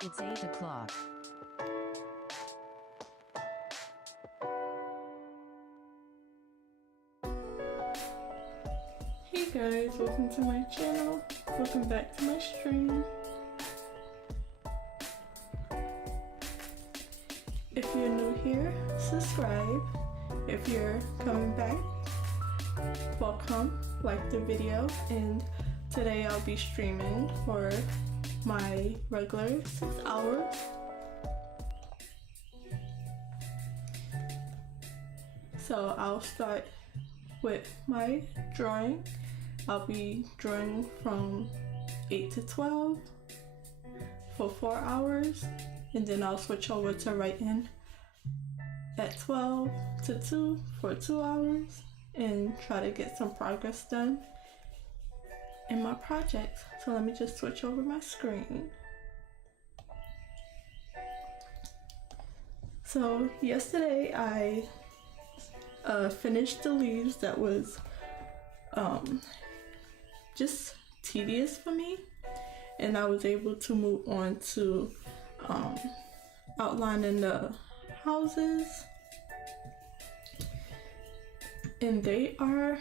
It's 8 o'clock. Hey guys, welcome to my channel. Welcome back to my stream. If you're new here, subscribe. If you're coming back, welcome, like the video, and today I'll be streaming for my regular 6 hours. So I'll start with my drawing. I'll be drawing from 8 to 12 for 4 hours, and then I'll switch over to writing at 12 to 2 for 2 hours and try to get some progress done in my project. So let me just switch over my screen. So yesterday I finished the leaves that was just tedious for me, and I was able to move on to outlining the houses, and they are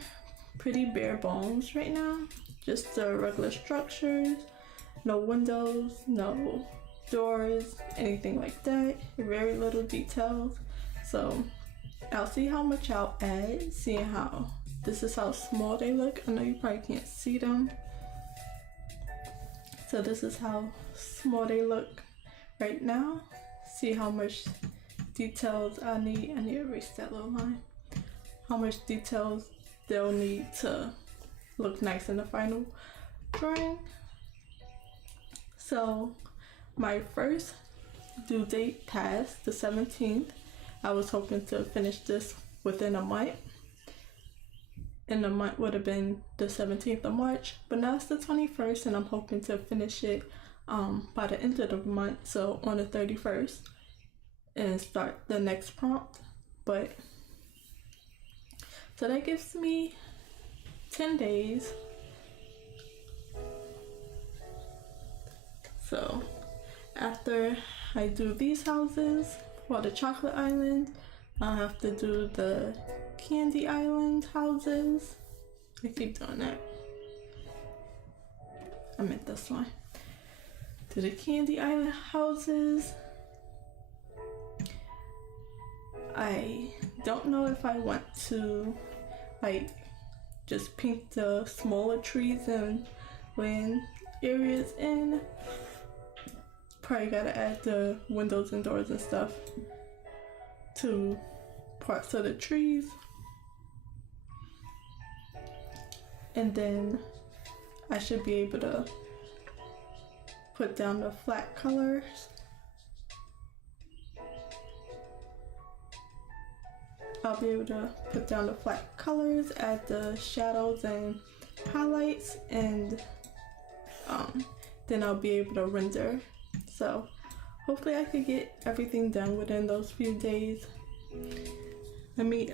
pretty bare bones right now. Just the regular structures, no windows, no doors, anything like that. Very little details. So I'll see how much I'll add, seeing how this is how small they look. I know you probably can't see them. So this is how small they look right now. See how much details I need. I need to erase that little line. How much details they'll need to look nice in the final drawing. So my first due date passed, the 17th. I was hoping to finish this within a month, and the month would have been the 17th of March, but now it's the 21st, and I'm hoping to finish it by the end of the month, so on the 31st, and start the next prompt. But so that gives me 10 days. So after I do these houses for the chocolate island, I'll have to do the candy island houses. I keep doing that. I meant this one. Do the candy island houses. I don't know if I want to like just paint the smaller trees and land areas in. Probably gotta add the windows and doors and stuff to parts of the trees. And then I should be able to put down the flat colors. I'll be able to put down the flat colors, add the shadows and highlights, and then I'll be able to render. So hopefully I could get everything done within those few days. Let me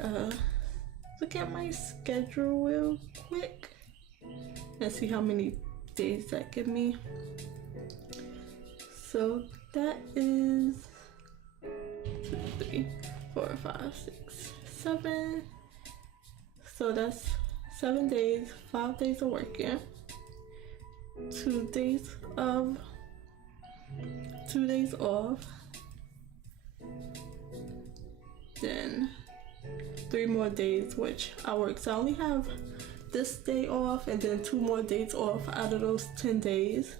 look at my schedule real quick and see how many days that give me. So that is 2, 3, 4, 5, 6, 7. So that's 7 days, 5 days of working, 2 days off, then 3 more days which I work. So I only have this day off and then 2 more days off out of those 10 days,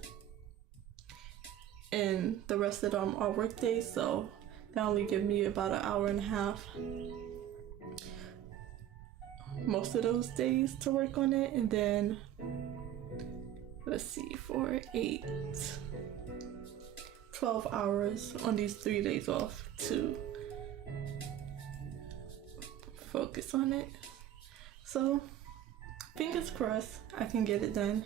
and the rest of them are work days, so that only give me about an hour and a half most of those days to work on it. And then let's see, 4, 8, 12 hours on these 3 days off to focus on it. So fingers crossed I can get it done.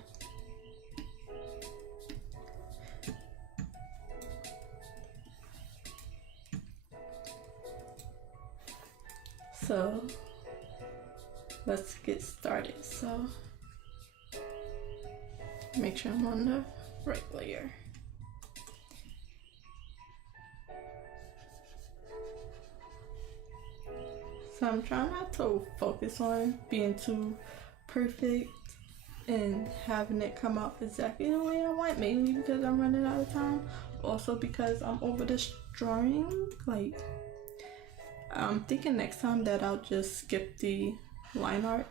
So let's get started. So make sure I'm on the right layer. So I'm trying not to focus on being too perfect and having it come out exactly the way I want, mainly because I'm running out of time, also because I'm over this drawing. Like, I'm thinking next time that I'll just skip the line art.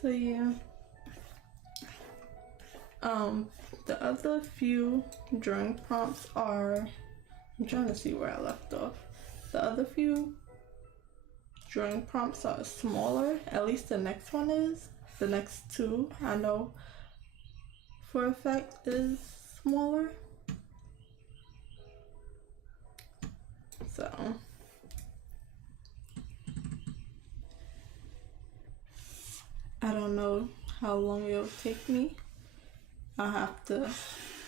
So yeah, the other few drawing prompts are, I'm trying to see where I left off. The other few drawing prompts are smaller, at least the next one is. The next two I know for a fact is smaller. So I don't know how long it'll take me. I'll have to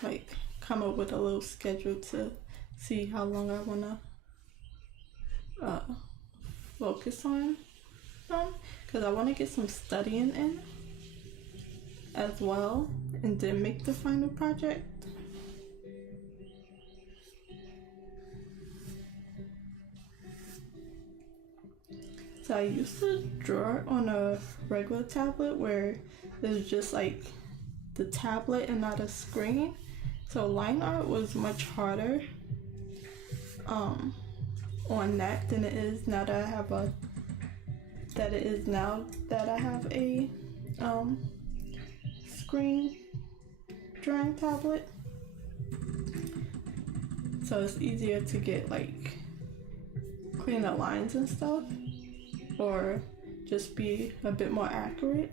like come up with a little schedule to see how long I wanna focus on them, because I want to get some studying in as well and then make the final project. So I used to draw on a regular tablet where there's just like the tablet and not a screen. So line art was much harder on that than it is now that I have a screen drawing tablet. So it's easier to get like cleaner lines and stuff, or just be a bit more accurate.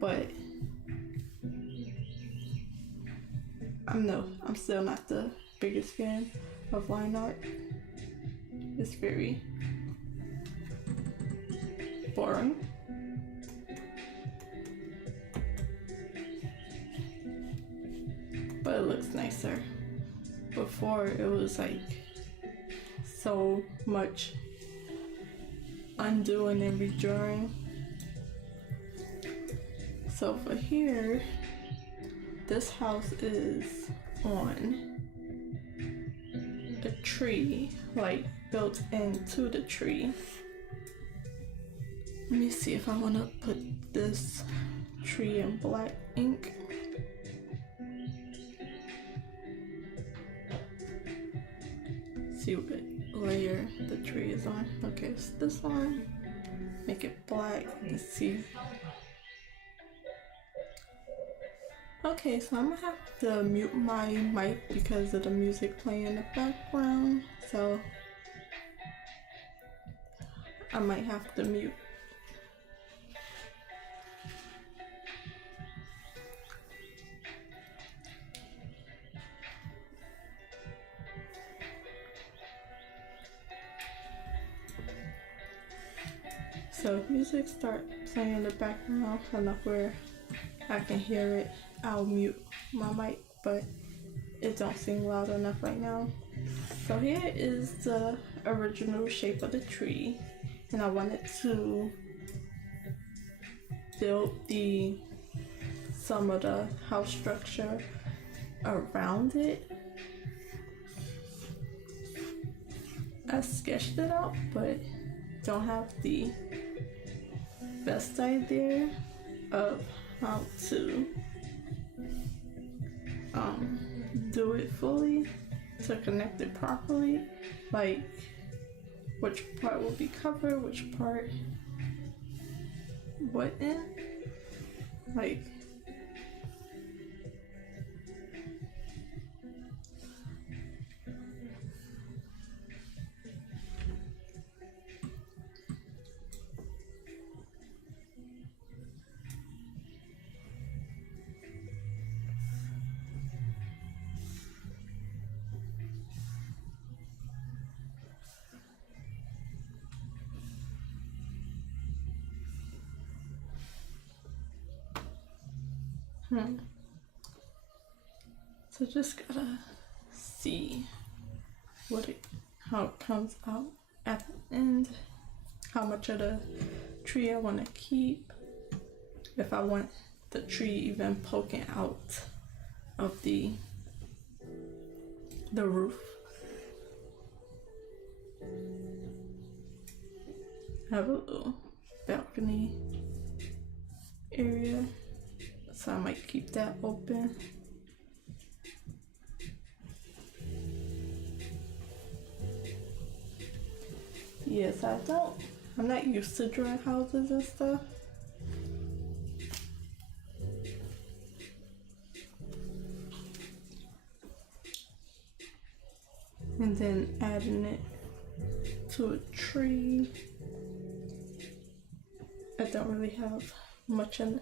But I'm still not the biggest fan of line art. It's very boring. But it looks nicer. Before it was like so much undoing and redrawing. So for here, this house is on a tree, like built into the tree. Let me see if I want to put this tree in black ink. See what layer the tree is on. Okay, it's this one. Make it black. Let's see. Okay, so I'm gonna have to mute my mic because of the music playing in the background. So I might have to mute. So if music starts playing in the background enough where I can hear it, I'll mute my mic, but it don't seem loud enough right now. So here is the original shape of the tree, and I wanted to build some of the house structure around it. I sketched it out, but don't have the best idea of how to do it fully to connect it properly, like which part will be covered, which part wouldn't, like So just gotta see how it comes out at the end, how much of the tree I want to keep, if I want the tree even poking out of the roof. I have a little balcony area, so I might keep that open. Yes, I'm not used to drawing houses and stuff. And then adding it to a tree. I don't really have much an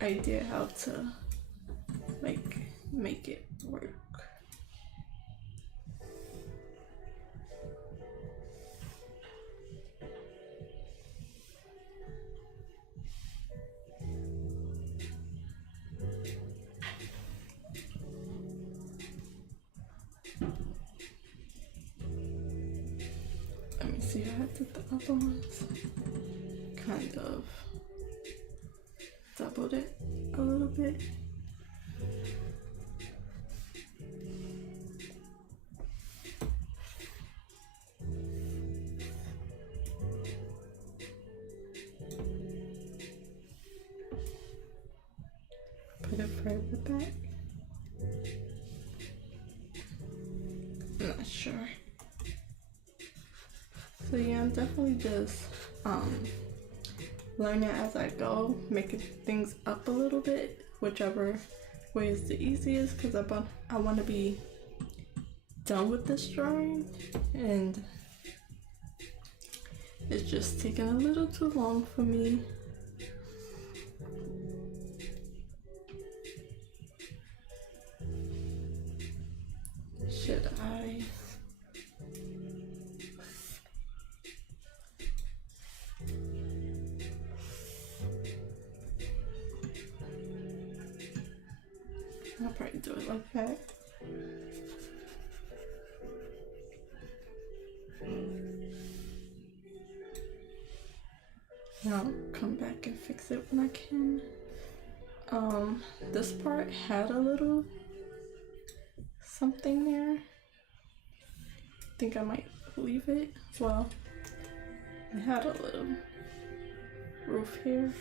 idea how to like make it work. Let me see how I did the other ones. Kind of doubled it a little bit. Put it further back. I'm not sure. So yeah, I'm definitely just learning as I go, making things up a little bit, whichever way is the easiest, because I want to be done with this drawing, and it's just taking a little too long for me. Should I? I'll probably do it like that. And I'll come back and fix it when I can. This part had a little something there. I think I might leave it. Well, it had a little roof here.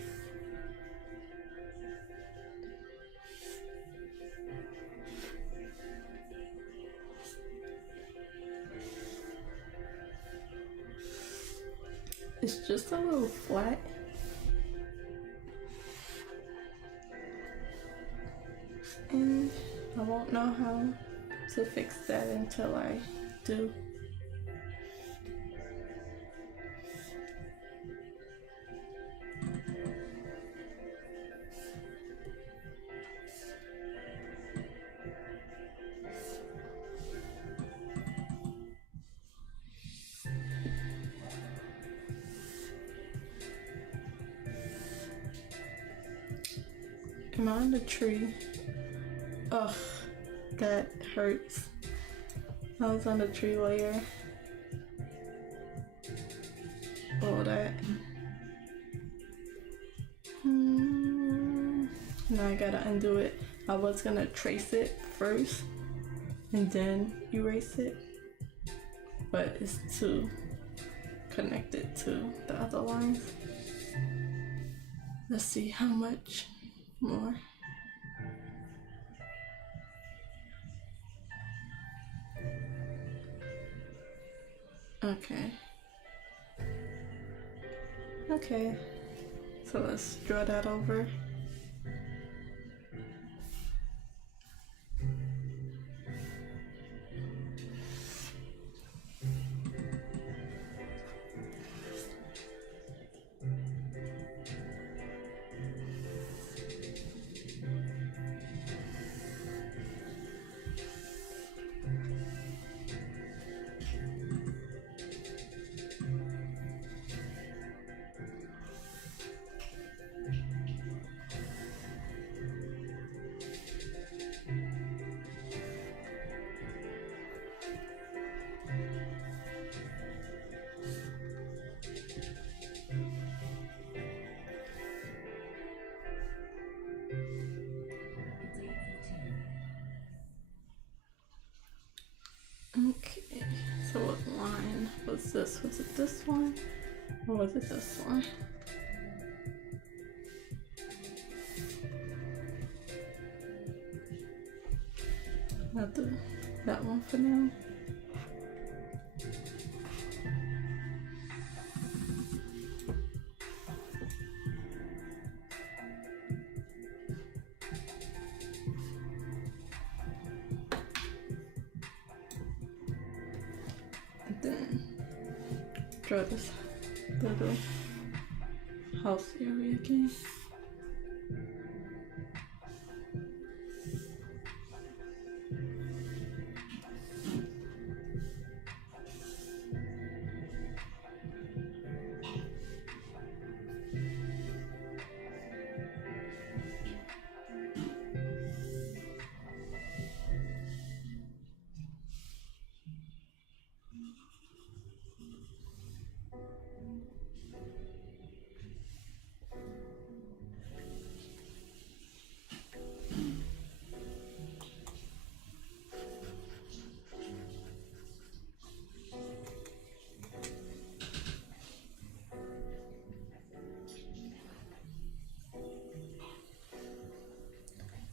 It's just a little flat. And I won't know how to fix that until I do. Am I on the tree? Ugh, that hurts. I was on the tree layer. All that. Now I gotta undo it. I was gonna trace it first and then erase it, but it's too connected to the other lines. Let's see how much more. Okay, so let's draw that over. this? Was it this one? Or was it this one? I'll do that one for now. And then draw this little house area again.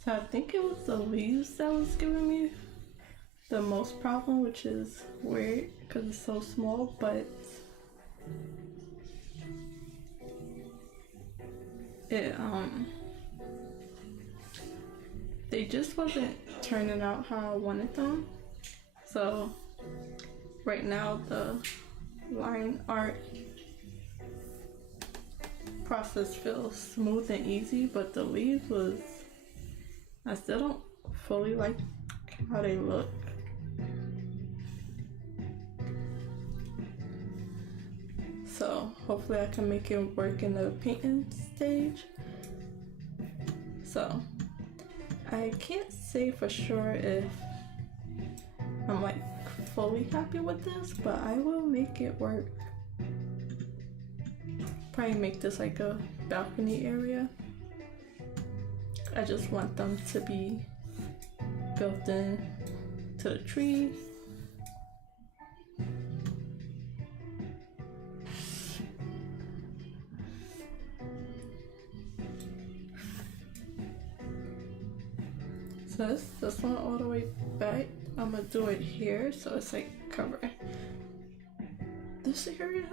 So I think it was the leaves that was giving me the most problem, which is weird because it's so small, but it they just wasn't turning out how I wanted them. So right now the line art process feels smooth and easy, but the leaves was, I still don't fully like how they look. So hopefully I can make it work in the painting stage. So I can't say for sure if I'm like fully happy with this, but I will make it work. Probably make this like a balcony area. I just want them to be built in to the tree. So this one all the way back, I'm gonna do it here so it's like covering this area.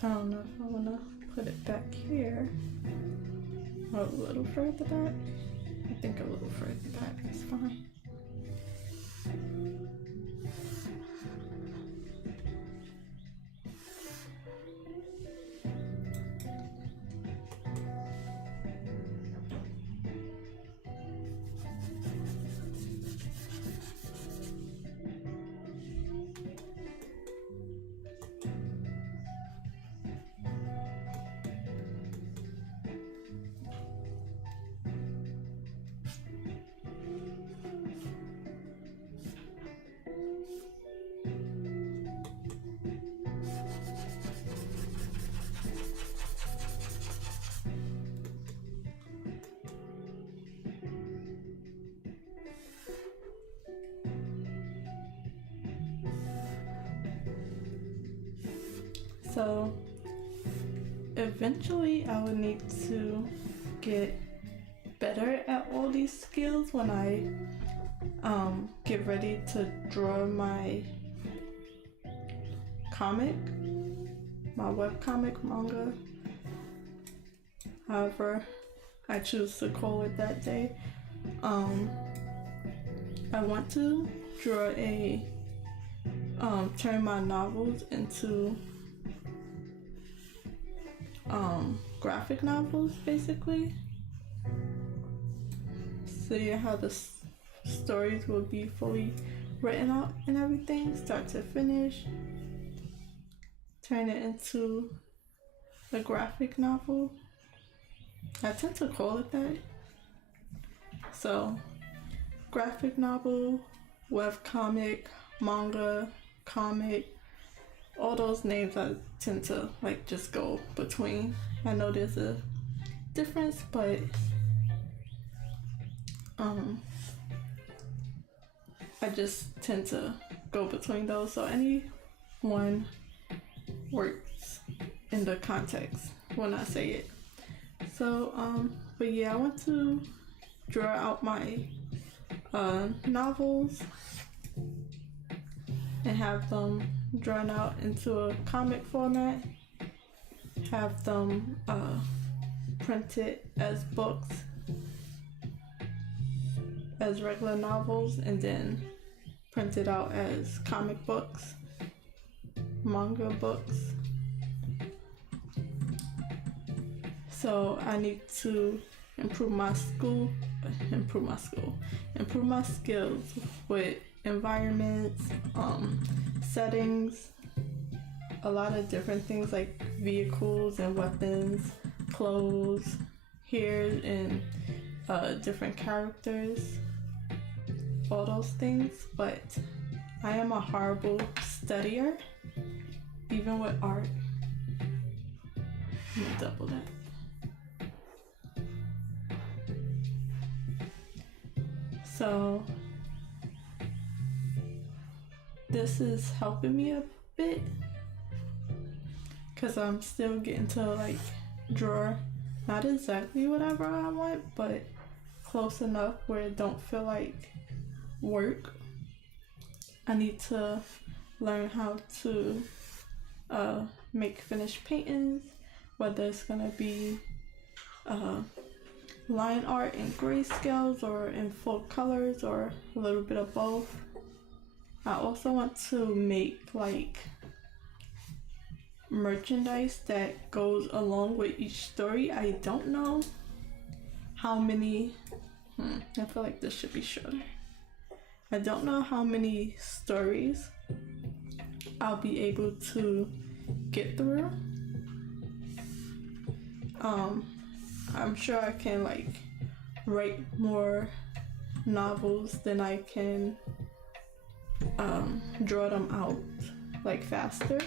I don't know if I want to put it back here or a little further back. I think a little further back is fine. So eventually I would need to get better at all these skills when I get ready to draw my comic, my webcomic manga, however I choose to call it that day. I want to draw a turn my novels into graphic novels, basically. See how the stories will be fully written out and everything, start to finish. Turn it into a graphic novel. I tend to call it that. So, graphic novel, webcomic, manga, comic, all those names I tend to like just go between. I know there's a difference, but I just tend to go between those, so any one works in the context when I say it. So but yeah, I want to draw out my novels and have them drawn out into a comic format, have them printed as books, as regular novels, and then printed out as comic books, manga books. So I need to improve my skills with environments, settings, a lot of different things like vehicles and weapons, clothes, hair, and different characters, all those things. But I am a horrible studier, even with art. I'm gonna double that. So this is helping me a bit because I'm still getting to like draw not exactly whatever I want, but close enough where it don't feel like work. I need to learn how to make finished paintings, whether it's gonna be line art in grayscales or in full colors or a little bit of both. I also want to make like merchandise that goes along with each story. I don't know how many, I feel like this should be shorter. I don't know how many stories I'll be able to get through. I'm sure I can like write more novels than I can draw them out like faster.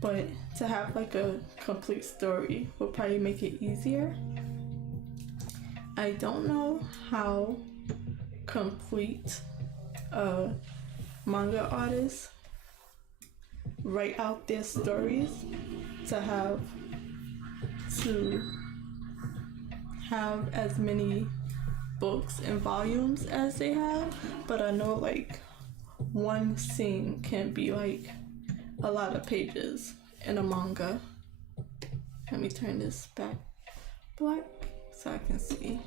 But to have like a complete story will probably make it easier. I don't know how complete manga artists write out their stories to have as many books and volumes as they have, but I know like one scene can be like a lot of pages in a manga. Let me turn this back black so I can see.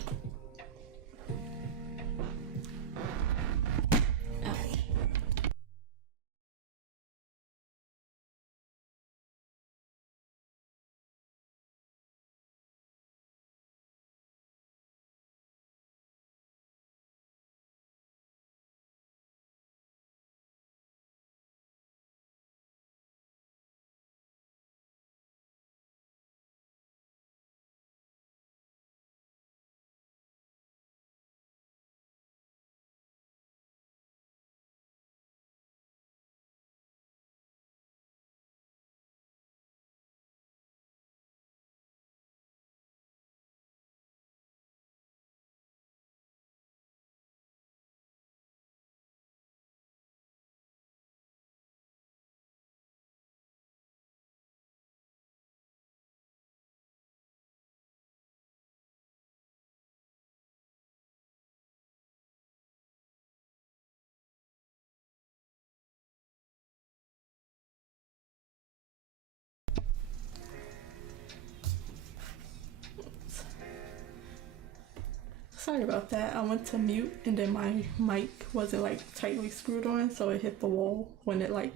Sorry about that. I went to mute and then my mic wasn't like tightly screwed on, so it hit the wall when it like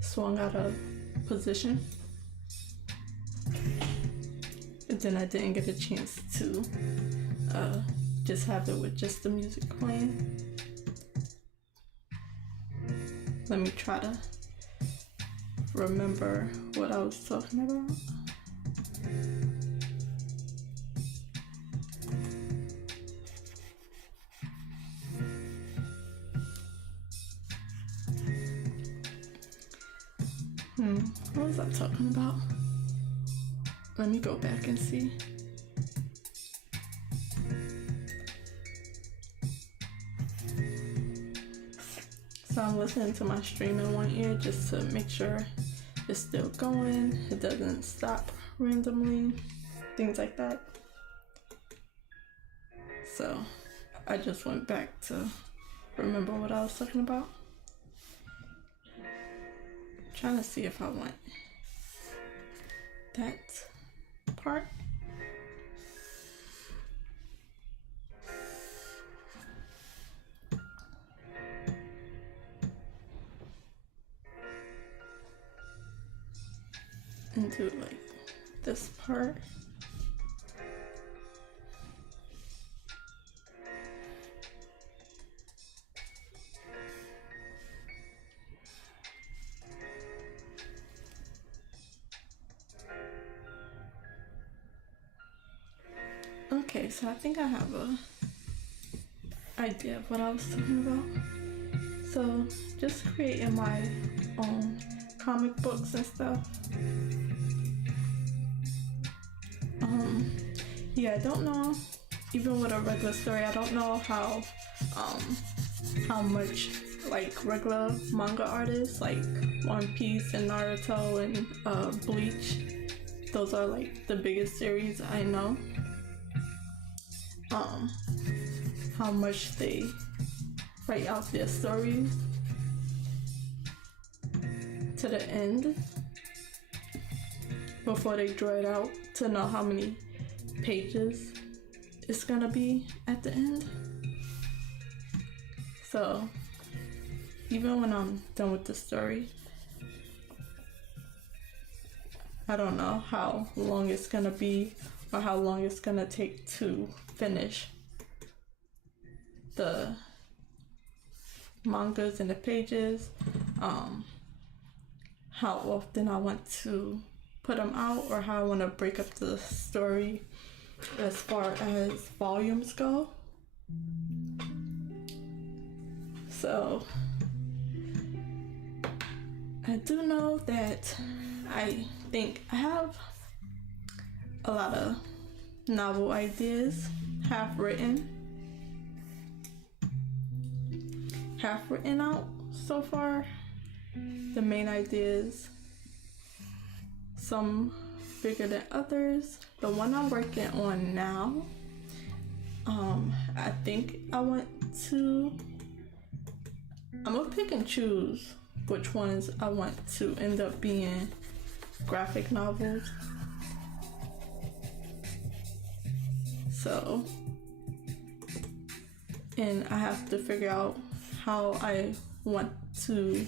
swung out of position. And then I didn't get a chance to just have it with just the music playing. Let me try to remember what I was talking about. What was I talking about? Let me go back and see. So I'm listening to my stream in one ear just to make sure it's still going, it doesn't stop randomly, things like that. So I just went back to remember what I was talking about. Trying to see if I want that part. And do like this part. Okay, so I think I have a idea of what I was talking about. So just creating my own comic books and stuff. Yeah, I don't know, even with a regular story, I don't know how much like regular manga artists like One Piece and Naruto and Bleach, those are like the biggest series I know, how much they write out their stories to the end before they draw it out to know how many pages it's gonna be at the end. So even when I'm done with the story, I don't know how long it's gonna be or how long it's gonna take to finish the mangas and the pages, how often I want to put them out, or how I want to break up the story as far as volumes go. So I do know that I think I have a lot of novel ideas, half written out so far. The main ideas, some bigger than others. The one I'm working on now, I think I'm gonna pick and choose which ones I want to end up being graphic novels. So, and I have to figure out how I want to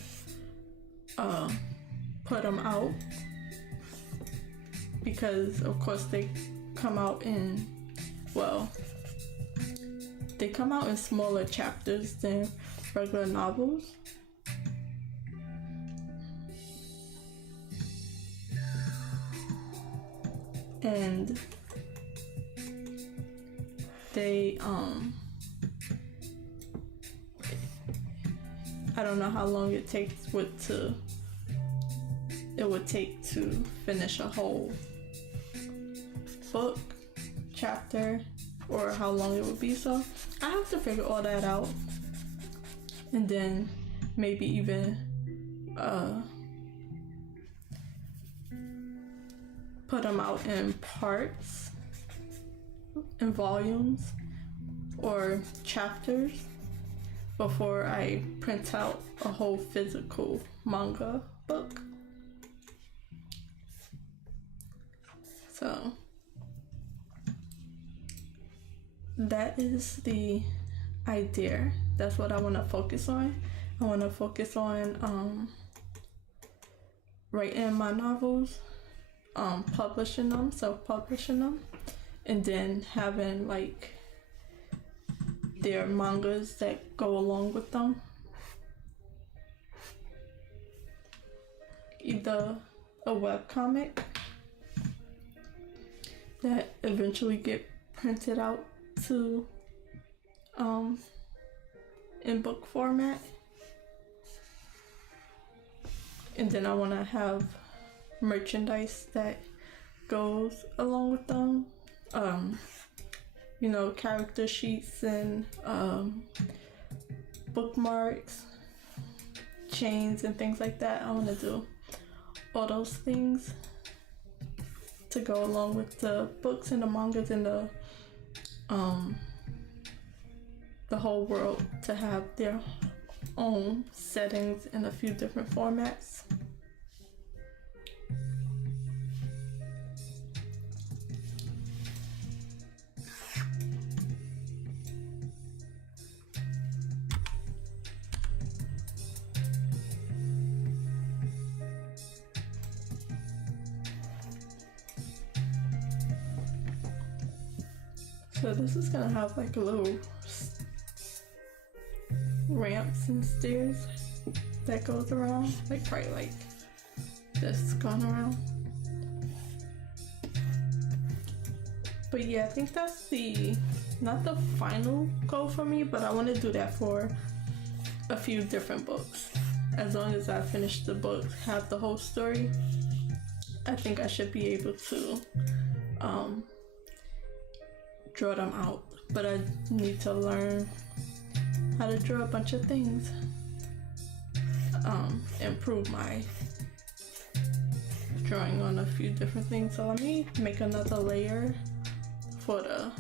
put them out, because of course they come out in smaller chapters than regular novels. And they I don't know how long it would take to finish a whole book, chapter, or how long it would be. So I have to figure all that out, and then maybe even put them out in parts, in volumes or chapters, before I print out a whole physical manga book. So that is the idea. That's what I want to focus on. I want to focus on writing my novels, publishing them, self-publishing them, and then having like their mangas that go along with them. either a webcomic that eventually get printed out to in book format, and then I want to have merchandise that goes along with them, you know, character sheets and bookmarks, chains and things like that. I want to do all those things to go along with the books and the mangas and the whole world, to have their own settings in a few different formats. So this is gonna have like a little ramps and stairs that goes around, like probably like this going around. But yeah, I think that's not the final goal for me, but I want to do that for a few different books. As long as I finish the book, have the whole story, I think I should be able to draw them out. But I need to learn how to draw a bunch of things, improve my drawing on a few different things. So let me make another layer for the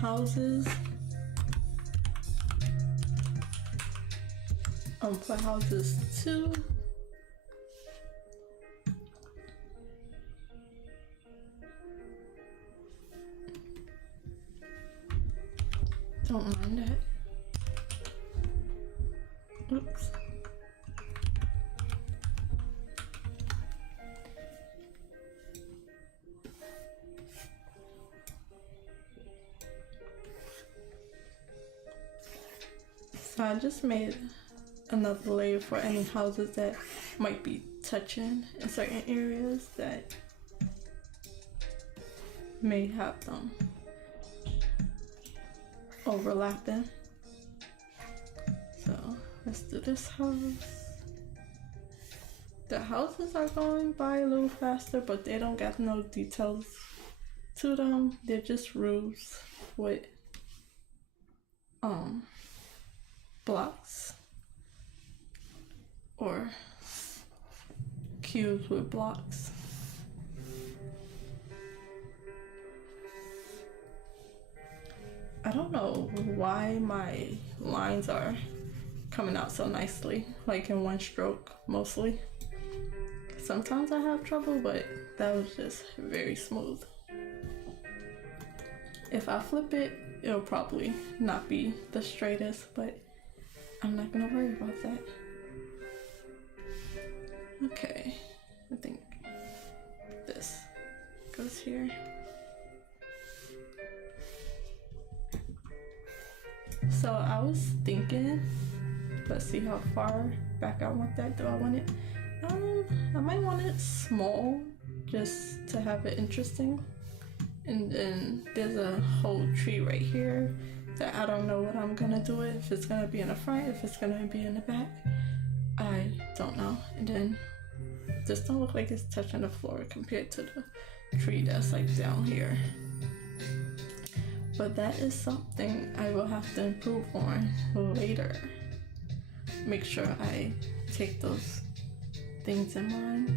houses, for houses 2. Don't mind that. Oops. So I just made another layer for any houses that might be touching in certain areas that may have them overlapping. So let's do this house. The houses are going by a little faster, but they don't got no details to them. They're just roofs with blocks or cubes with blocks. I don't know why my lines are coming out so nicely, like in one stroke mostly. Sometimes I have trouble, but that was just very smooth. If I flip it, it'll probably not be the straightest, but I'm not gonna worry about that. Okay, I think this goes here. So I was thinking, let's see how far back I want that. Do I want it? I might want it small, just to have it interesting. And then there's a whole tree right here that I don't know what I'm gonna do with. If it's gonna be in the front, if it's gonna be in the back, I don't know. And then this don't look like it's touching the floor compared to the tree that's like down here. But that is something I will have to improve on later. Make sure I take those things in mind.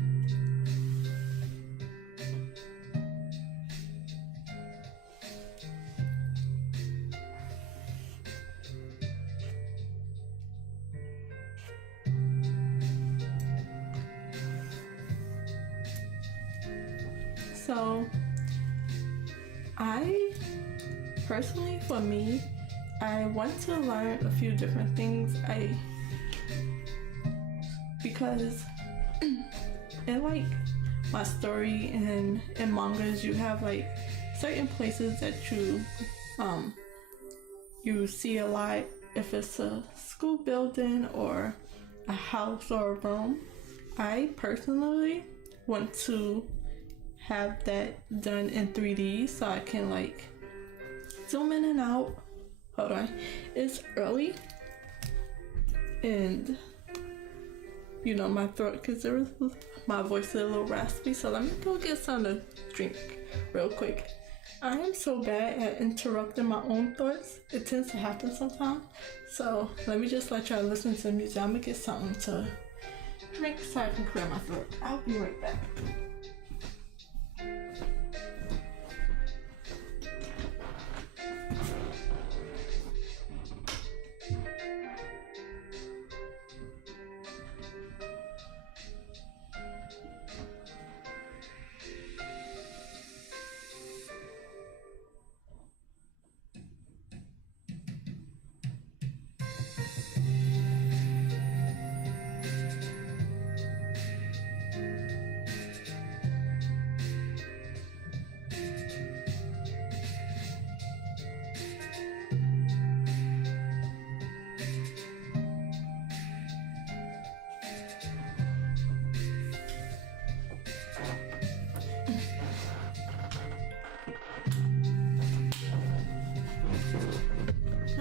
So personally, for me, I want to learn a few different things. Because in like my story and in mangas, you have like certain places that you see a lot. If it's a school building or a house or a room, I personally want to have that done in 3D so I can like zoom in and out. Hold on, it's early and you know my throat, because my voice is a little raspy, so let me go get something to drink real quick. I am so bad at interrupting my own thoughts. It tends to happen sometimes. So let me just let y'all listen to the music. I'm gonna get something to drink so I can clear my throat. I'll be right back.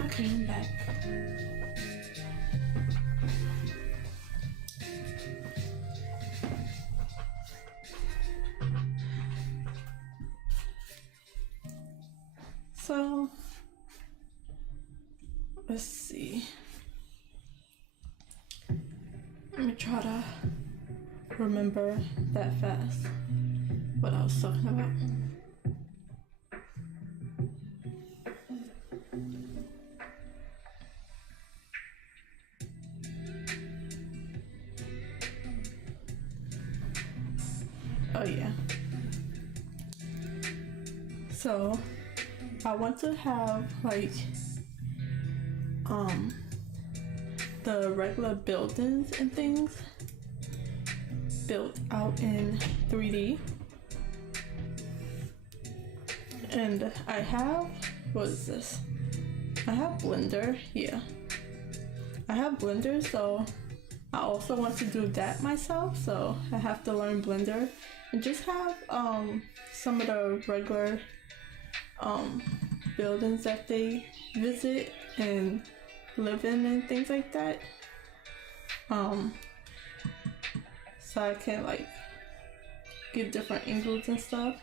Okay, I'm back. So, let's see. Let me try to remember that fast what I was talking about. Oh yeah. So I want to have like the regular buildings and things built out in 3D. And I have, what is this? I have Blender, yeah. I have Blender, so I also want to do that myself, so I have to learn Blender and just have some of the regular buildings that they visit and live in and things like that. So I can like get different angles and stuff.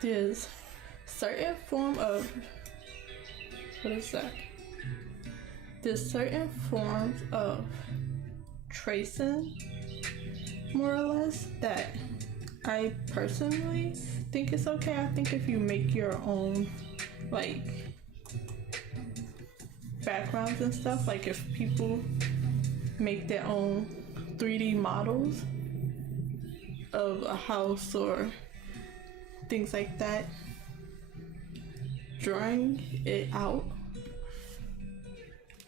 There's certain form of, what is that? There's certain forms of tracing, more or less, that I personally think it's okay. I think if you make your own like backgrounds and stuff, like if people make their own 3D models of a house or things like that, drawing it out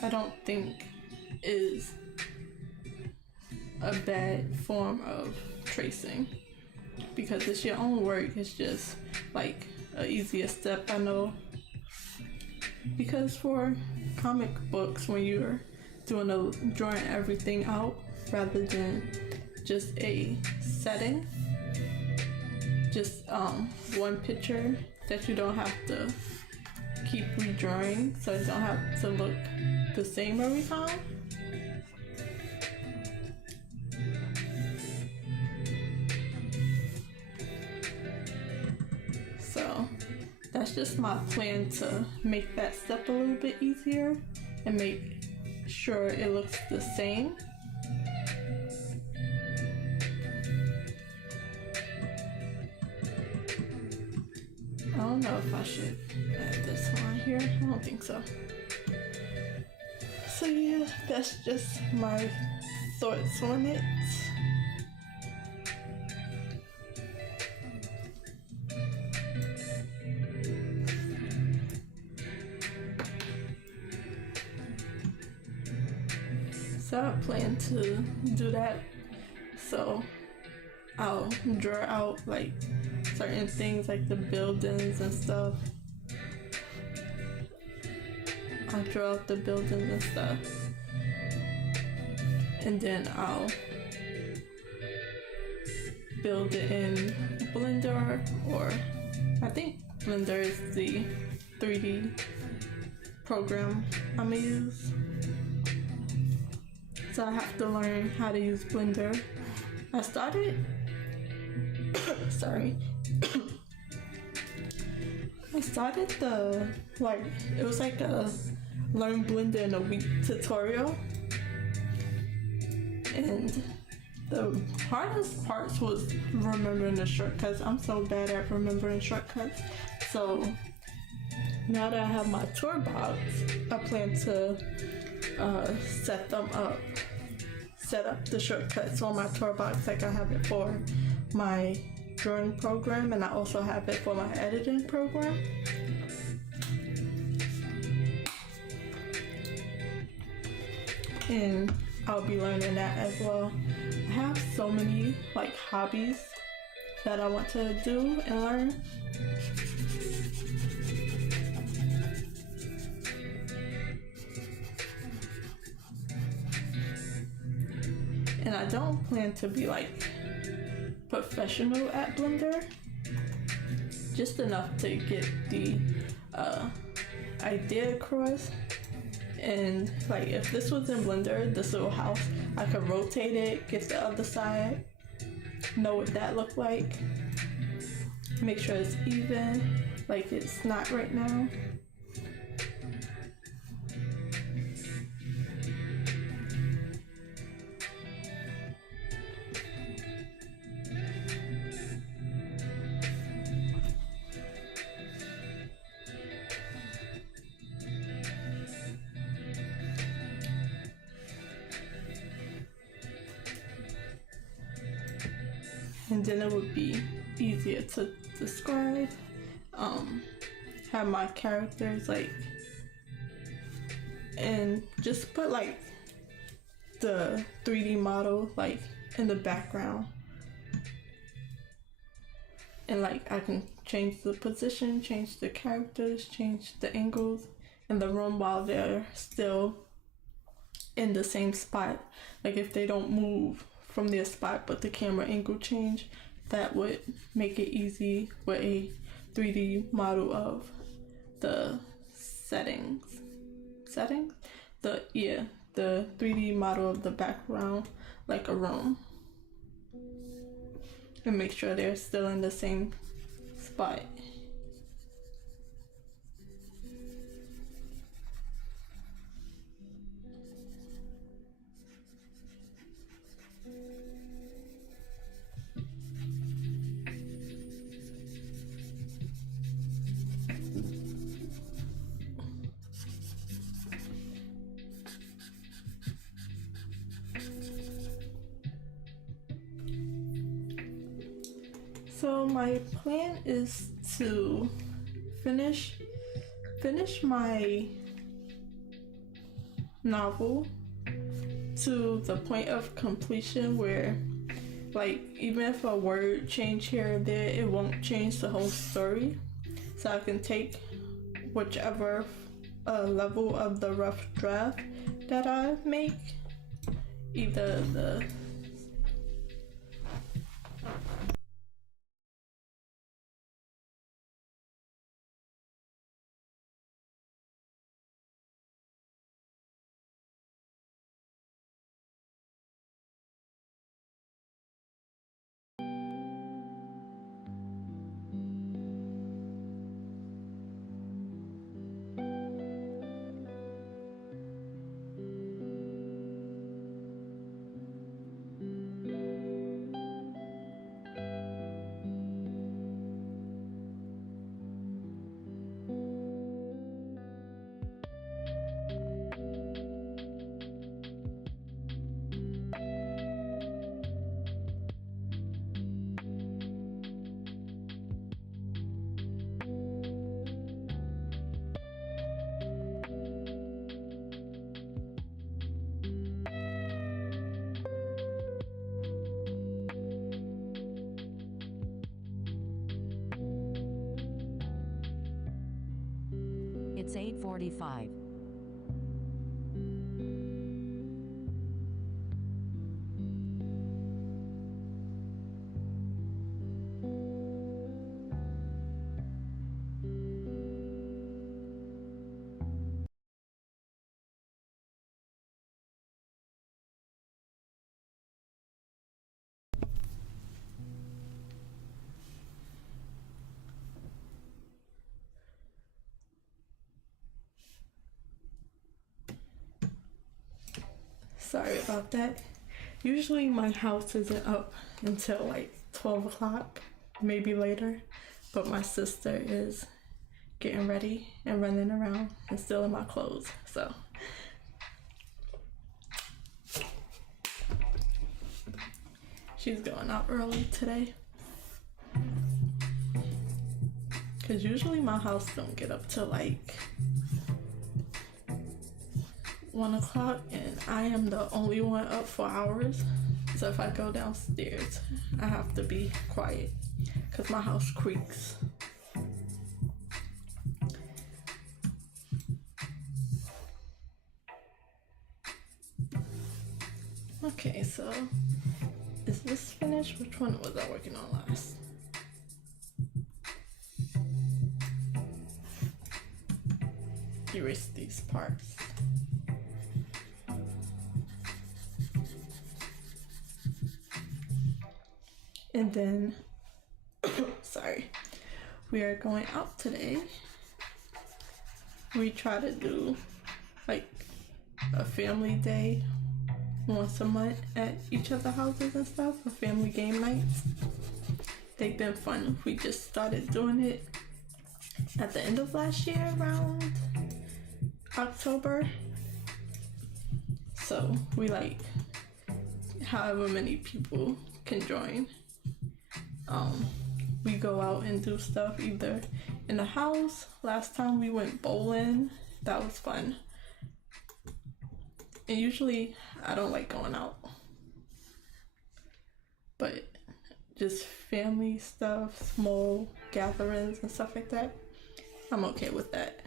I don't think is a bad form of tracing, because it's your own work. It's just like an easier step, I know, because for comic books, when you're drawing everything out rather than just a setting, just one picture that you don't have to keep redrawing, so it don't have to look the same every time. So that's just my plan, to make that step a little bit easier and make sure it looks the same. I don't know if I should add this one here. I don't think so. So yeah, that's just my thoughts on it. So I plan to do that. So I'll draw out like certain things like the buildings and stuff. I'll draw out the buildings and stuff. and then I'll build it in Blender, or I think Blender is the 3D program I'm gonna use. So I have to learn how to use Blender. I started sorry. I started it was like a learn Blender in a week tutorial, and the hardest parts was remembering the shortcuts. I'm so bad at remembering shortcuts. So now that I have my toolbox, I plan to set up the shortcuts on my toolbox like I have it for my drawing program, and I also have it for my editing program. And I'll be learning that as well. I have so many like hobbies that I want to do and learn. And I don't plan to be like professional at Blender, just enough to get the idea across. And like if this was in Blender, this little house, I could rotate it, get the other side, know what that looked like, make sure it's even, like it's not right now. And then it would be easier to describe, have my characters like, and just put like the 3D model like in the background, and like I can change the position, change the characters, change the angles in the room while they're still in the same spot. Like if they don't move from their spot but the camera angle change, that would make it easy with a 3D model of the the 3D model of the background, like a room, and make sure they're still in the same spot. So my plan is to finish my novel to the point of completion where like even if a word change here or there, it won't change the whole story. So I can take whichever level of the rough draft that I make, either the It's 8:45. Sorry about that. Usually my house isn't up until like 12 o'clock, maybe later, but my sister is getting ready and running around and stealing my clothes, so. She's going out early today. Cause usually my house don't get up till like 1 o'clock, and I am the only one up for hours. So if I go downstairs, I have to be quiet cause my house creaks. Okay, so is this finished? Which one was I working on last? Erase these parts. And then, sorry, we are going out today. We try to do like a family day once a month at each of the houses and stuff, for family game nights. They've been fun. We just started doing it at the end of last year, around October. So we like however many people can join. We go out and do stuff either in the house. Last time we went bowling. That was fun. And usually I don't like going out, but just family stuff, small gatherings and stuff like that, I'm okay with that.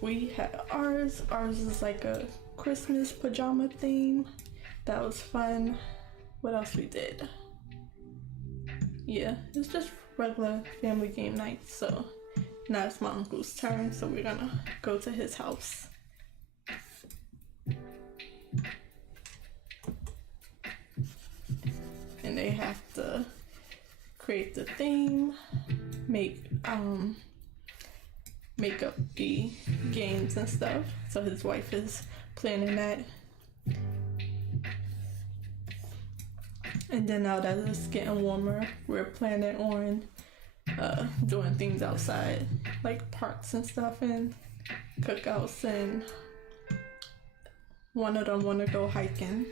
We had ours. Ours is like a Christmas pajama theme. That was fun. What else we did? Yeah, it's just regular family game night. So now it's my uncle's turn, so we're gonna go to his house. And they have to create the theme, make up the games and stuff. So his wife is planning that. And then now that it's getting warmer, we're planning on doing things outside, like parks and stuff and cookouts, and one of them want to go hiking.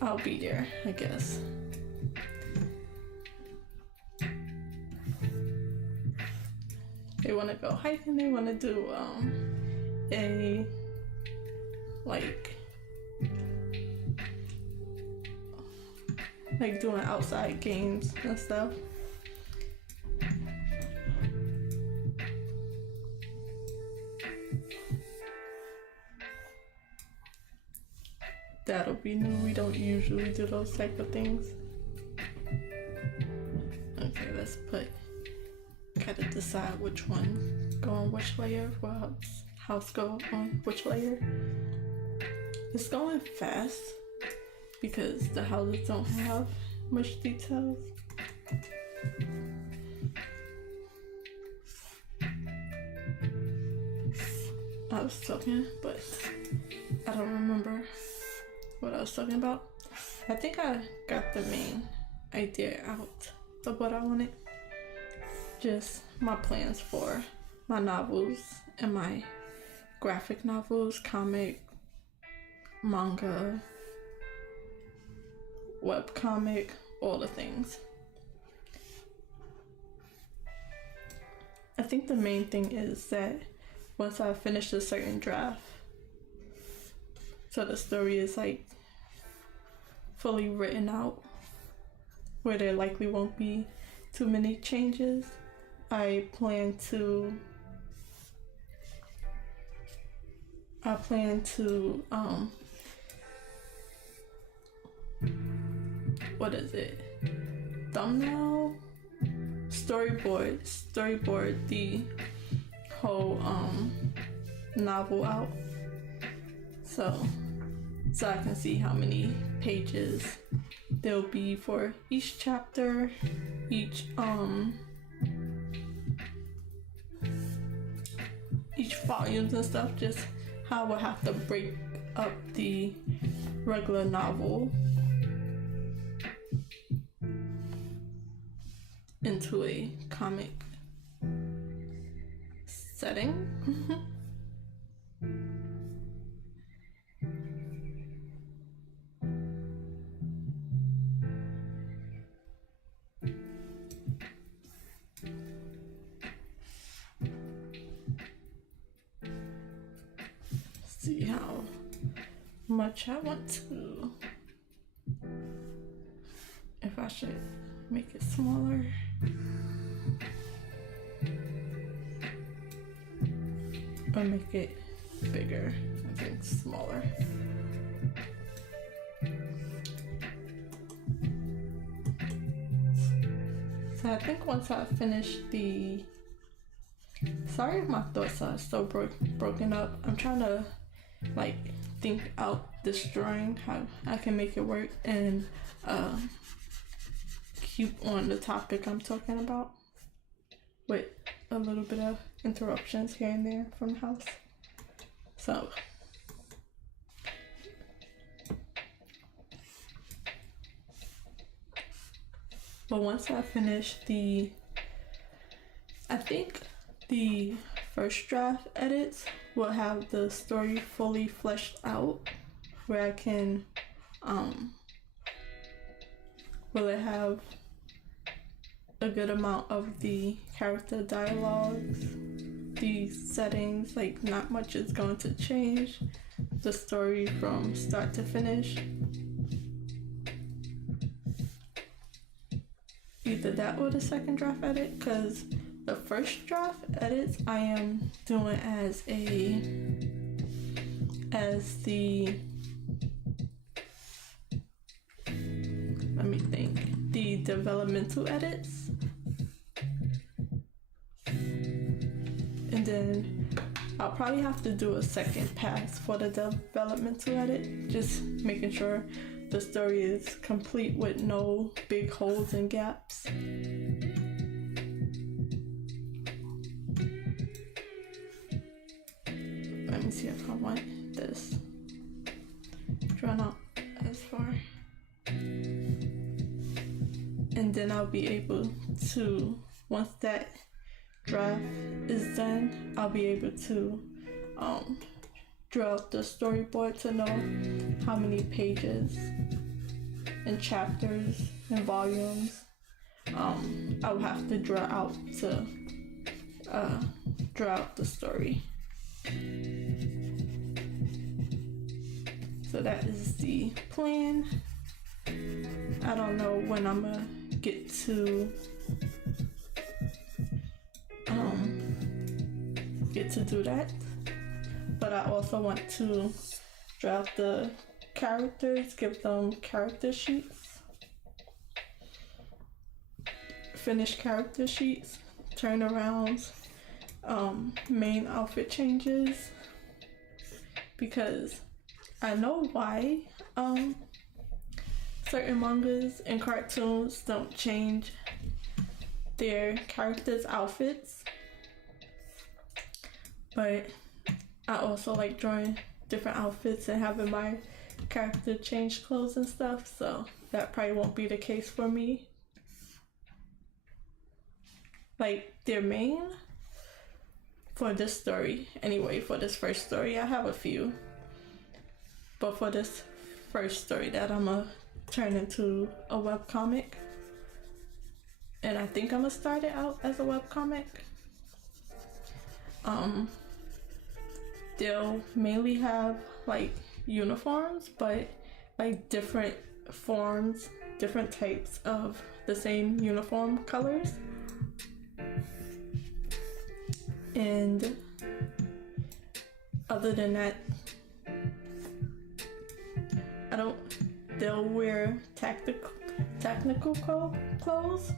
I'll be there, I guess. They want to go hiking. They want to do a like doing outside games and stuff. That'll be new. We don't usually do those type of things. Okay, let's put. Gotta decide which one go on which layer. Well, house go on which layer. It's going fast because the houses don't have much details. I was talking, but I don't remember what I was talking about. I think I got the main idea out of what I wanted. Just my plans for my novels and my graphic novels, comic, manga, webcomic, all the things. I think the main thing is that once I finish a certain draft, so the story is like fully written out, where there likely won't be too many changes, I plan to what is it? Thumbnail? Storyboard the whole novel out. So so I can see how many pages there'll be for each chapter, each volumes and stuff, just how I will have to break up the regular novel into a comic setting. See how much I want to, if I should make it smaller. Or make it bigger. I think smaller. So I think once I finish the, sorry if my thoughts are so broken up. I'm trying to like think out this drawing, how I can make it work and keep on the topic I'm talking about with a little bit of interruptions here and there from the house. So but once I finish I think the first draft edits will have the story fully fleshed out, where I can will it have a good amount of the character dialogues, the settings, like not much is going to change, the story from start to finish. Either that or the second draft edit, because the first draft edits I am doing as let me think, the developmental edits, and then I'll probably have to do a second pass for the developmental edit, just making sure the story is complete with no big holes and gaps. Let me see if I want this drawn out as far. And then I'll be able to, once that draft is done, I'll be able to draw out the storyboard to know how many pages and chapters and volumes I'll have to draw out to draw out the story. So that is the plan. I don't know when I'm gonna get to do that, but I also want to draw out the characters, give them character sheets, finish character sheets, turnarounds, main outfit changes, because I know why certain mangas and cartoons don't change their characters' outfits, but I also like drawing different outfits and having my character change clothes and stuff, so that probably won't be the case for me. Like their main, for this story anyway, for this first story, I have a few, but for this first story that I'm gonna turn into a webcomic, and I think I'm gonna start it out as a webcomic, they'll mainly have like uniforms, but like different forms, different types of the same uniform colors. And other than that, they'll wear technical clothes.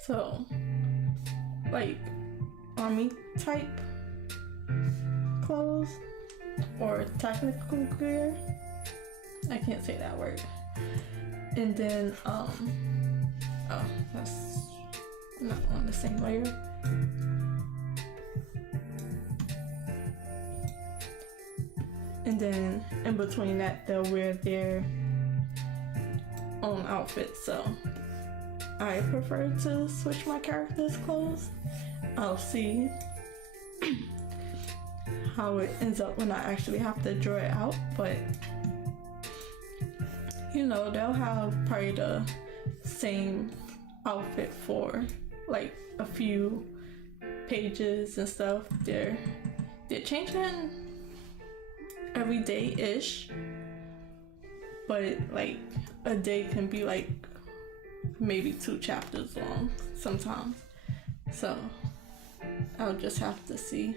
So like army type clothes, or technical gear. I can't say that word. And then oh, that's not on the same layer. And then in between that, they'll wear their own outfit. So I prefer to switch my character's clothes. I'll see how it ends up when I actually have to draw it out, but you know, they'll have probably the same outfit for like a few pages and stuff. They're changing every day-ish, but like a day can be like maybe 2 chapters long sometimes. So I'll just have to see.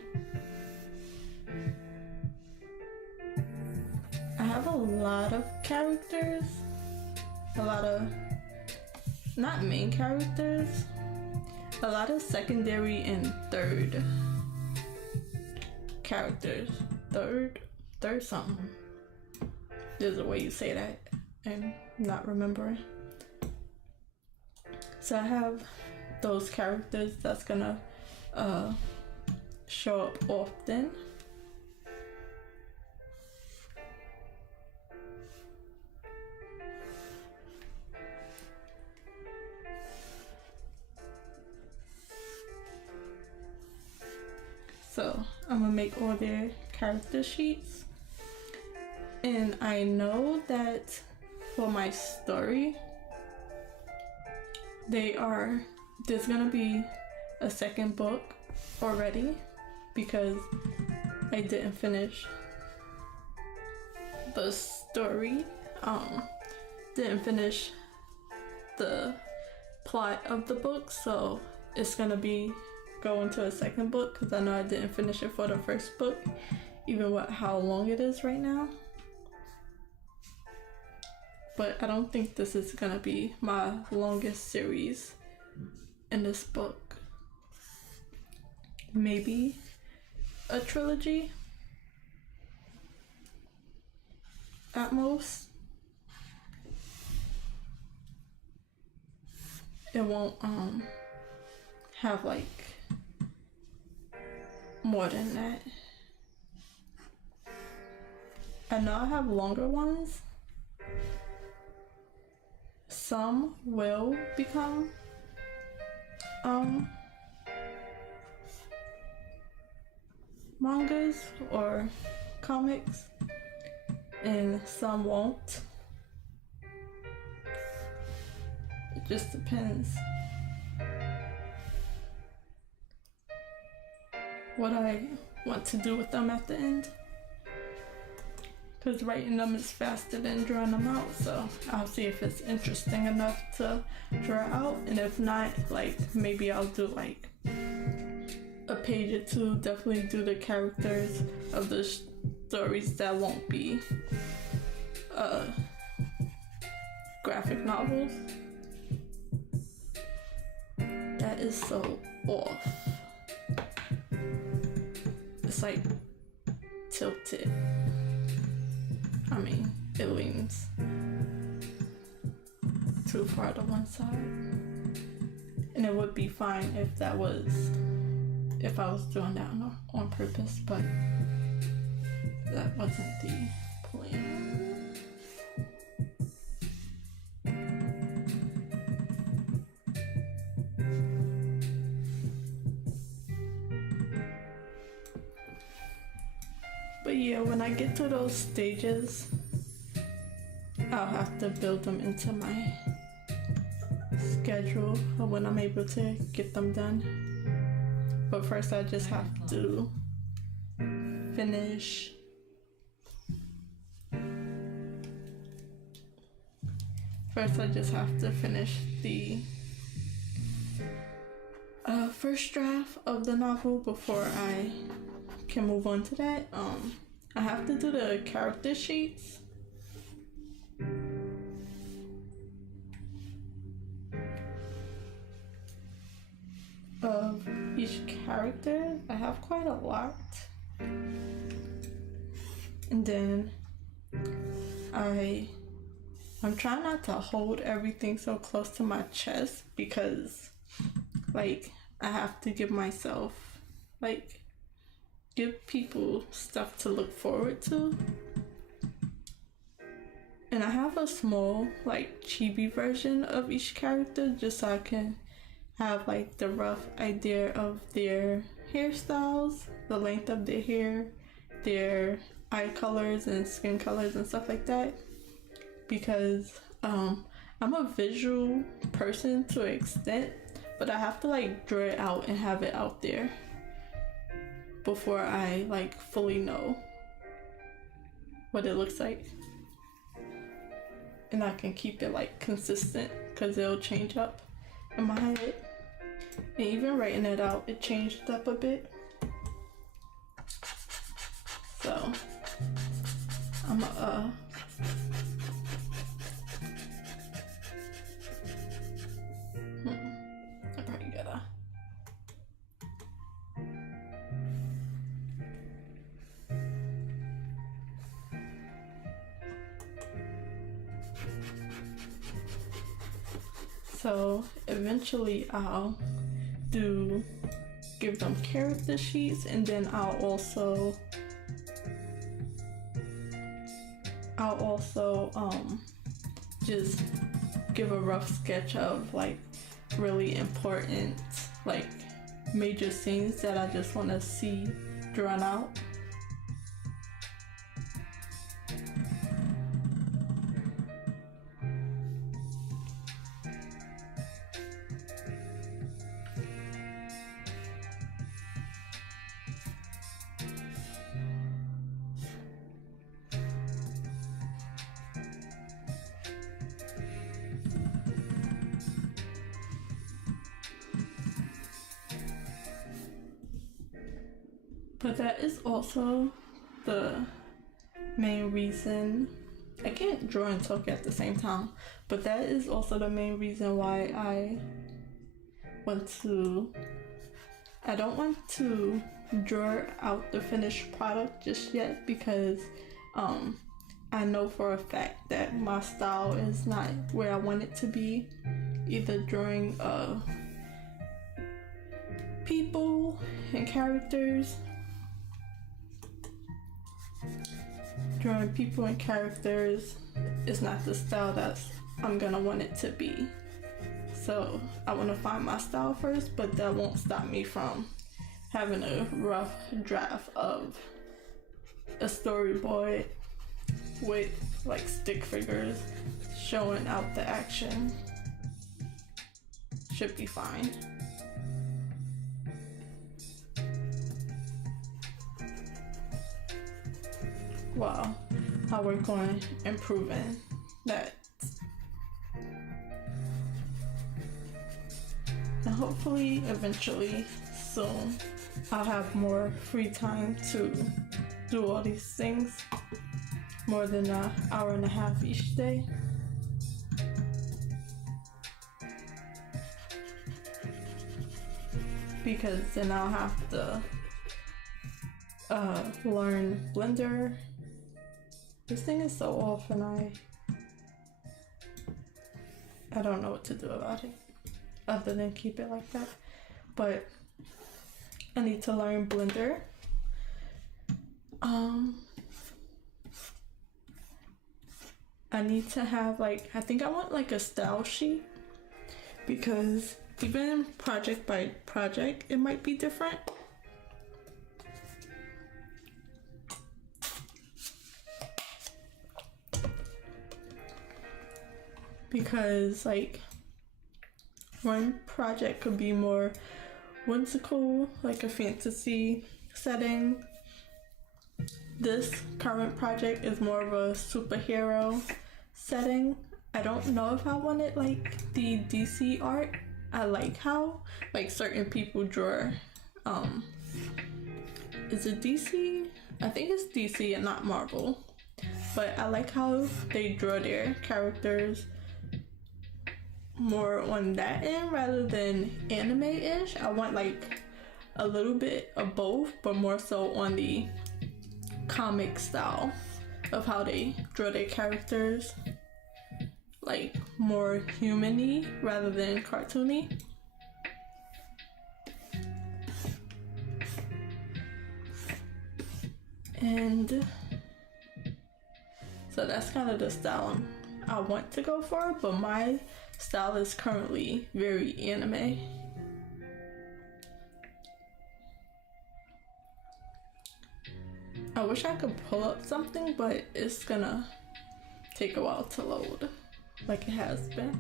I have a lot of characters, a lot of not main characters, a lot of secondary and third characters. Third something. There's a way you say that and not remembering. So I have those characters that's gonna show up often. So I'm gonna make all their character sheets. And I know that for my story, there's gonna be a second book already because I didn't finish the story. Didn't finish the plot of the book, so it's gonna be go into a second book because I know I didn't finish it for the first book, even with how long it is right now. But I don't think this is gonna be my longest series in this book. Maybe a trilogy at most. It won't have like more than that. I know I have longer ones. Some will become mangas or comics, and some won't. It just depends what I want to do with them at the end. Because writing them is faster than drawing them out, so I'll see if it's interesting enough to draw out, and if not, like maybe I'll do like a page or two. Definitely do the characters of the stories that won't be graphic novels. That is so off. It's like tilted. I mean, it leans too far to one side. And it would be fine if I was doing that on purpose, but that wasn't the plan. But yeah, when I get to those stages, I'll have to build them into my schedule of when I'm able to get them done. But first I just have to finish the first draft of the novel before I can move on to that. I have to do the character sheets. Of each character. I have quite a lot. And then I'm trying not to hold everything so close to my chest because like I have to give myself like give people stuff to look forward to. And I have a small like chibi version of each character just so I can have like the rough idea of their hairstyles, the length of their hair, their eye colors and skin colors and stuff like that, because I'm a visual person to an extent, but I have to like draw it out and have it out there before I like fully know what it looks like, and I can keep it like consistent because it'll change up in my head. And even writing it out, it changed up a bit. So I'm I probably gotta. So eventually I'll give them character sheets, and then I'll also just give a rough sketch of like really important like major scenes that I just want to see drawn out. But that is also the main reason, I can't draw and talk at the same time, but that is also the main reason why I don't want to draw out the finished product just yet, because I know for a fact that my style is not where I want it to be, either drawing people and characters. Drawing people and characters is not the style that I'm gonna want it to be. So I want to find my style first, but that won't stop me from having a rough draft of a storyboard with like stick figures showing out the action. Should be fine. Well, I'll work on improving that. And hopefully, eventually, soon, I'll have more free time to do all these things, more than an hour and a half each day. Because then I'll have to learn Blender. This thing is so off and I don't know what to do about it other than keep it like that. But I need to learn Blender. I need to have like, I think I want like a style sheet, because even project by project it might be different. Because like one project could be more whimsical, like a fantasy setting. This current project is more of a superhero setting. I don't know if I wanted like the DC art. I like how like certain people draw. Is it DC? I think it's DC and not Marvel. But I like how they draw their characters more on that end rather than anime-ish. I want like a little bit of both, but more so on the comic style of how they draw their characters, like more human-y rather than cartoony. And so that's kind of the style I want to go for, but my style is currently very anime. I wish I could pull up something, but it's gonna take a while to load, like it has been.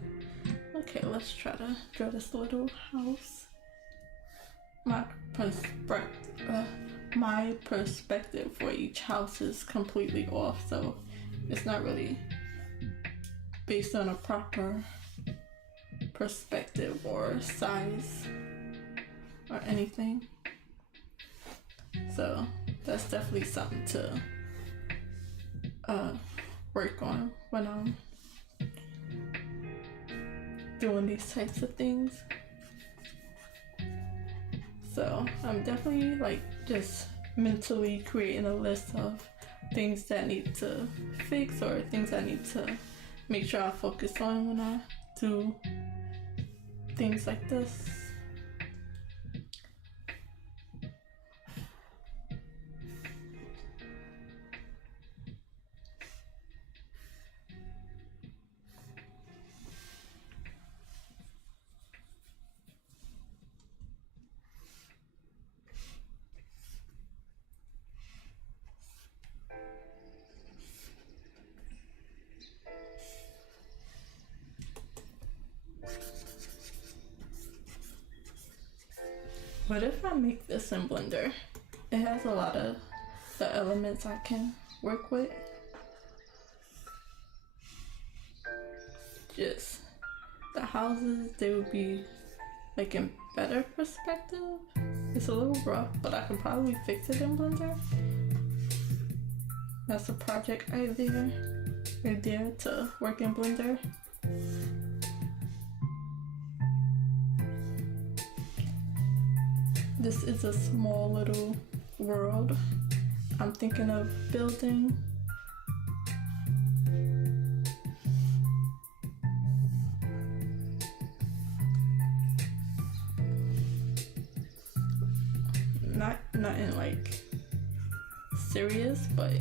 Okay, let's try to draw this little house. My perspective for each house is completely off, so it's not really based on a proper perspective or size or anything. So that's definitely something to work on when I'm doing these types of things. So I'm definitely like just mentally creating a list of things that need to fix or things I need to make sure I focus on when I do things like this. What if I make this in Blender? It has a lot of the elements I can work with. Just the houses, they would be like in better perspective. It's a little rough, but I can probably fix it in Blender. That's a project idea right there to work in Blender. This is a small little world I'm thinking of building. Nothing like serious, but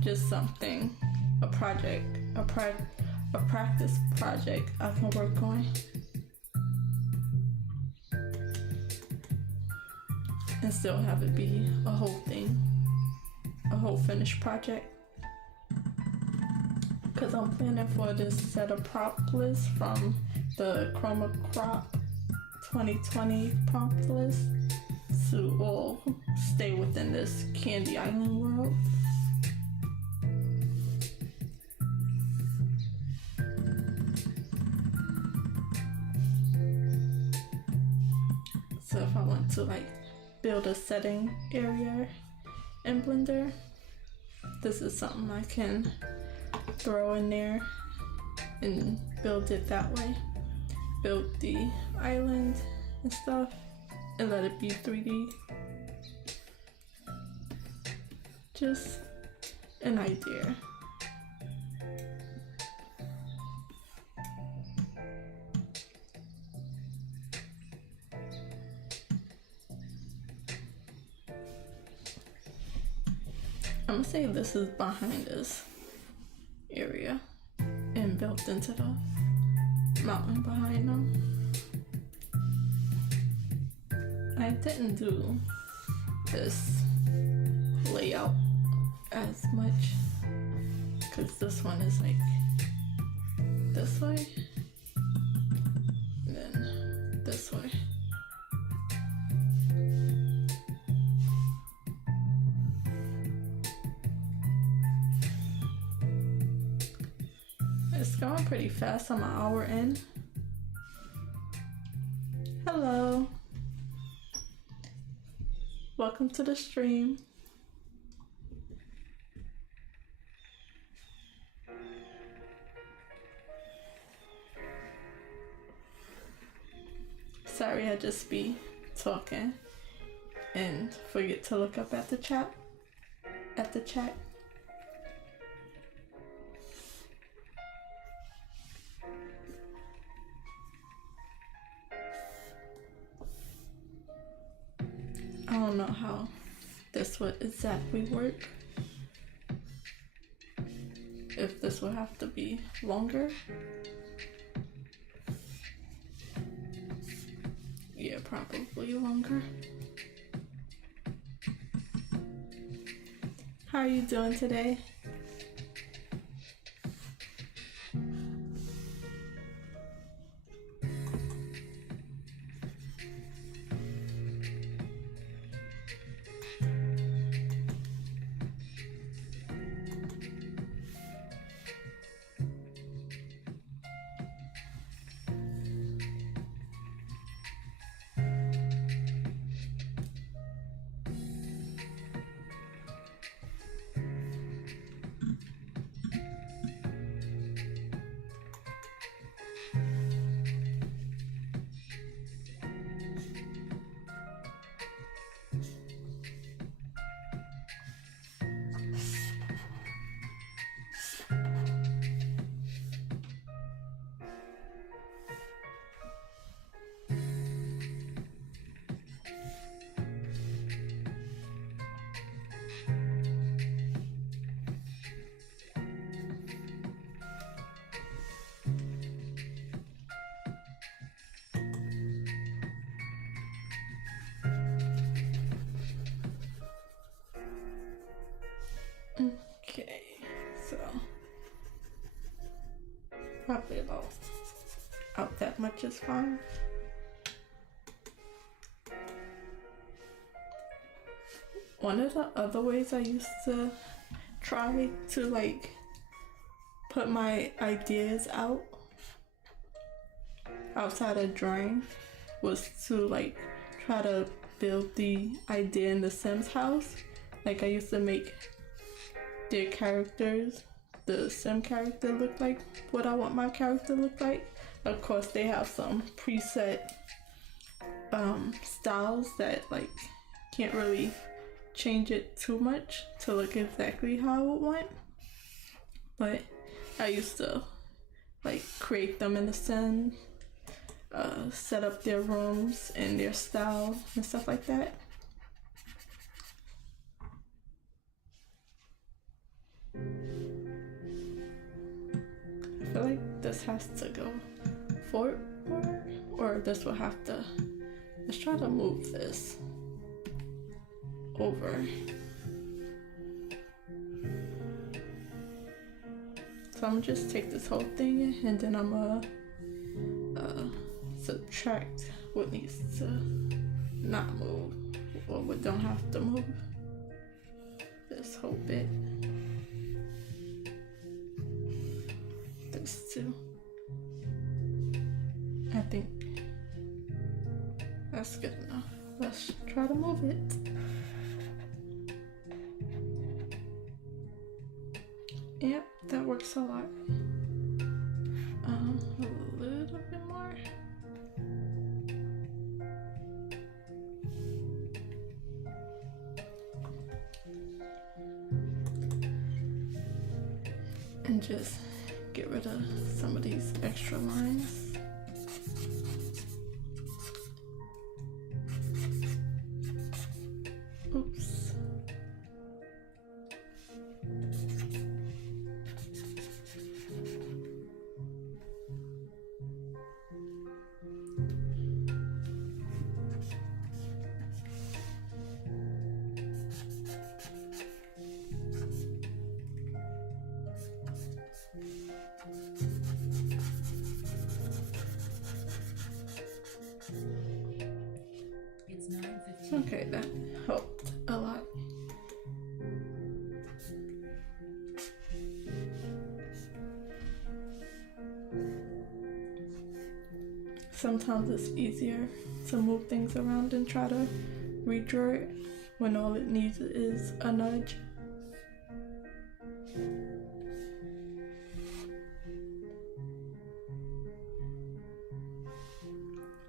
just something, a project, a practice project I can work on. And still have it be a whole thing, a whole finished project. Because I'm planning for this set of prompt list from the Chroma Crop 2020 prompt list to all stay within this Candy Island world. So if I want to like build a setting area in Blender, this is something I can throw in there and build it that way. Build the island and stuff and let it be 3D. Just an idea. I'm gonna say this is behind this area and built into the mountain behind them. I didn't do this layout as much because this one is like this way and then this way. It's going pretty fast. I'm an hour in. Hello. Welcome to the stream. Sorry, I just be talking and forget to look up at the chat. at the chat. I don't know how this would exactly work. If this would have to be longer. Yeah, probably longer. How are you doing today? Okay, so probably about out that much is fine. One of the other ways I used to try to like put my ideas out outside of drawing was to like try to build the idea in the Sims house. Like I used to make their characters, the Sim character, look like what I want my character to look like. Of course they have some preset styles that like can't really change it too much to look exactly how I would want, but I used to like create them in the Sim, set up their rooms and their style and stuff like that. I feel like this has to go forward or this will have to, let's try to move this over. So I'm gonna just take this whole thing and then I'm gonna subtract what needs to not move or what don't have to move. This whole bit. This too. I think that's good enough. Let's try to move it. Yep, that works a lot. A little bit more. And just get rid of some of these extra lines. Oops. Okay, that helped a lot. Sometimes it's easier to move things around and try to redraw it when all it needs is a nudge.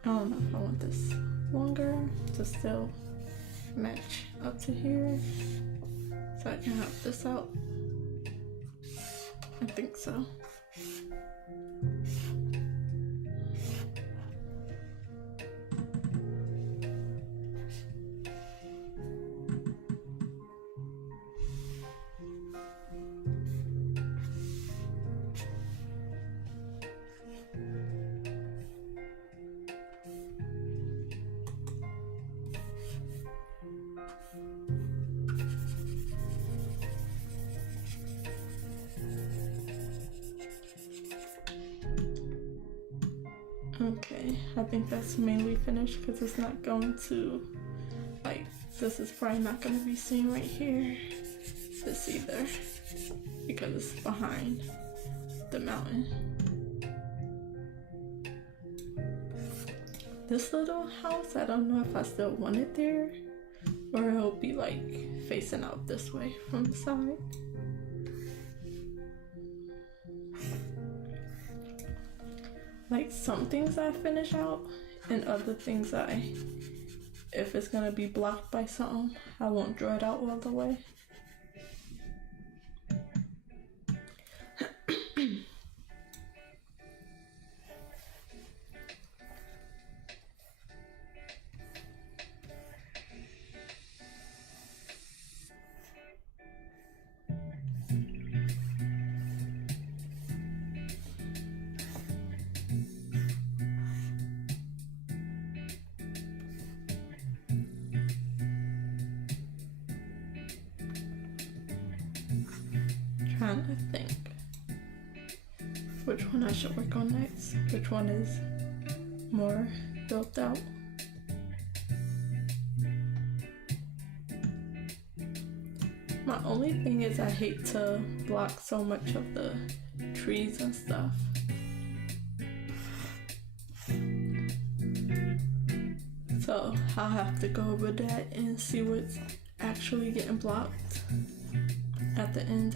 I don't know if I want this longer to still match up to here. So I can have this out. I think so. Okay, I think that's mainly finished because it's not going to, like, this is probably not going to be seen right here, this either, because it's behind the mountain. This little house, I don't know if I still want it there, or it'll be like facing out this way from the side. Like, some things I finish out, and other things if it's gonna be blocked by something, I won't draw it out all the way. Trying to think which one I should work on next, which one is more built out. My only thing is I hate to block so much of the trees and stuff. So I'll have to go over that and see what's actually getting blocked at the end.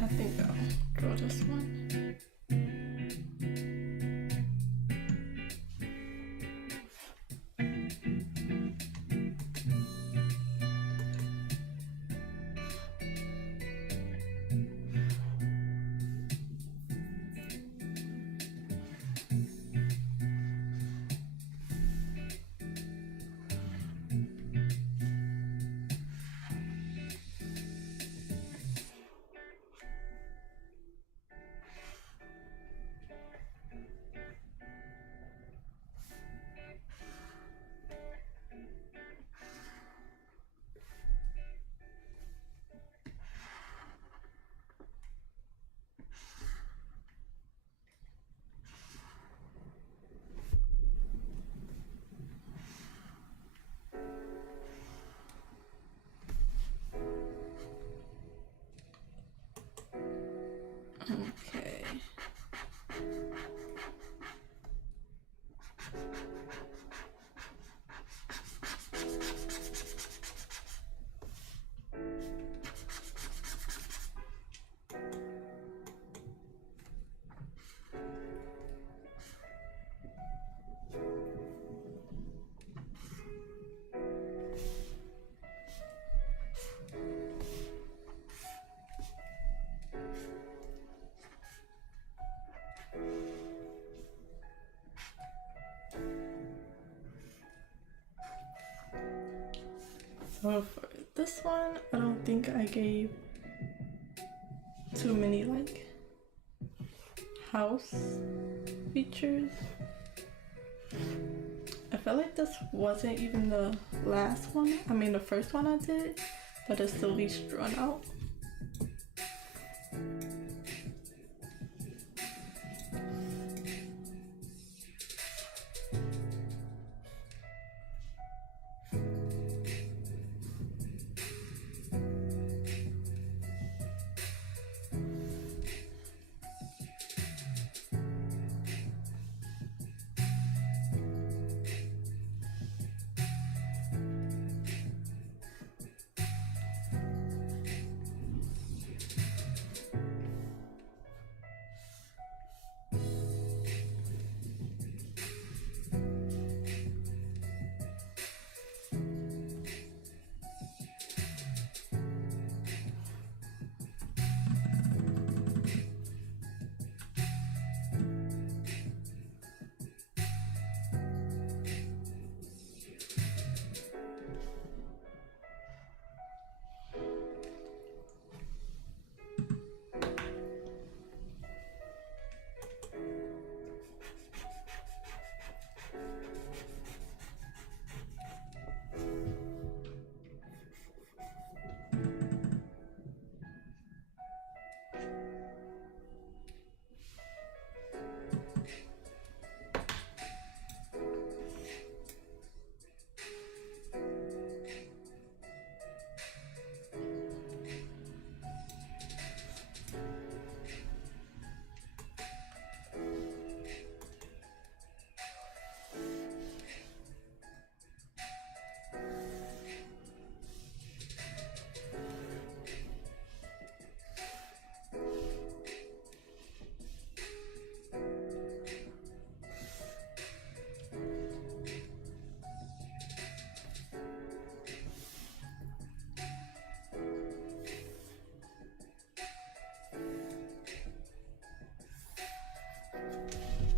I think I'll draw this one. Okay. So for this one, I don't think I gave too many like house features. I felt like this wasn't even the last one. I mean the first one I did, but it's the least drawn out.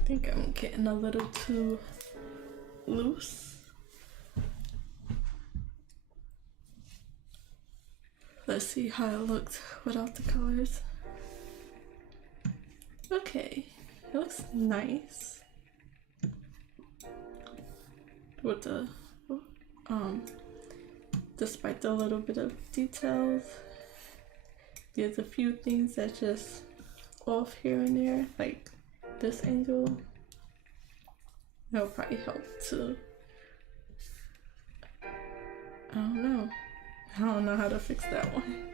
think I'm getting a little too loose. Let's see how it looks without the colors. Okay, it looks nice. With the, despite the little bit of details, there's a few things that just off here and there, like this angle. That'll probably help too. I don't know how to fix that one.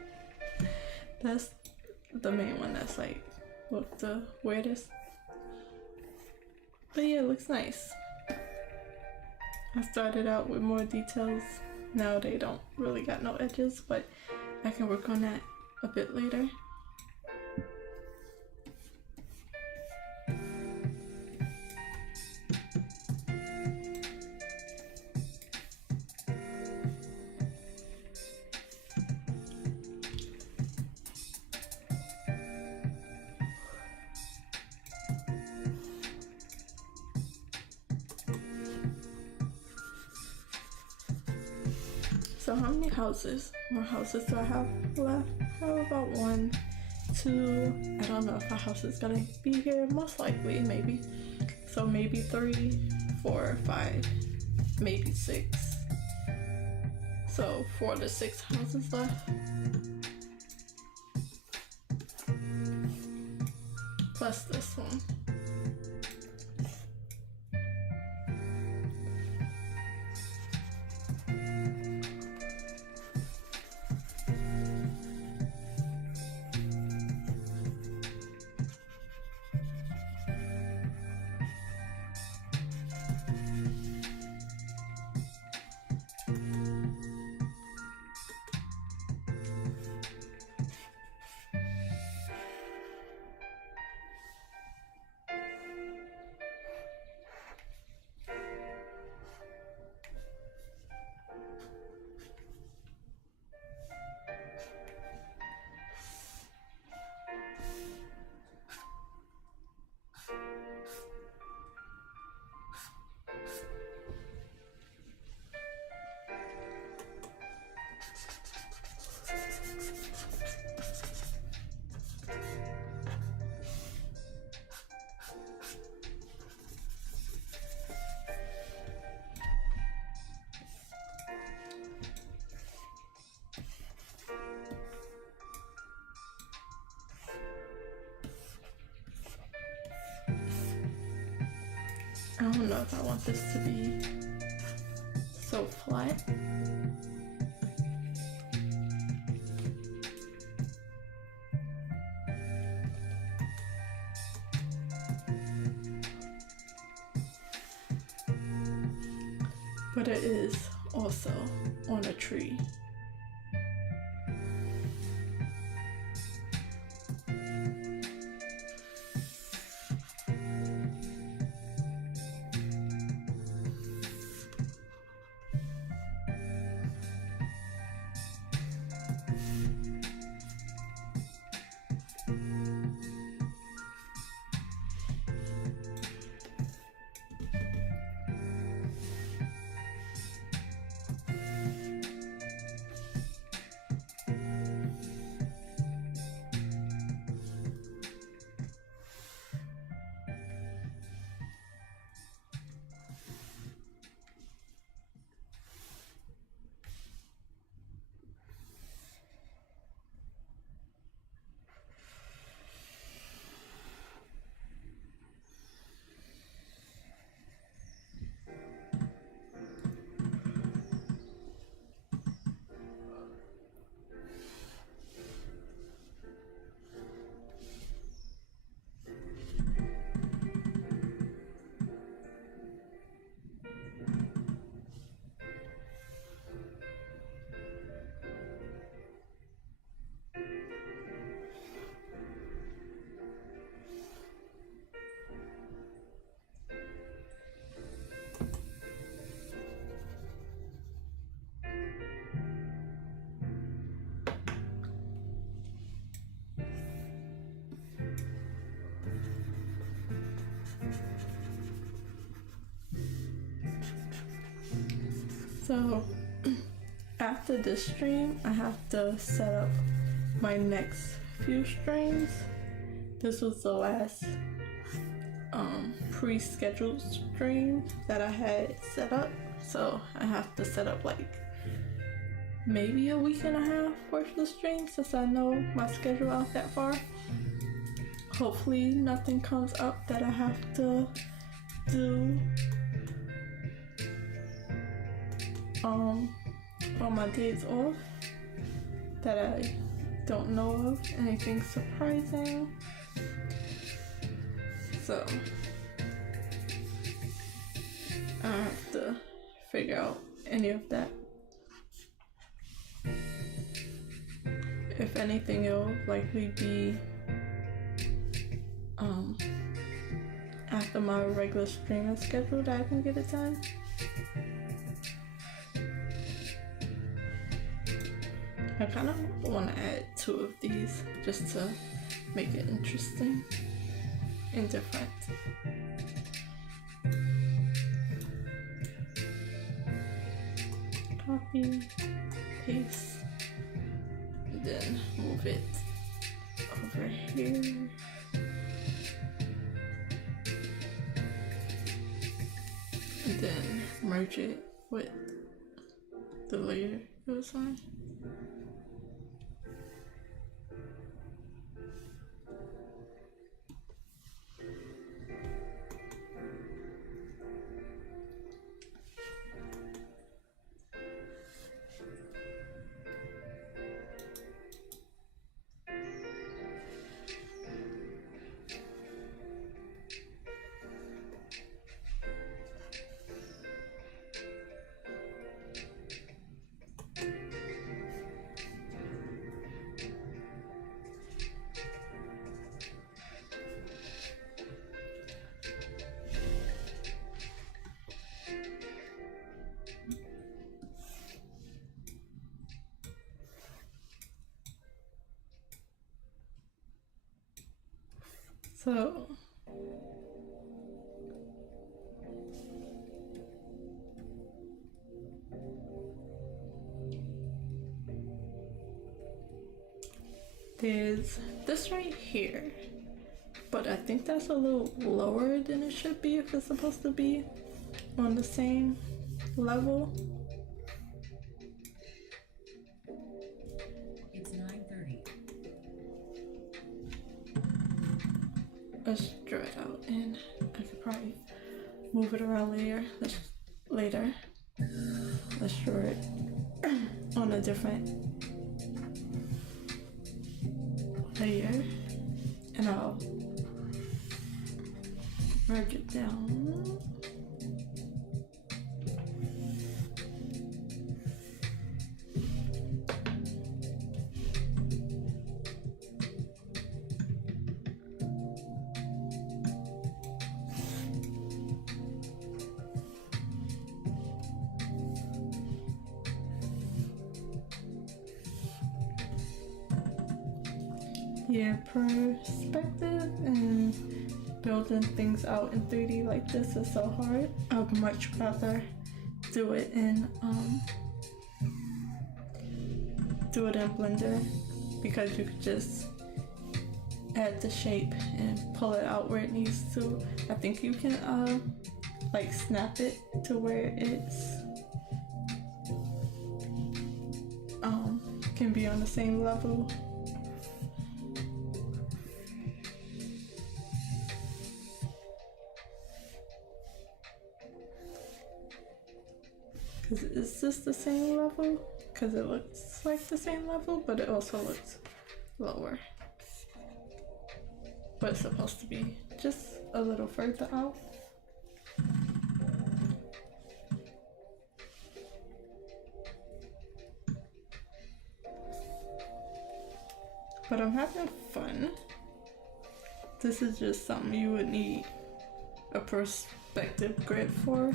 That's the main one that's like look the weirdest. But yeah, it looks nice. I started out with more details. Now they don't really got no edges, but I can work on that a bit later. So how many more houses do I have left? I have about 1, 2, I don't know if my house is gonna be here, most likely, maybe. So maybe 3, 4, 5, maybe 6. So 4 to 6 houses left. Plus this one. I don't know if I want this to be so flat. But it is also on a tree. So after this stream, I have to set up my next few streams. This was the last pre-scheduled stream that I had set up, so I have to set up like maybe a week and a half worth of streams since I know my schedule out that far. Hopefully nothing comes up that I have to do on my days off that I don't know of, anything surprising. So I have to figure out any of that. If anything, it'll likely be after my regular streaming schedule that I can get it done. I kind of want to add 2 of these just to make it interesting and different. Copy, paste, and then move it over here. And then merge it with the layer it was on. So there's this right here, but I think that's a little lower than it should be if it's supposed to be on the same level. It's 9:30. Let's draw it out, and I could probably move it around later. Let's draw it on a different layer, and I'll merge it down. Yeah, perspective and building things out in 3D like this is so hard. I would much rather do it in Blender, because you could just add the shape and pull it out where it needs to. I think you can like snap it to where it's can be on the same level. Is this the same level? Because it looks like the same level, but it also looks lower. But it's supposed to be just a little further out. But I'm having fun. This is just something you would need a perspective grid for,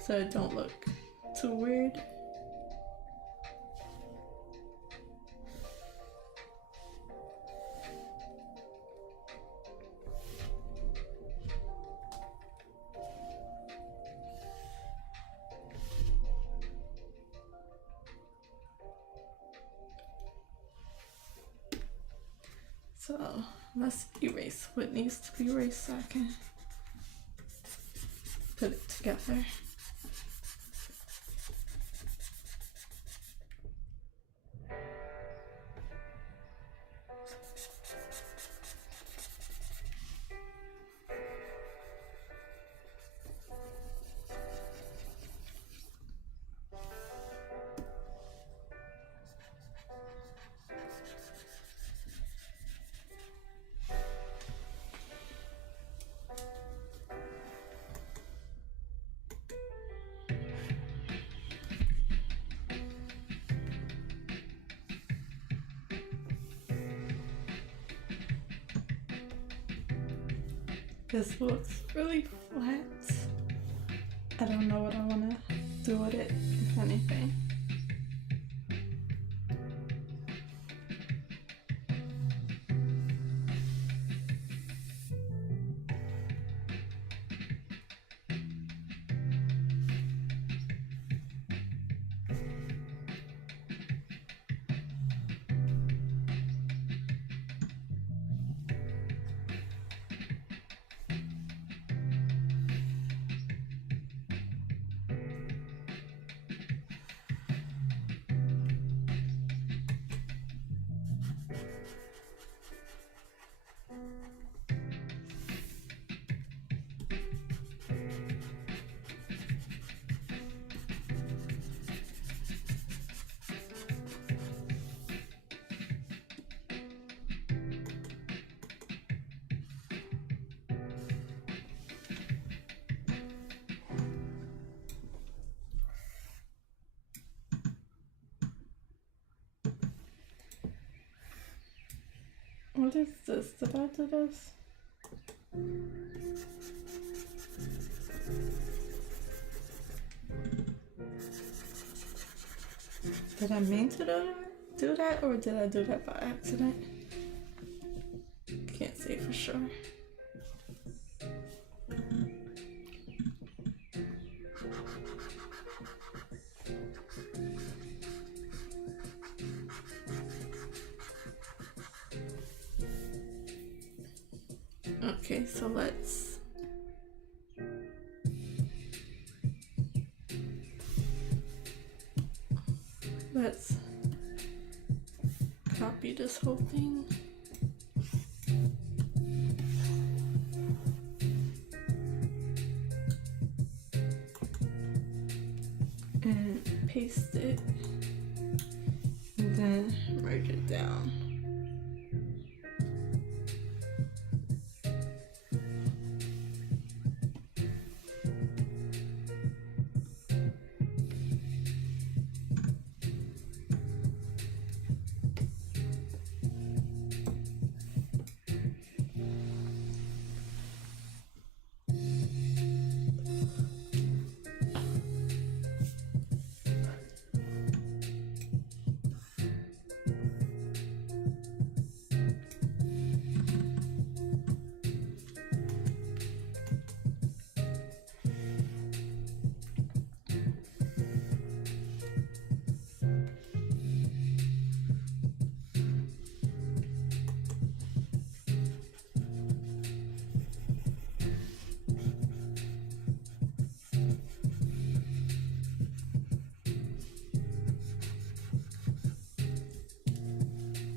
so it don't look too weird. So let's erase what needs to be erased so I can put it together. This looks really flat. I don't know what I want to do with it, if anything. What is this? Did I do this? Did I mean to do that, or did I do that by accident? Can't say for sure. Okay, so let's copy this whole thing. And paste it, and then merge it down.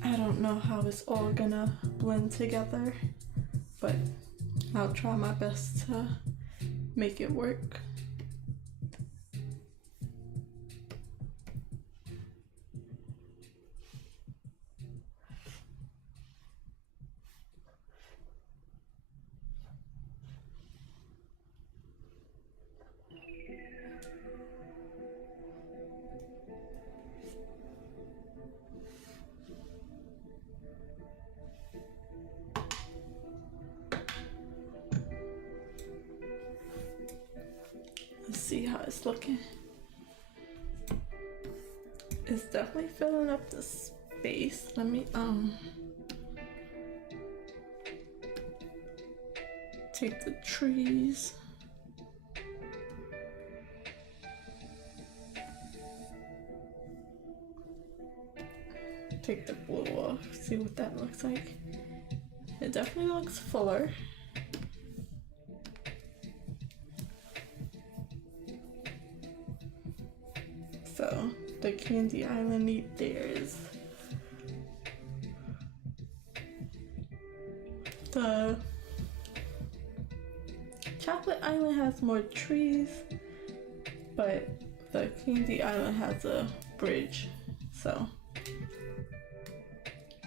I don't know how it's all gonna blend together, but I'll try my best to make it work. Let's see how it's looking. It's definitely filling up the space. Let me take the trees. Take the blue off, see what that looks like. It definitely looks fuller. So the Candy Island there is the Chocolate Island has more trees, but the Candy Island has a bridge. So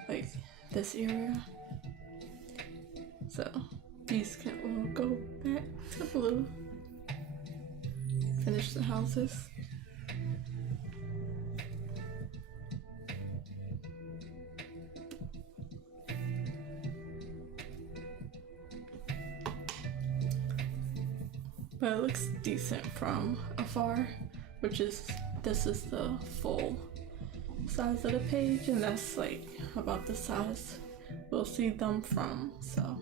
like this area. So these can all go back to blue. Finish the houses. But it looks decent from afar, which is, this is the full size of the page, and that's like about the size we'll see them from. So,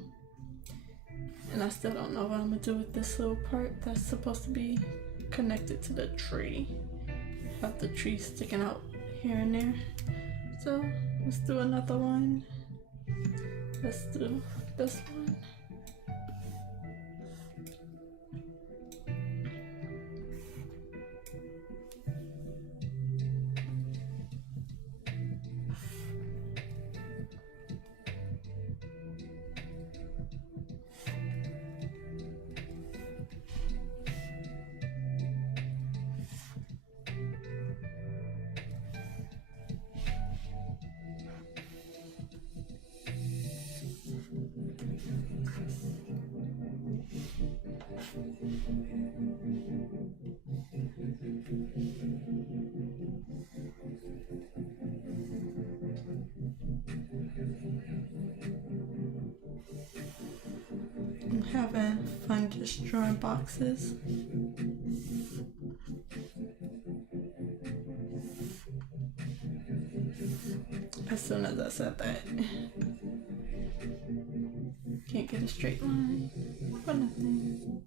and I still don't know what I'm gonna do with this little part that's supposed to be connected to the tree. Have the tree sticking out here and there. So let's do another one. Let's do this one. I'm having fun just drawing boxes. As soon as I said that, can't get a straight line for nothing.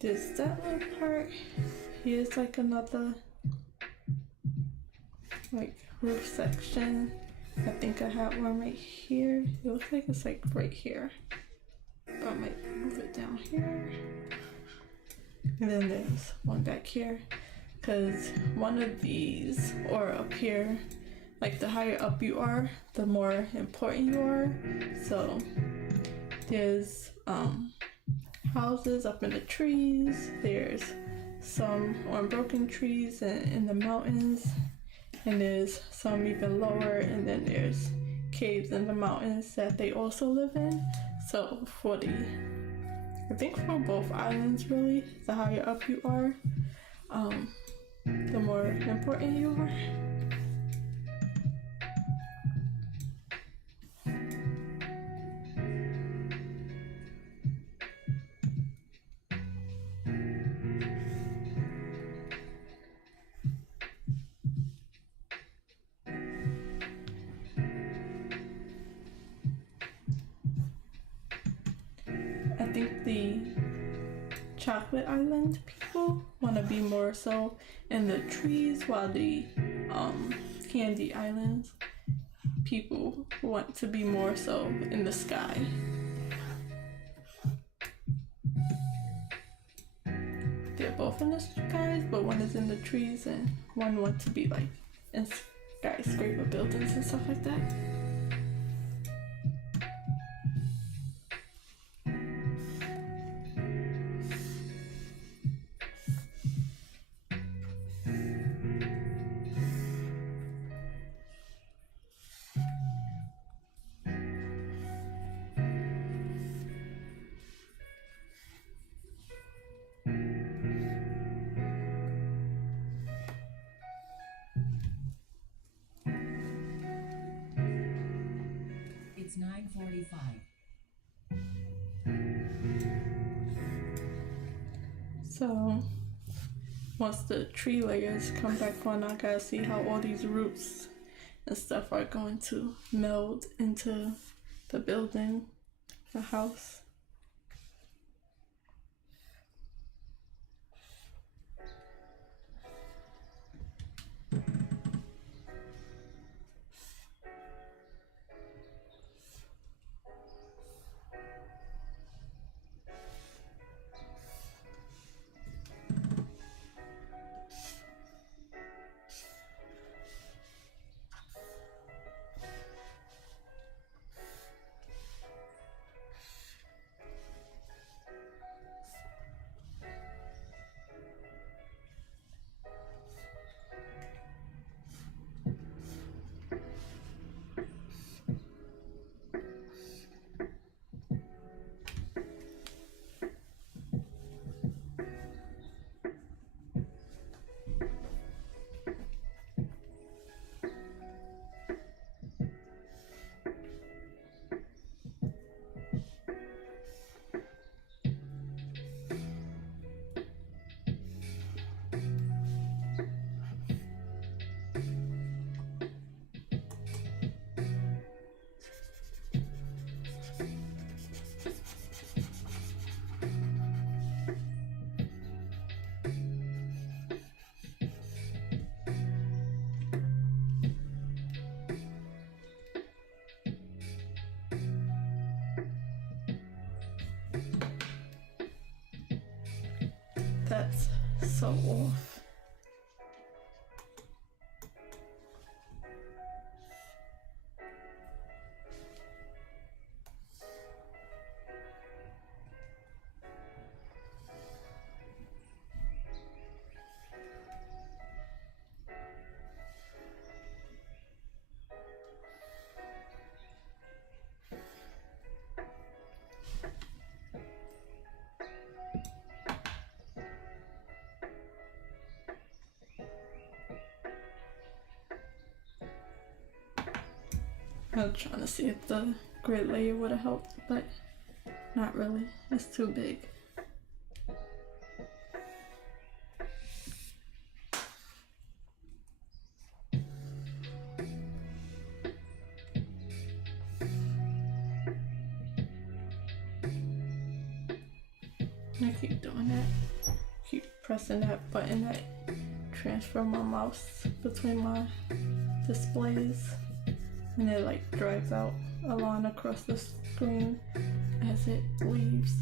there's that little part. Here's like another like roof section. I think I have one right here. It looks like it's like right here. But I might move it down here. And then there's one back here. Because one of these, or up here, like the higher up you are, the more important you are. So there's houses up in the trees. There's some on broken trees and in the mountains. And there's some even lower, and then there's caves in the mountains that they also live in. So I think for both islands really, the higher up you are, the more important you are. I think the Chocolate Island people want to be more so in the trees, while the Candy Islands people want to be more so in the sky. They're both in the skies, but one is in the trees and one wants to be like in skyscraper buildings and stuff like that. It's 9:45. So once the tree layers come back on, I gotta see how all these roots and stuff are going to meld into the building, the house. That's so off. I was trying to see if the grid layer would have helped, but not really. It's too big. keep doing that. Keep pressing that button that transfer my mouse between my displays, and it like drags out a line across the screen as it leaves.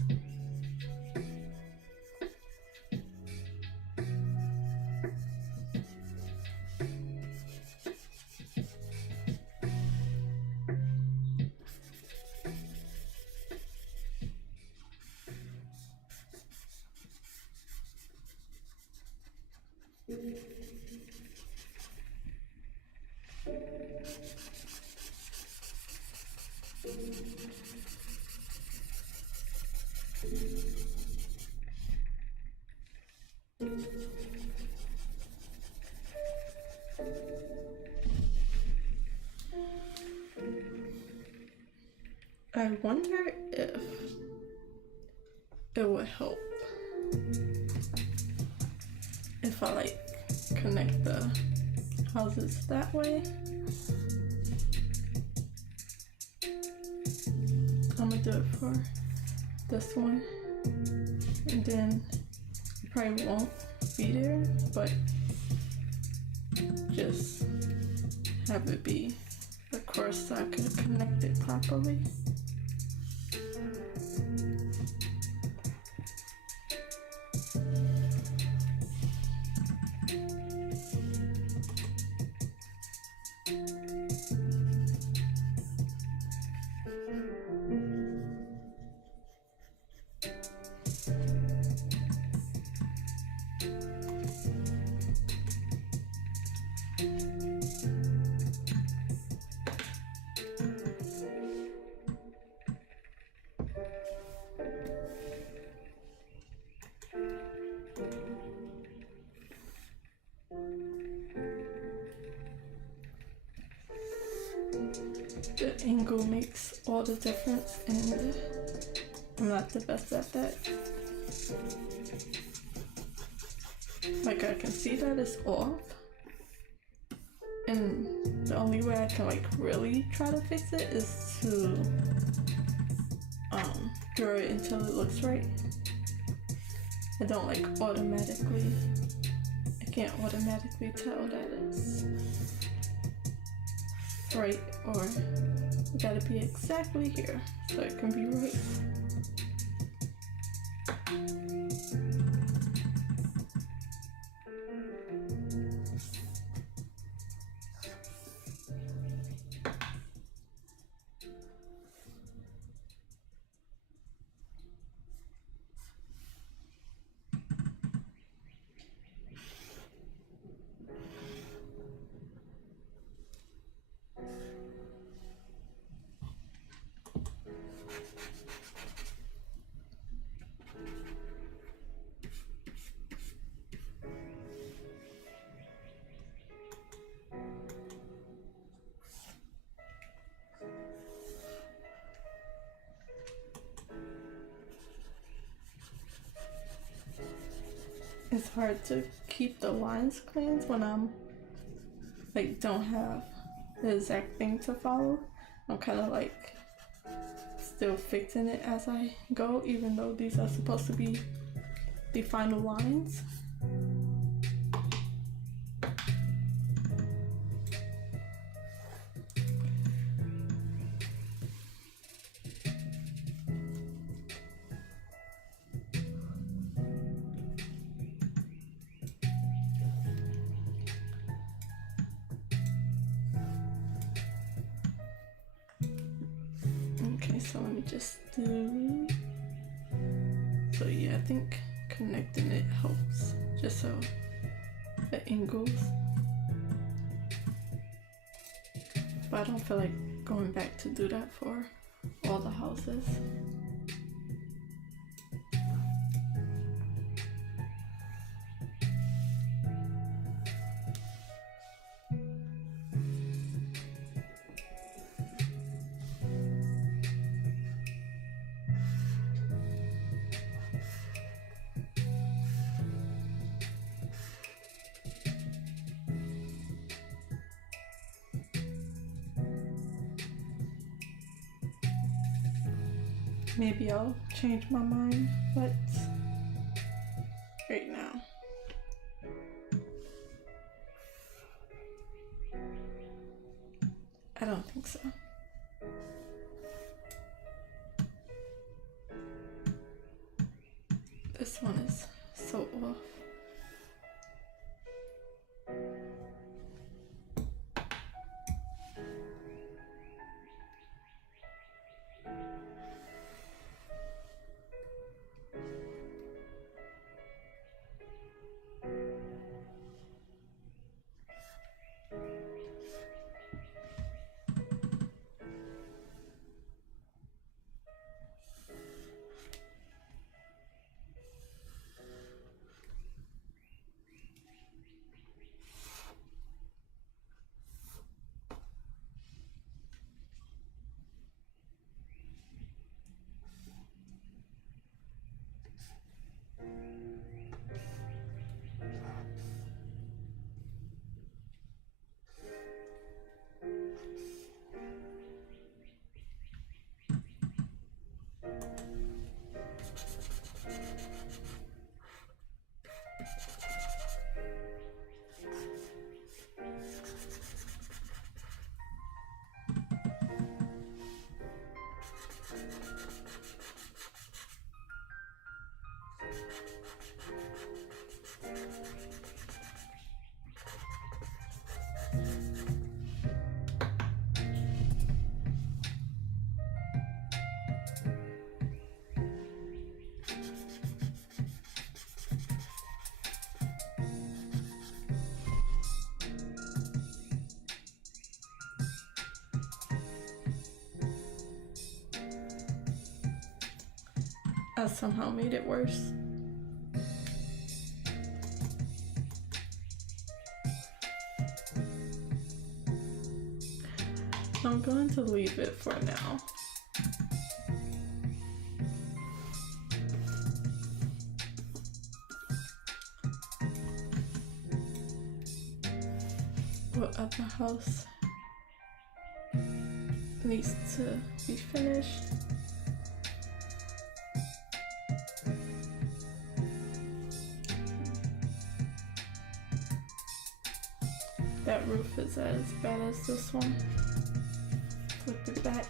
I wonder if it would help if I like connect the houses that way. I'm gonna do it for this one, and then it probably won't be there, but just have it be across so I can connect it properly. The angle makes all the difference, and I'm not the best at that. Like, I can see that it's off, and the only way I can like really try to fix it is to draw it until it looks right. I don't like automatically, I can't automatically tell that it's right, or it gotta be exactly here so it can be right. It's hard to keep the lines clean when I'm like don't have the exact thing to follow. I'm kind of like still fixing it as I go, even though these are supposed to be the final lines. Okay, so let me just do, so yeah, I think connecting it helps, just so the angles, but I don't feel like going back to do that for all the houses. Maybe I'll change my mind, but This one is so off. I somehow made it worse. I'm going to leave it for now. What other house needs to be finished? That roof is as bad as this one with the back.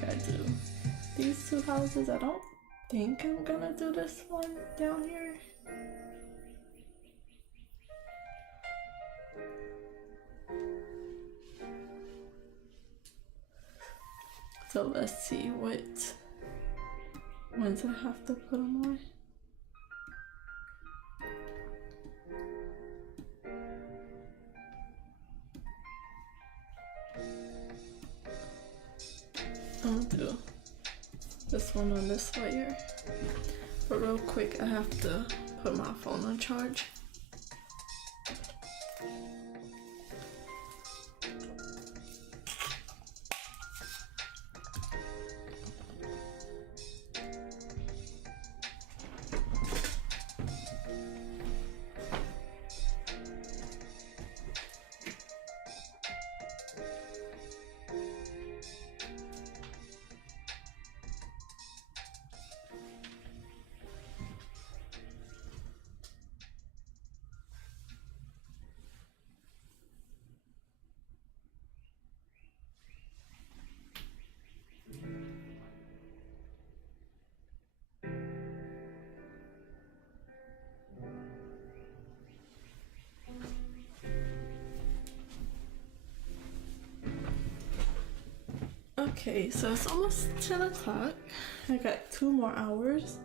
Gotta do these two houses. I don't think I'm gonna do this one down here. So let's see what ones I have to put them on. I'm gonna do this one on this layer. But real quick, I have to put my phone on charge. Okay, so it's almost 10 o'clock. I got 2 more hours.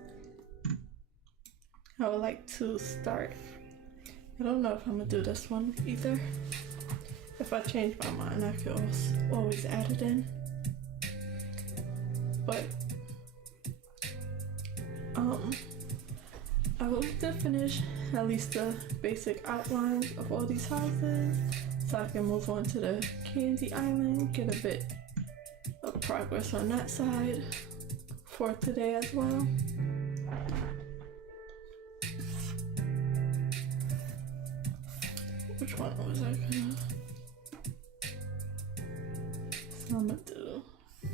I would like to start. I don't know if I'm gonna do this one either. If I change my mind, I can always add it in. But I would like to finish at least the basic outlines of all these houses so I can move on to the Candy Island, get a bit of progress on that side for today as well. Which one was I gonna? So I'm gonna do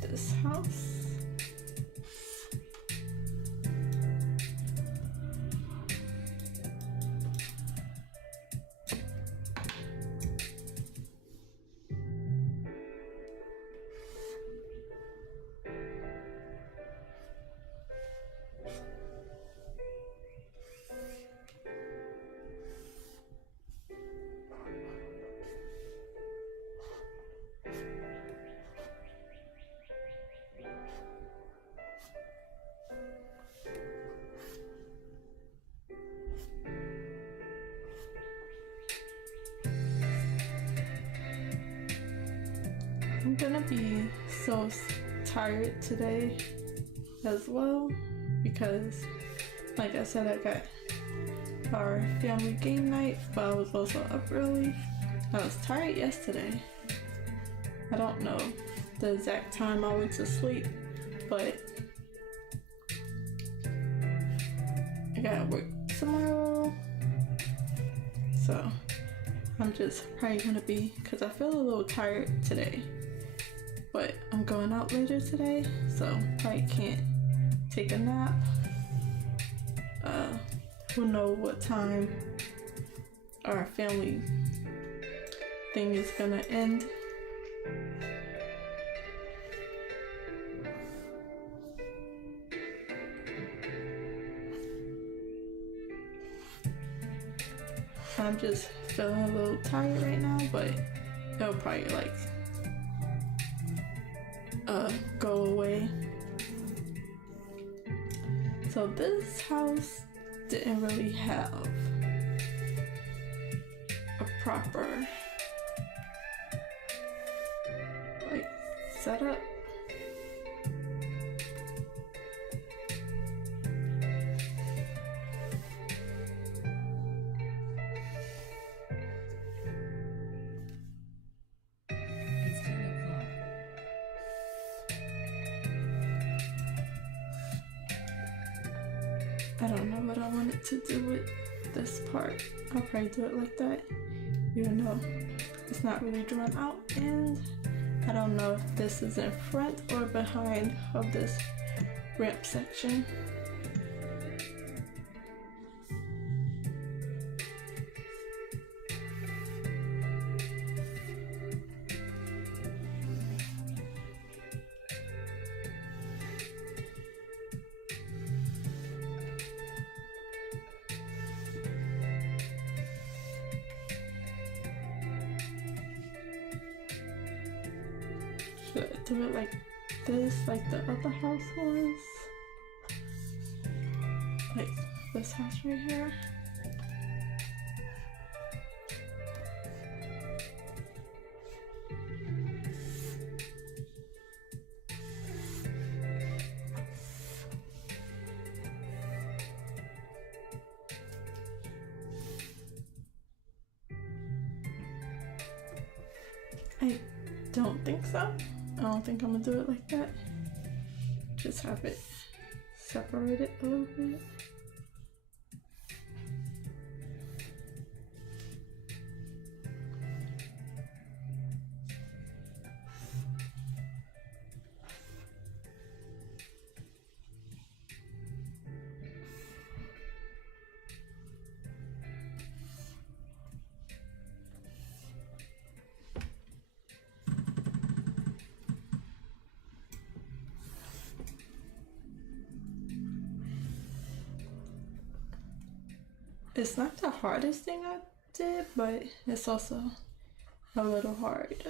this house. I'm gonna be so tired today as well because, like I said, I got our family game night, but I was also up early. I was tired yesterday. I don't know the exact time I went to sleep, but I gotta work tomorrow, so I'm just probably gonna be, because I feel a little tired today, but I'm going out later today, so probably can't take a nap. Who knows what time our family thing is gonna end. I'm just feeling a little tired right now, but it'll probably like go away. So this house didn't really have a proper like setup. It's 10 o'clock. I don't know what I wanted to do with this part. I'll probably do it like that, even though it's not really drawn out, and I don't know if this is in front or behind of this ramp section. Should I do it like this, like the other house was? Like this house right here? I don't think so. I don't think I'm gonna do it like that. Just have it separated a little bit. It's not the hardest thing I did, but it's also a little hard.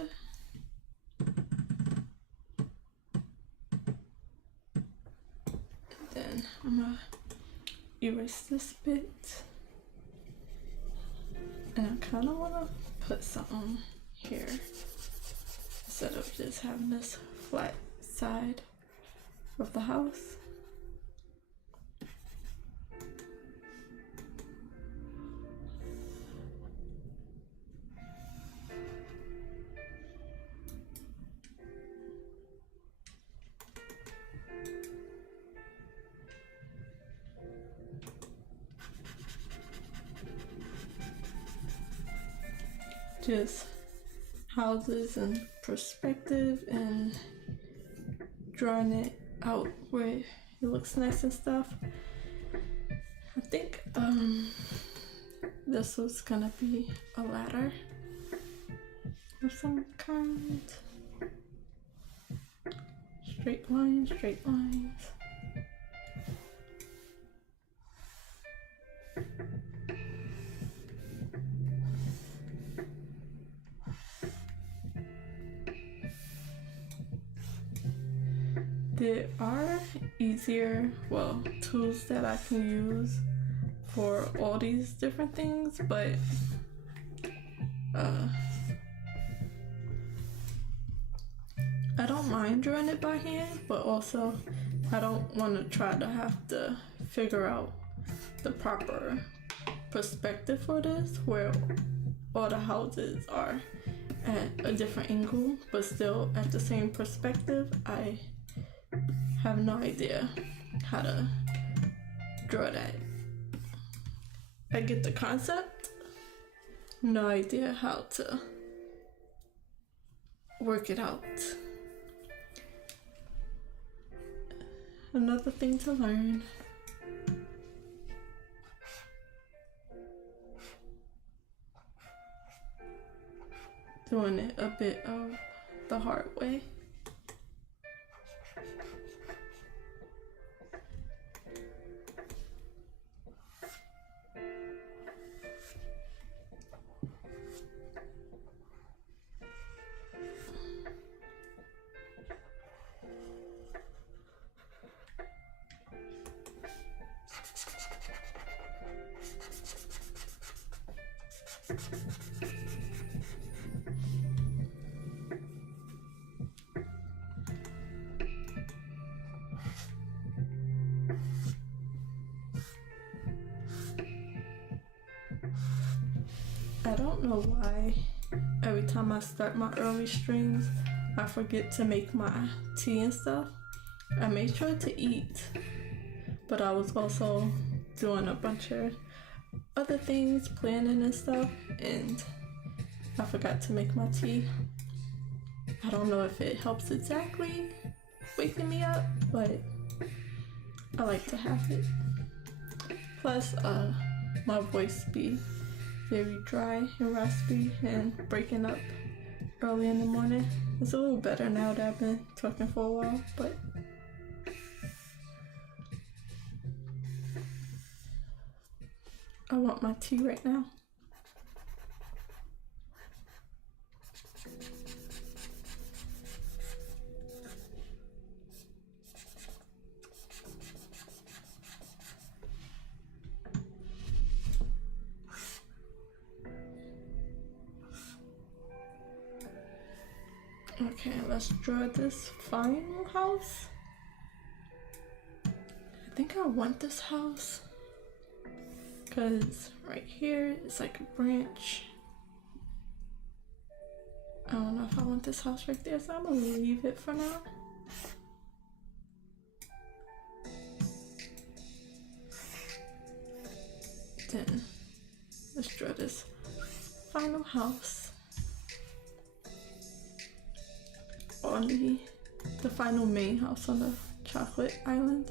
Then I'm gonna erase this bit. And I kind of want to put something here instead of just having this flat side of the house. Just houses and perspective and drawing it out where it looks nice and stuff. I think this was gonna be a ladder of some kind. Straight lines, straight lines. There are easier, well, tools that I can use for all these different things, but don't mind drawing it by hand, but also I don't want to try to have to figure out the proper perspective for this, where all the houses are at a different angle but still at the same perspective. I have no idea how to draw that. I get the concept, no idea how to work it out. Another thing to learn. Doing it a bit of the hard way. I don't know why every time I start my early streams, I forget to make my tea and stuff. I made sure to eat, but I was also doing a bunch of other things, planning and stuff, and I forgot to make my tea. I don't know if it helps exactly waking me up, but I like to have it. Plus, my voice be very dry and raspy and breaking up early in the morning. It's a little better now that I've been talking for a while, but I want my tea right now. Okay, let's draw this final house. I think I want this house because right here it's like a branch. I don't know if I want this house right there, so I'm gonna leave it for now. Then let's draw this final house on the final main house on the chocolate island.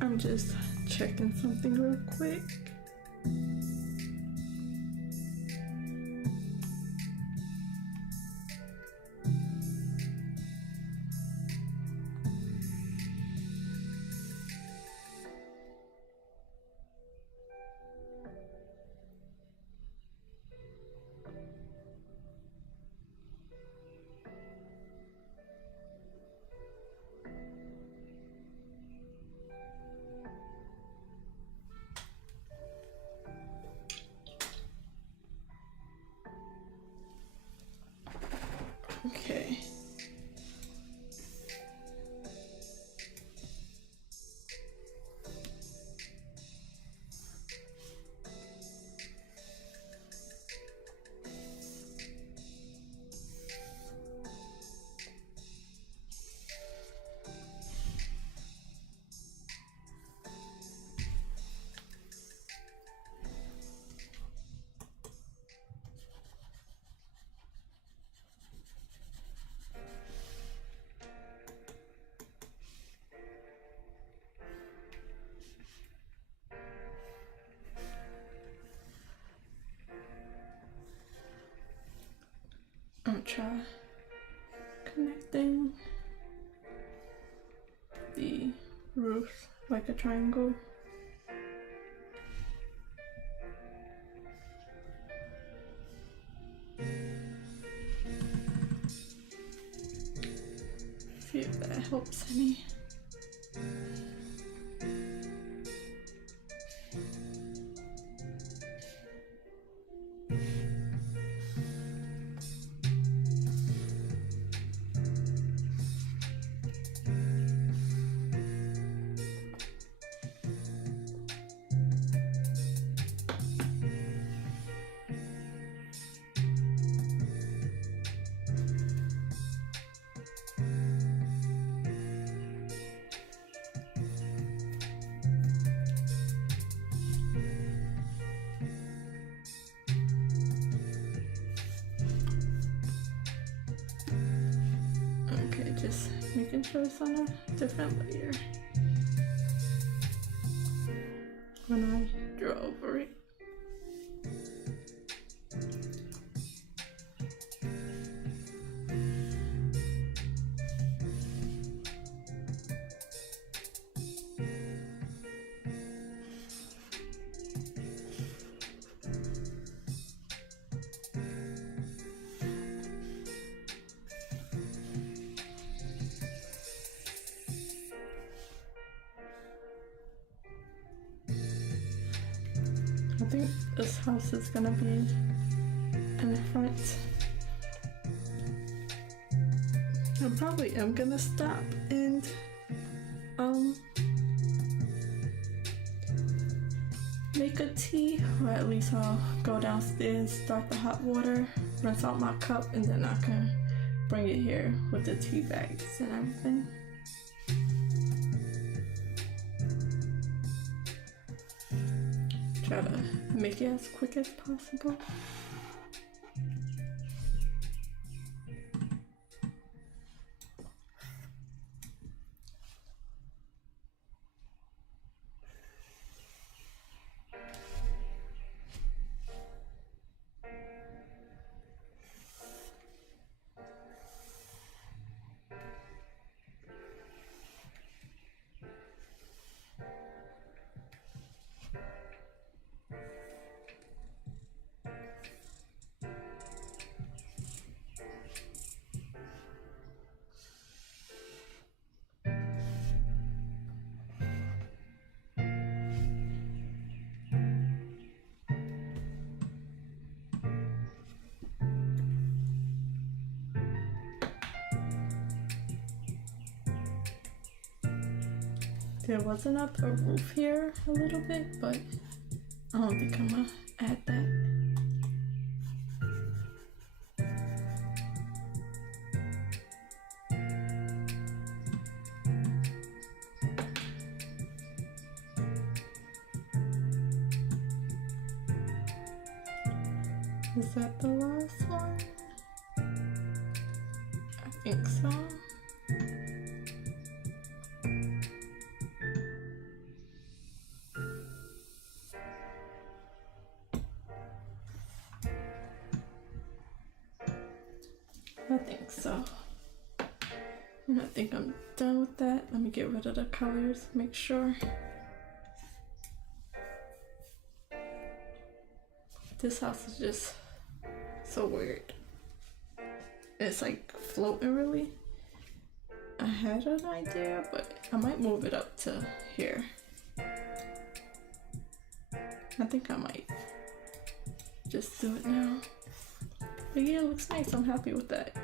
I'm just checking something real quick. try connecting the roof like a triangle. See if that helps any. Just making sure it's on a different layer when I draw over it. I think this house is gonna be in the front. I probably am gonna stop and make a tea, or at least I'll go downstairs, start the hot water, rinse out my cup, and then I can bring it here with the tea bags and everything. Try to make it as quick as possible. There was a roof here a little bit, but I don't think I'm gonna add that. Is that the last one? I think so. I think so. I think I'm done with that. Let me get rid of the colors, make sure. This house is just so weird. It's like floating really. I had an idea, but I might move it up to here. I think I might just do it now. But yeah, it looks nice. I'm happy with that.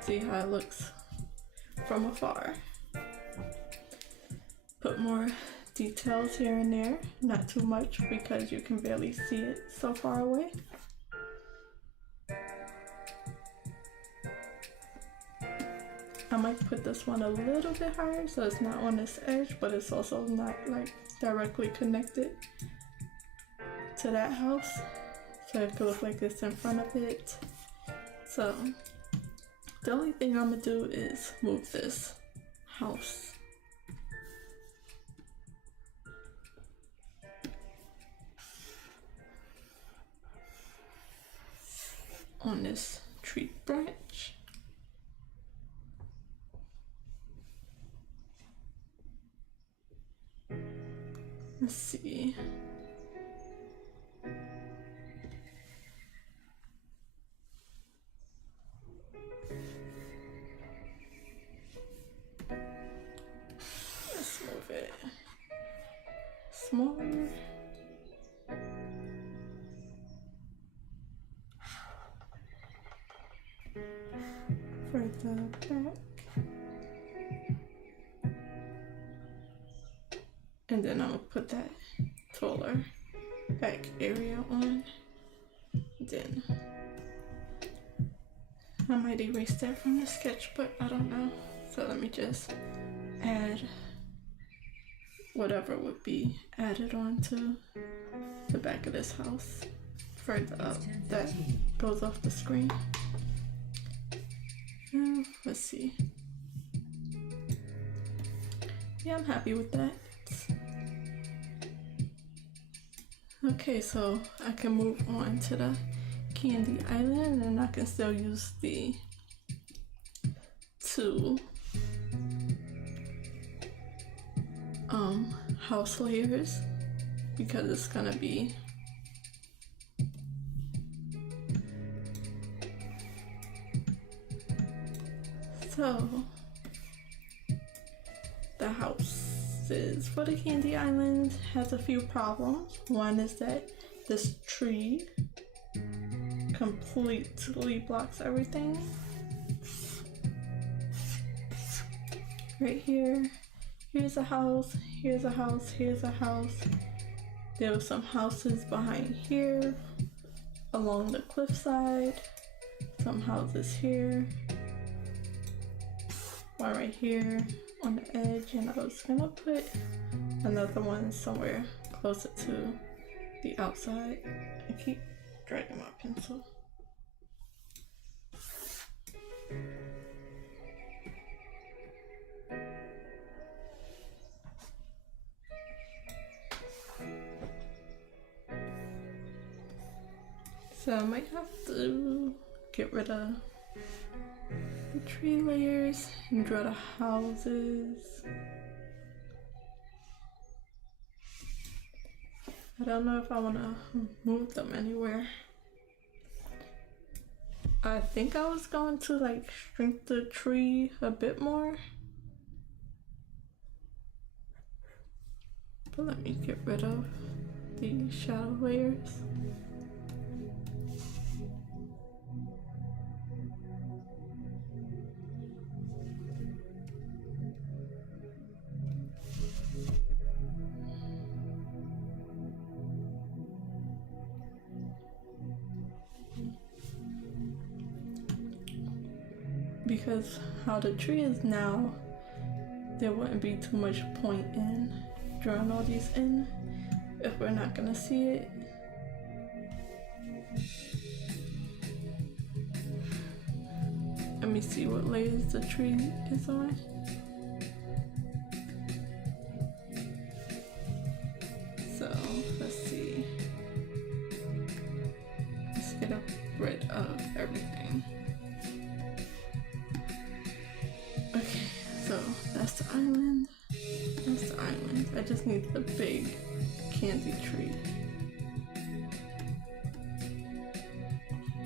See how it looks from afar. Put more details here and there, not too much because you can barely see it so far away. I might put this one a little bit higher so it's not on this edge, but it's also not like directly connected to that house, so it could look like it's in front of it. So the only thing I'm gonna do is move this house. On this tree branch. Let's see. Let's move it smaller. For the back. And then I'll put that taller back area on. Then I might erase that from the sketch, but I don't know. So let me just add whatever would be added onto the back of this house further up that goes off the screen. Let's see. Yeah, I'm happy with that. Okay, so I can move on to the Candy Island, and I can still use the two house layers because it's gonna be so the houses for the Candy Island has a few problems. One is that this tree completely blocks everything. Right here, here's a house, here's a house, here's a house. There were some houses behind here, along the cliffside, some houses here, one right here on the edge, and I was gonna put another one somewhere closer to the outside. I keep dragging my pencil. So I might have to get rid of the tree layers and draw the houses. I don't know if I want to move them anywhere. I think I was going to like shrink the tree a bit more. But let me get rid of the shadow layers. Because how the tree is now, there wouldn't be too much point in drawing all these in if we're not gonna see it. Let me see what layers the tree is on. So let's see. Let's get rid of everything. Okay, so that's the island. That's the island. I just need the big candy tree.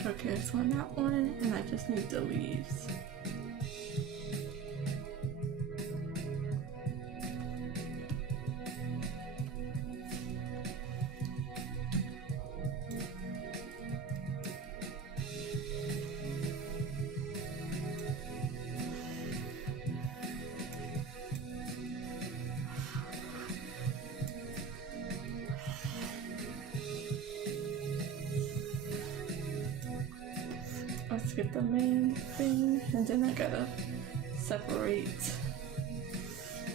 Okay, it's on that one, and I just need the leaves. Let's get the main thing, and then I gotta separate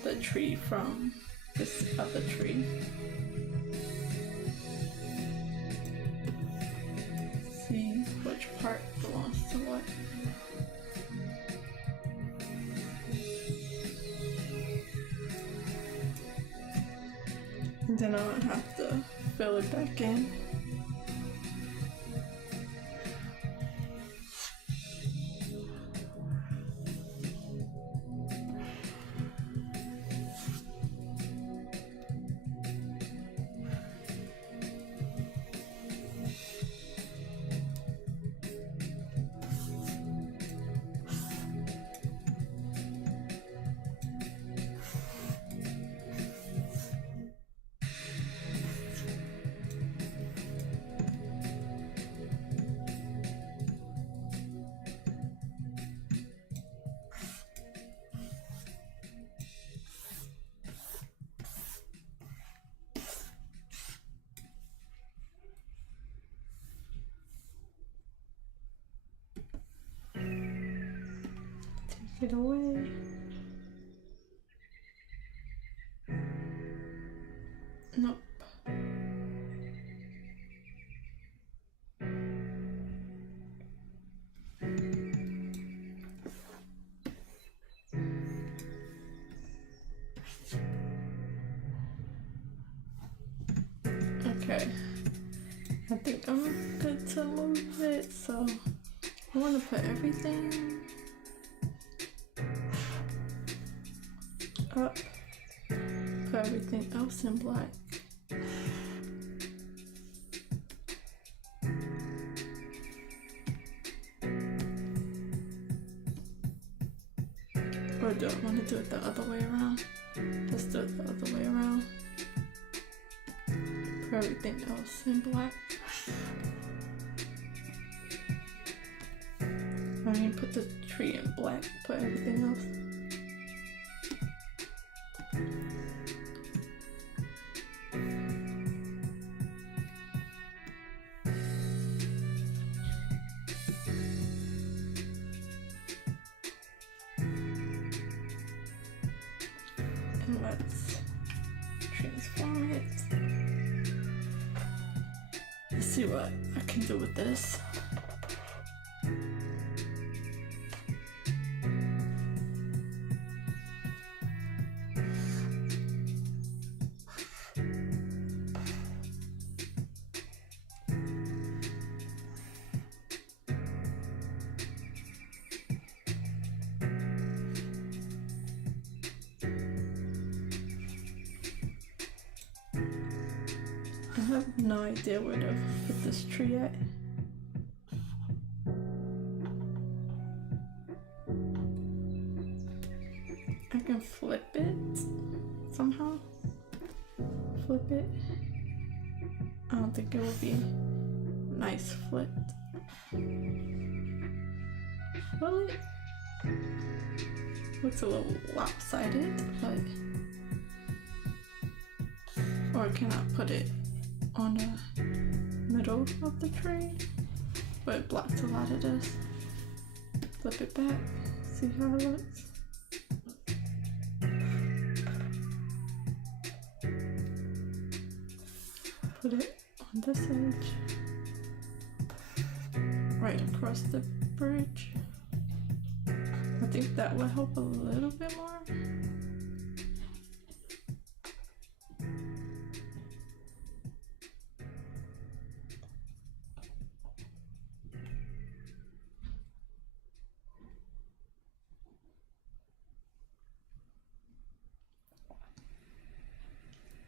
the tree from this other tree. See which part belongs to what. And then I'll have to fill it back in. Get away. Nope. Okay. I think I'm good to move it, so I want to put everything up, put everything else in black. Or do I want to do it the other way around? Let's do it the other way around. Put everything else in black. I mean, put the tree in black, put everything else. And let's transform it. Let's see what I can do with this. I have no idea where to put this tree at. I can flip it somehow. Flip it. I don't think it would be nice flipped. Will it? Looks a little lopsided, but. Or can I put it on the middle of the tree? But it blocks a lot of this. Flip it back, see how it looks. Put it on this edge, right across the bridge. I think that will help a little bit more.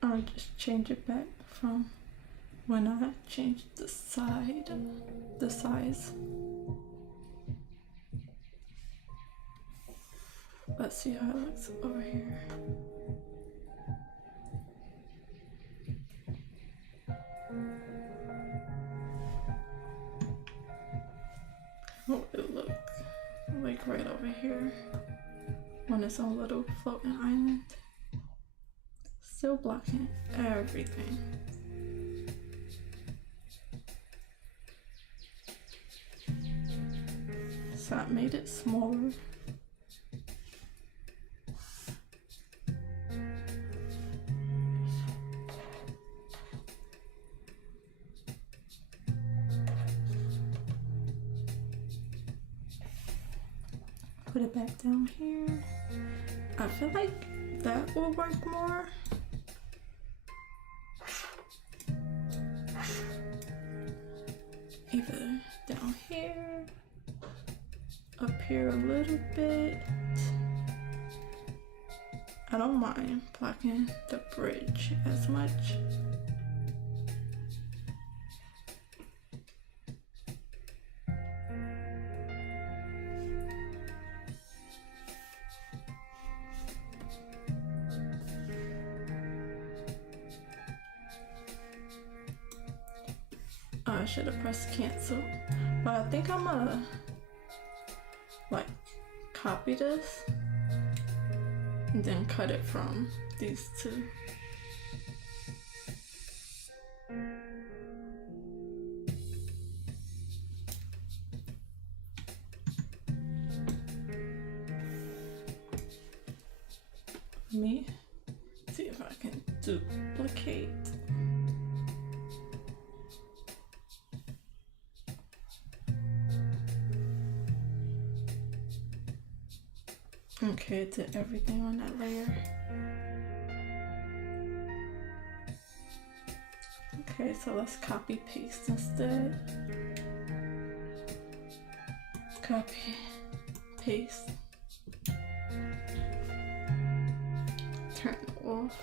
I'll just change it back from when I changed the size. Let's see how it looks over here. What would it look like right over here on its own little floating island? Still blocking everything. So I made it smaller. Put it back down here. I feel like that will work more. Either down here, up here a little bit. I don't mind blocking the bridge as much. I should have pressed cancel, but I think I'm gonna like copy this and then cut it from these two. me see if I can duplicate. Okay, did everything on that layer. Okay, so let's copy paste instead. Copy, paste. Turn it off.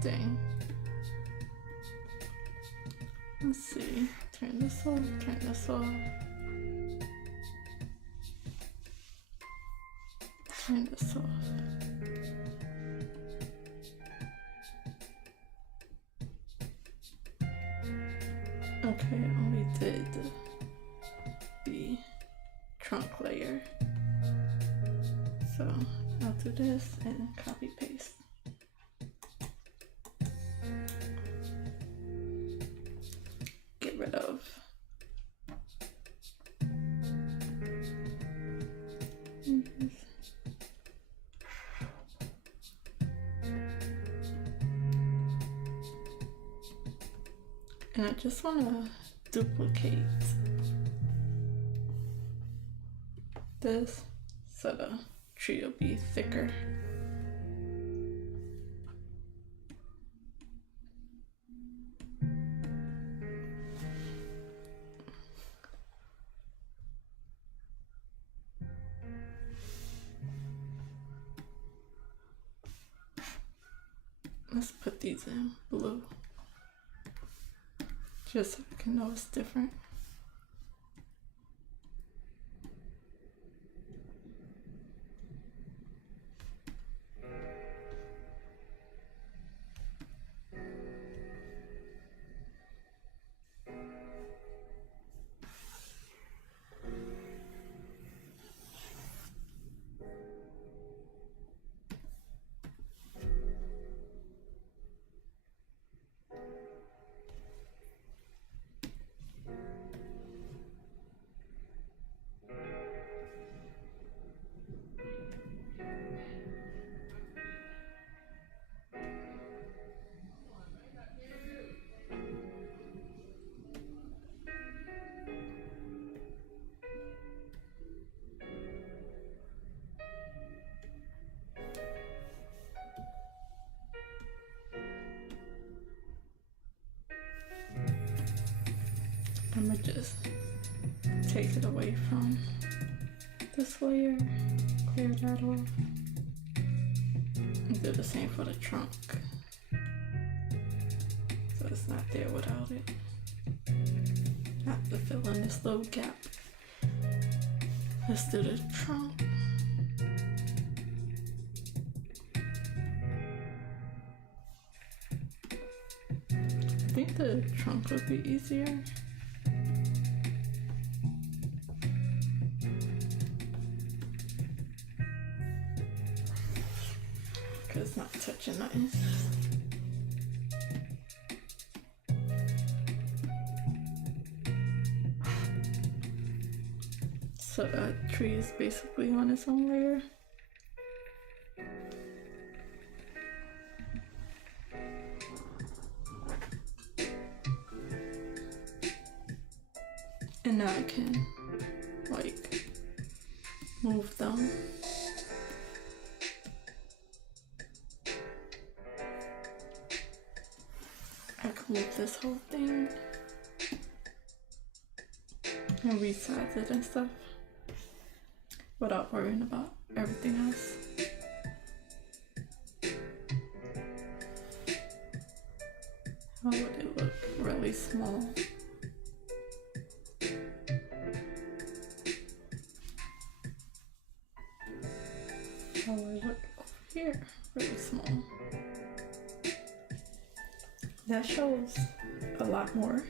Dang. Let's see. Turn this off, turn this off. Turn this off. Okay, only did the trunk layer. So I'll do this and copy paste. Get rid of. And I just want to duplicate this so the tree will be thicker. Let's put these in blue, just so I can know it's different. I'm gonna just take it away from this layer, clear that off, and do the same for the trunk, so it's not there without it. Have to fill in this little gap. Let's do the trunk. I think the trunk would be easier. Cause it's not touching nothing. So that tree is basically on its own layer. And now I can like move them. I can move this whole thing and resize it and stuff without worrying about everything else. How would it look really small? How would it look over here? Really small. That shows a lot more.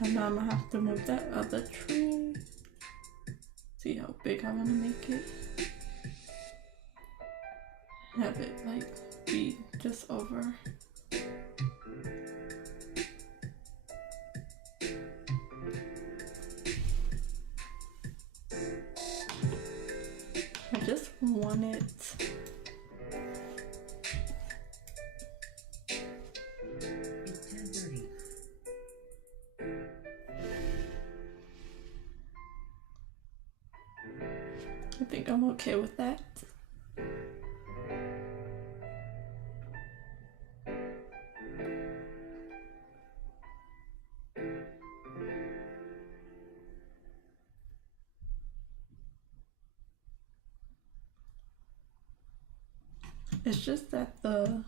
And now I'm gonna have to move that other tree. See how big I wanna make it. Have it like be just over. I think I'm okay with that. It's just that the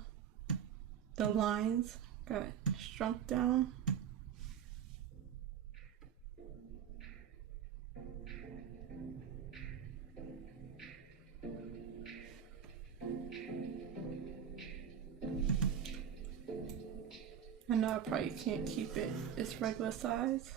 lines got shrunk down. I know I probably can't keep it its regular size.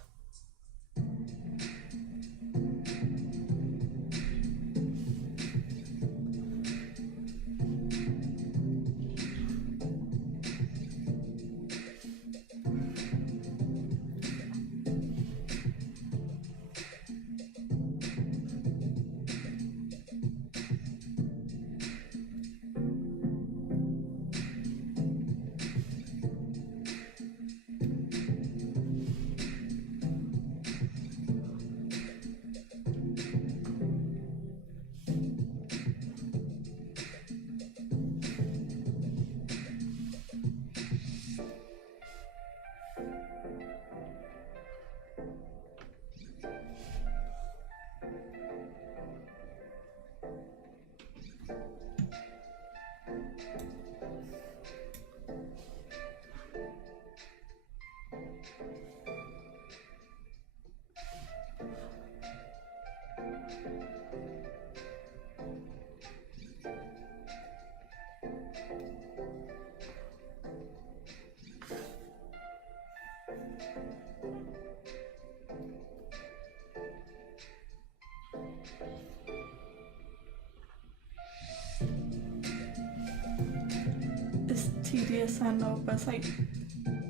It's tedious, I know, but it's like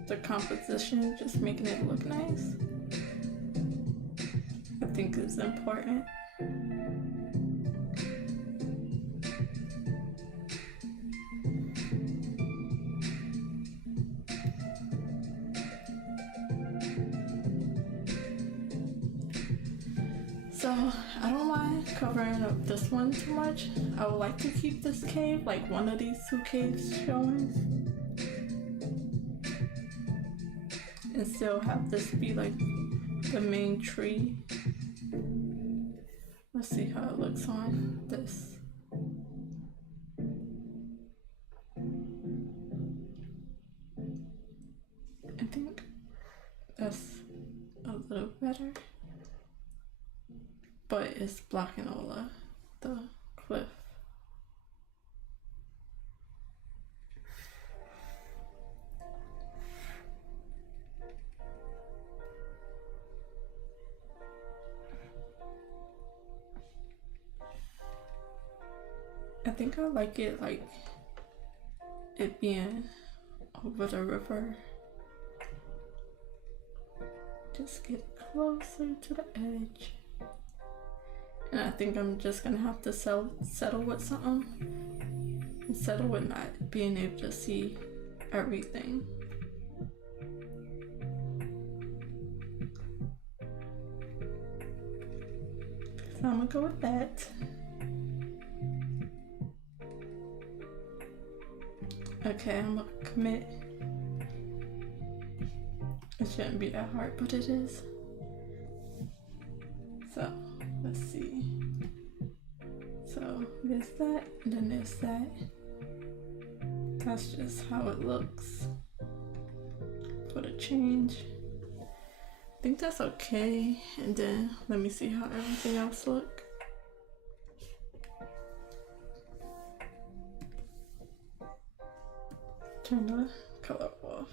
the composition, just making it look nice, I think is important. So I don't mind covering up this one too much. I would like to keep this cave, like one of these two caves showing, and still have this be like the main tree. Let's see how it looks on this. I think that's a little better. But it's blocking all of the cliff. I think I like it being over the river. Just get closer to the edge. And I think I'm just gonna have to settle with something and settle with not being able to see everything. So I'm gonna go with that. Okay, I'm gonna commit. It shouldn't be that hard, but it is. So let's see. So there's that, and then there's that. That's just how it looks for the change. I think that's okay. And then let me see how everything else look. Turn the color off.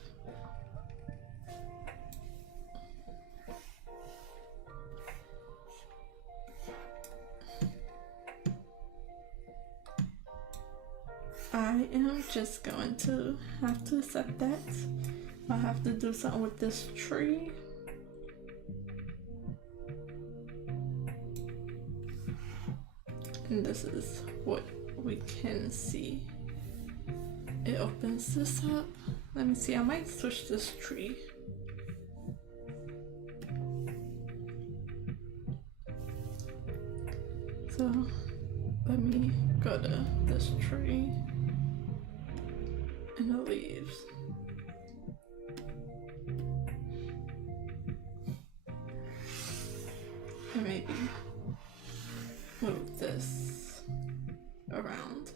I am just going to have to accept that. I have to do something with this tree. And this is what we can see. It opens this up. Let me see, I might switch this tree. So let me go to this tree and the leaves. And maybe move this around.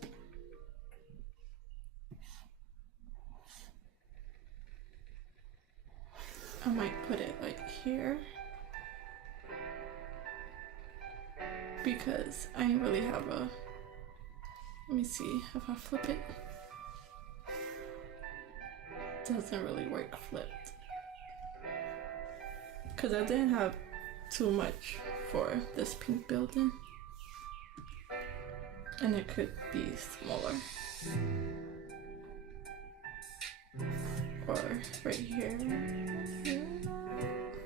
I might put it like here because I ain't really have a, let me see if I flip it. Doesn't really work flipped because I didn't have too much for this pink building and it could be smaller. Or right here,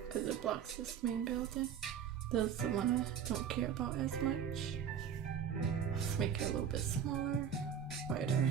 because it blocks this main building. That's the one I don't care about as much. Just make it a little bit smaller, wider.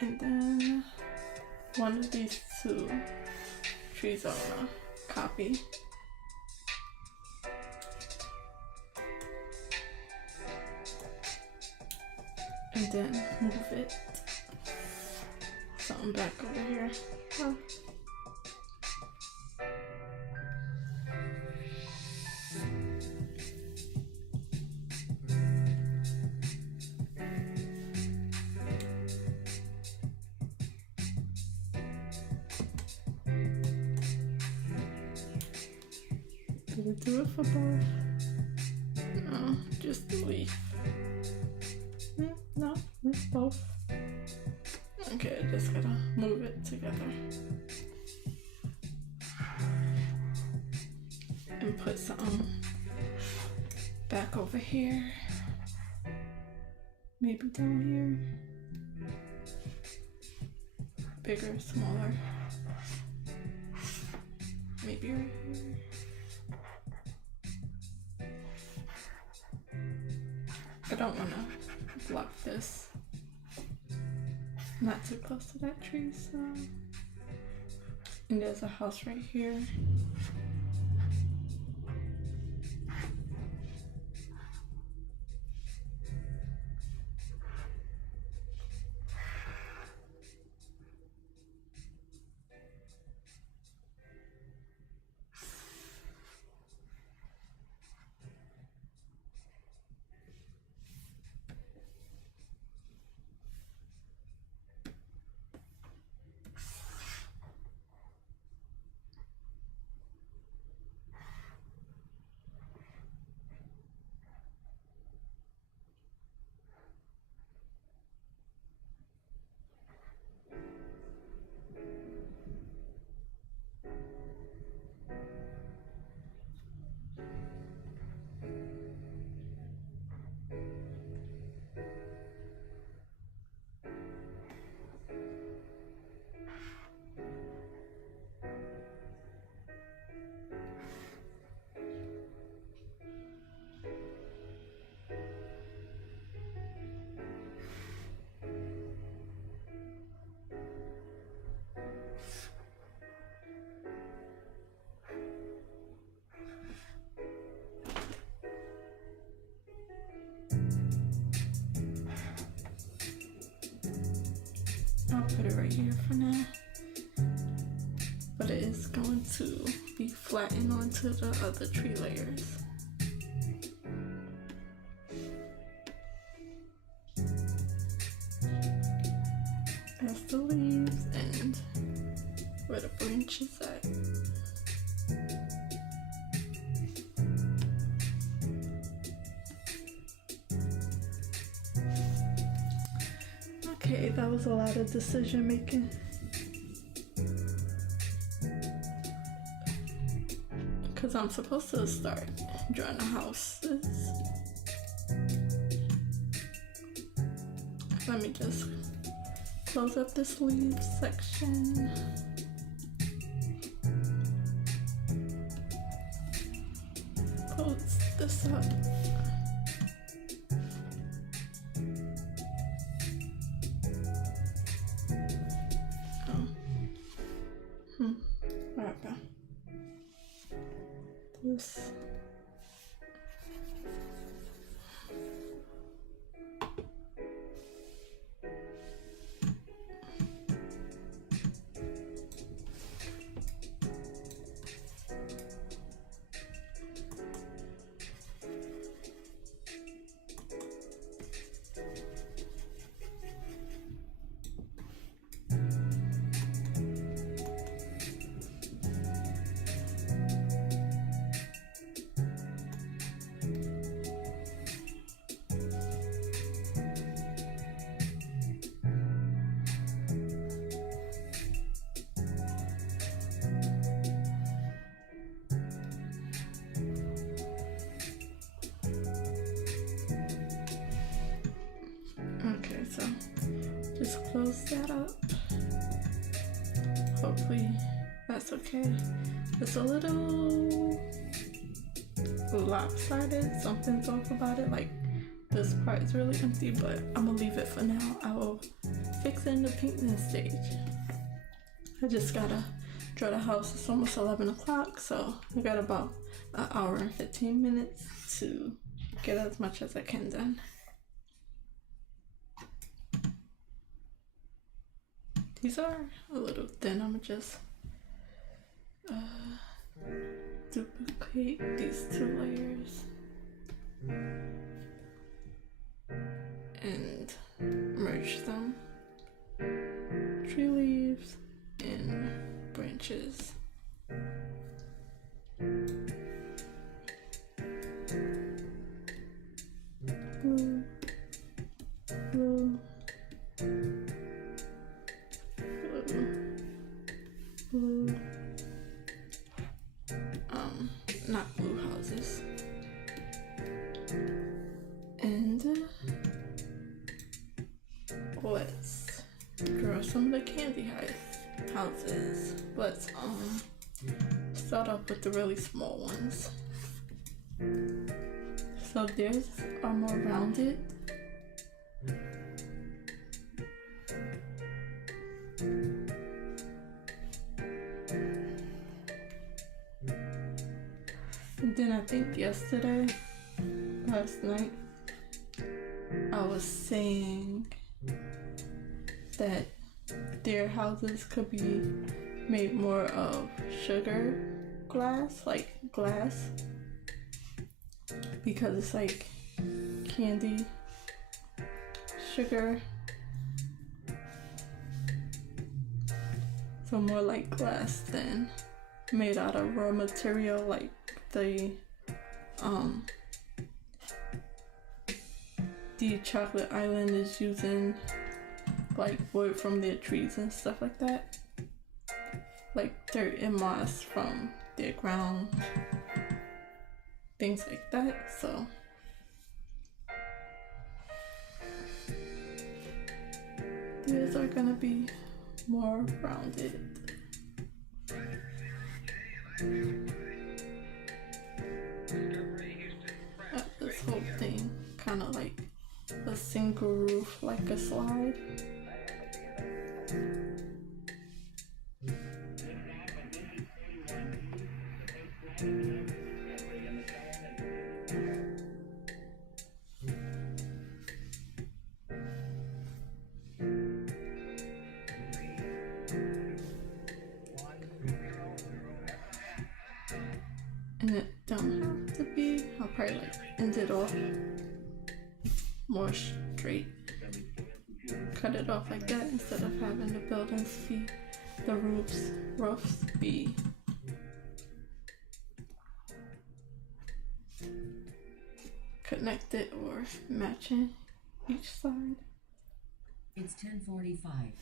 And then one of these two trees I wanna copy. And then move it something back over here. Oh. Did it do it for both? No, just the leaf. No, it's both. Okay, I just gotta move it together. And put something back over here. Maybe down here. Bigger, smaller. Maybe right here. I don't want to block this. Not too close to that tree, so. And there's a house right here. I'll put it right here for now. But it is going to be flattened onto the other tree layers. That's the leaves and where the branch is at. Okay, that was a lot of decision making. Because because I'm supposed to start drawing the houses. Let me just close up this leaves section. Close this up. Whatever. This. Okay, so just close that up. Hopefully that's okay. It's a little lopsided. Something's off about it. Like this part is really empty, but I'm gonna leave it for now. I will fix it in the painting stage. I just gotta draw the house. It's almost 11 o'clock, so I got about an hour and 15 minutes to get as much as I can done. These are a little thin. I'm gonna just duplicate these 2 layers and merge them. Tree leaves and branches. Blue, blue, blue, not blue houses. And let's draw some of the candy houses. Let's start off with the really small ones. So theirs are more rounded. And then I think last night, I was saying that their houses could be made more of sugar glass, like glass, because it's like candy, sugar, so more like glass than made out of raw material like the Chocolate Island is using like wood from their trees and stuff like that, like dirt and moss from their ground, things like that. So these are gonna be more rounded. This whole thing kind of like a single roof, like a slide. And it don't have to be, I'll probably like end it off more straight. Cut it off like that instead of having the buildings be, the roofs be connected or matching each side. It's 10:45.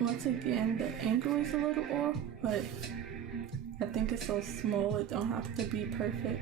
once again, the angle is a little off, but I think it's so small it don't have to be perfect.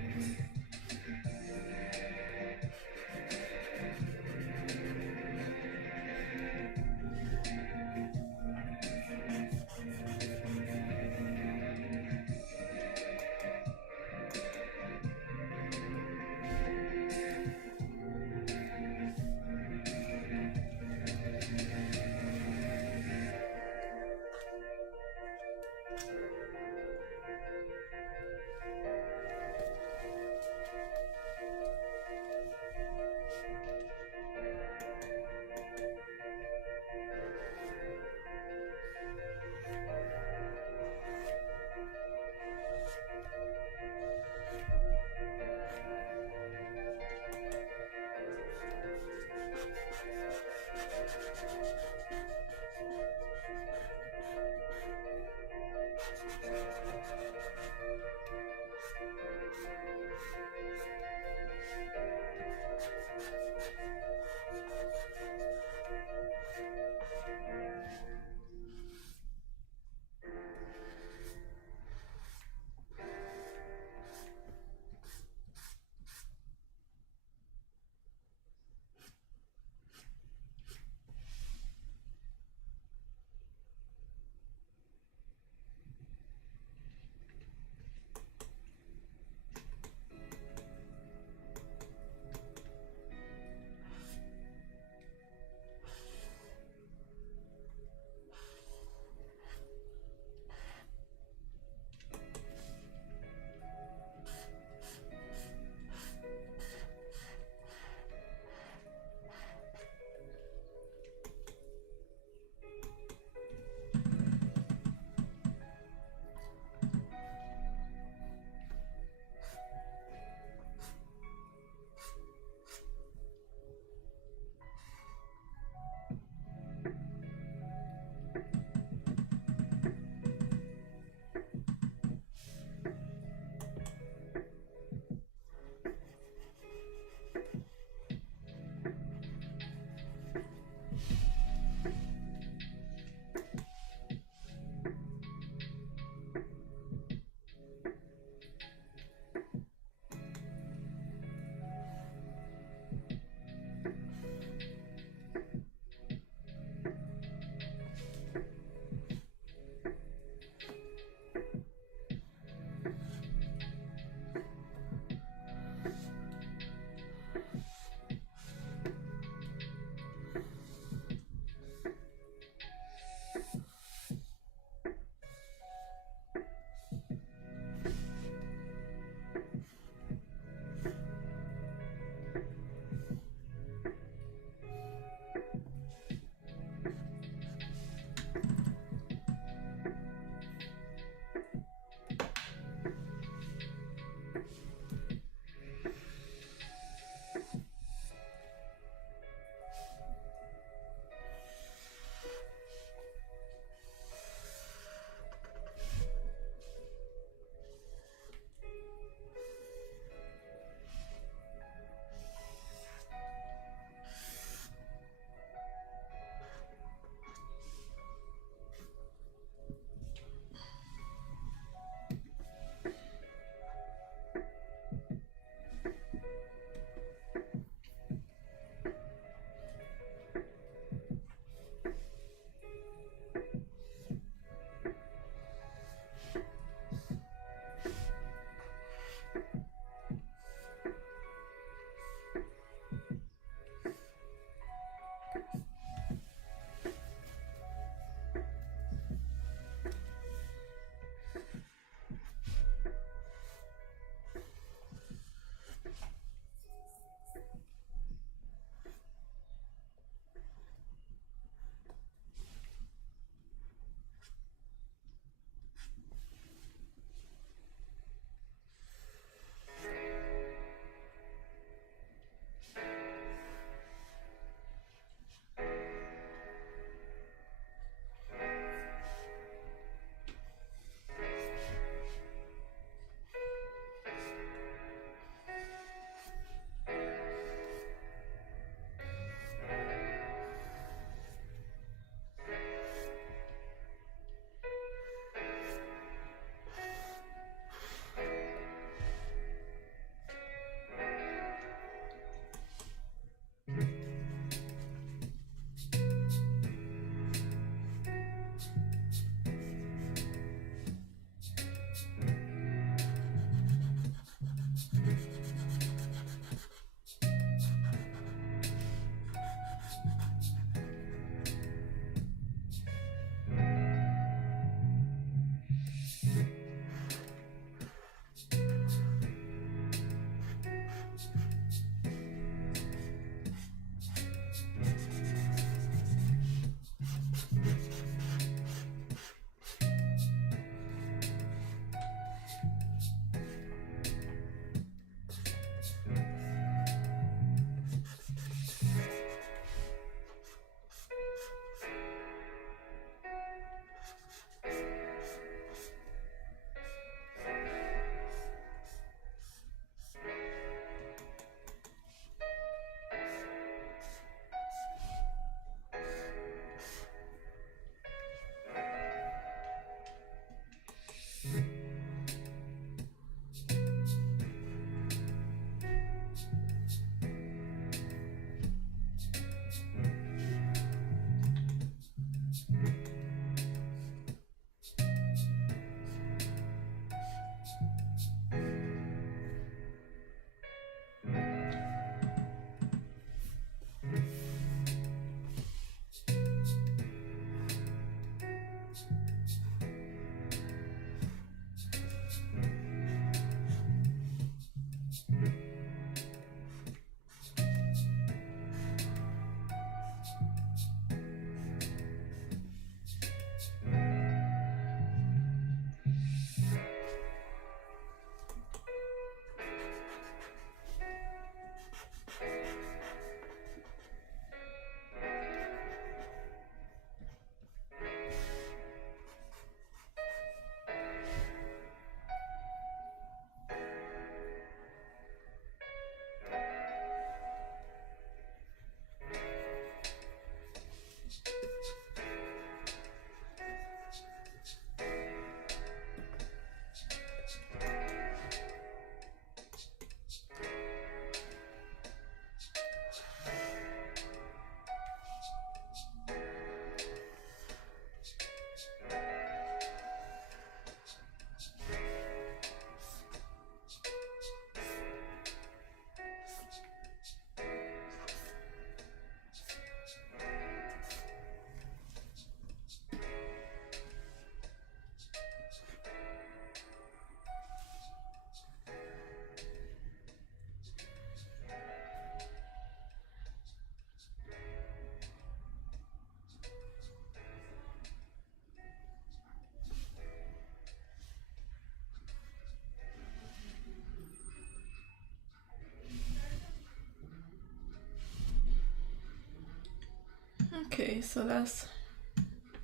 Okay, so that's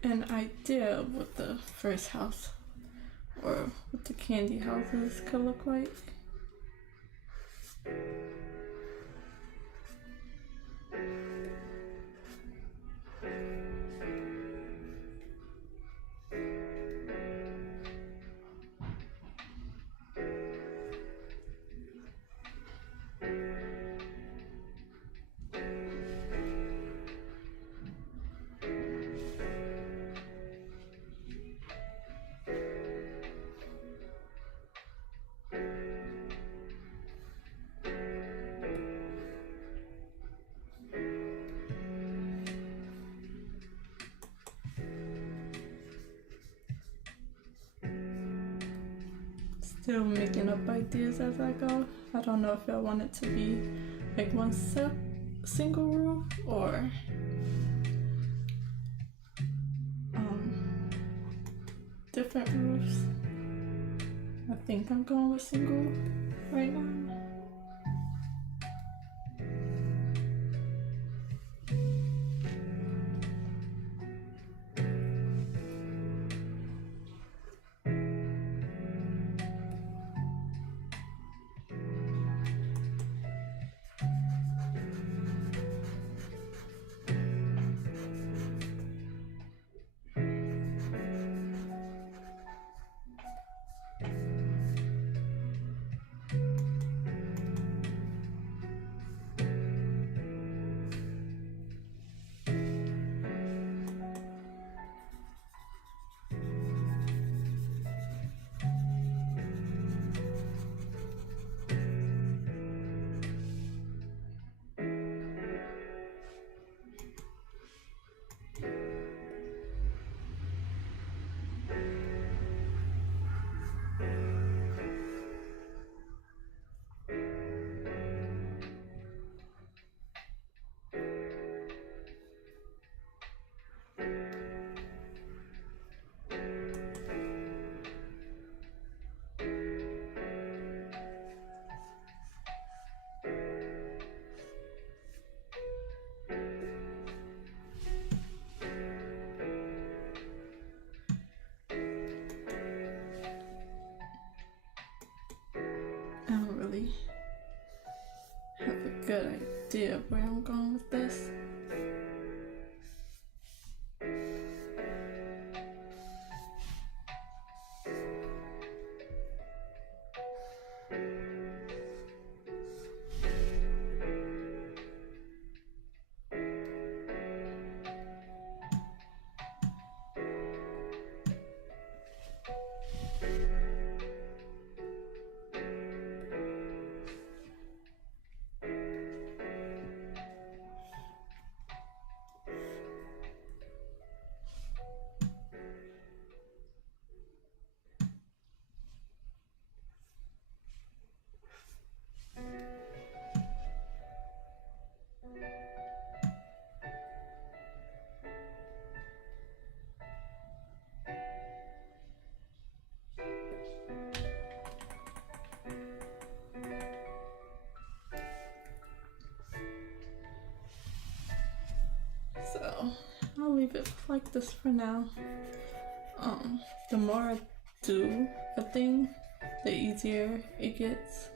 an idea of what the first house or what the candy houses could look like. Still making up ideas as I go. I don't know if I want it to be like one single roof or different roofs. I think I'm going with single right now. I don't really have a good idea of where I'm going with this. So I'll leave it like this for now. The more I do a thing, the easier it gets.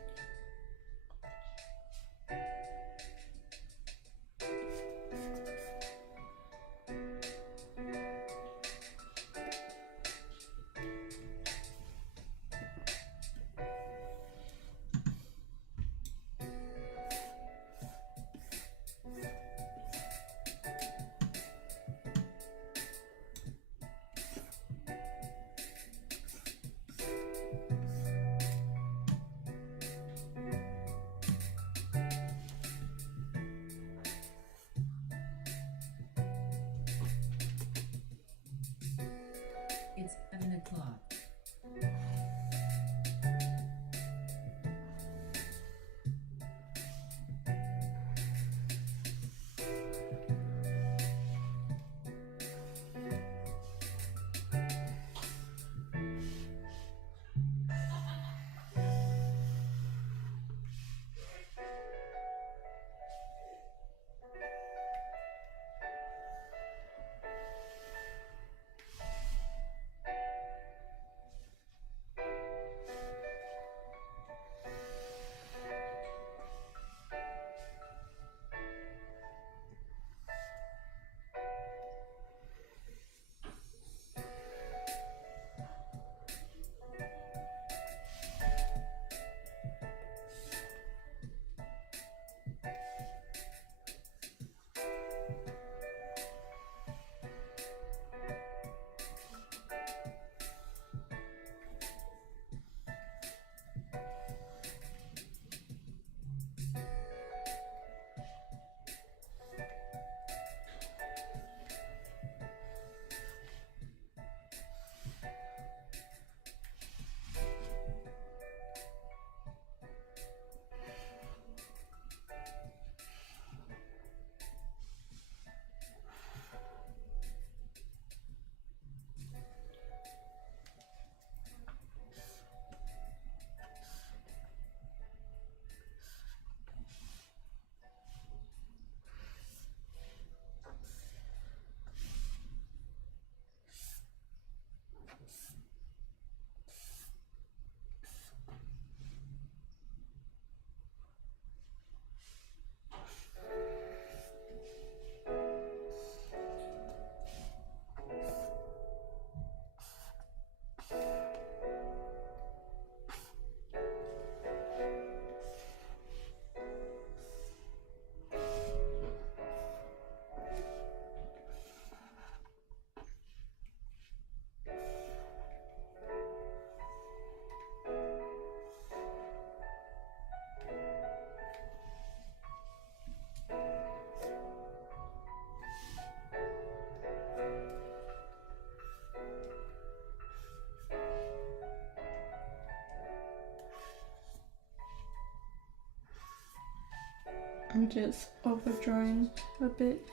I'm just overdrawing a bit.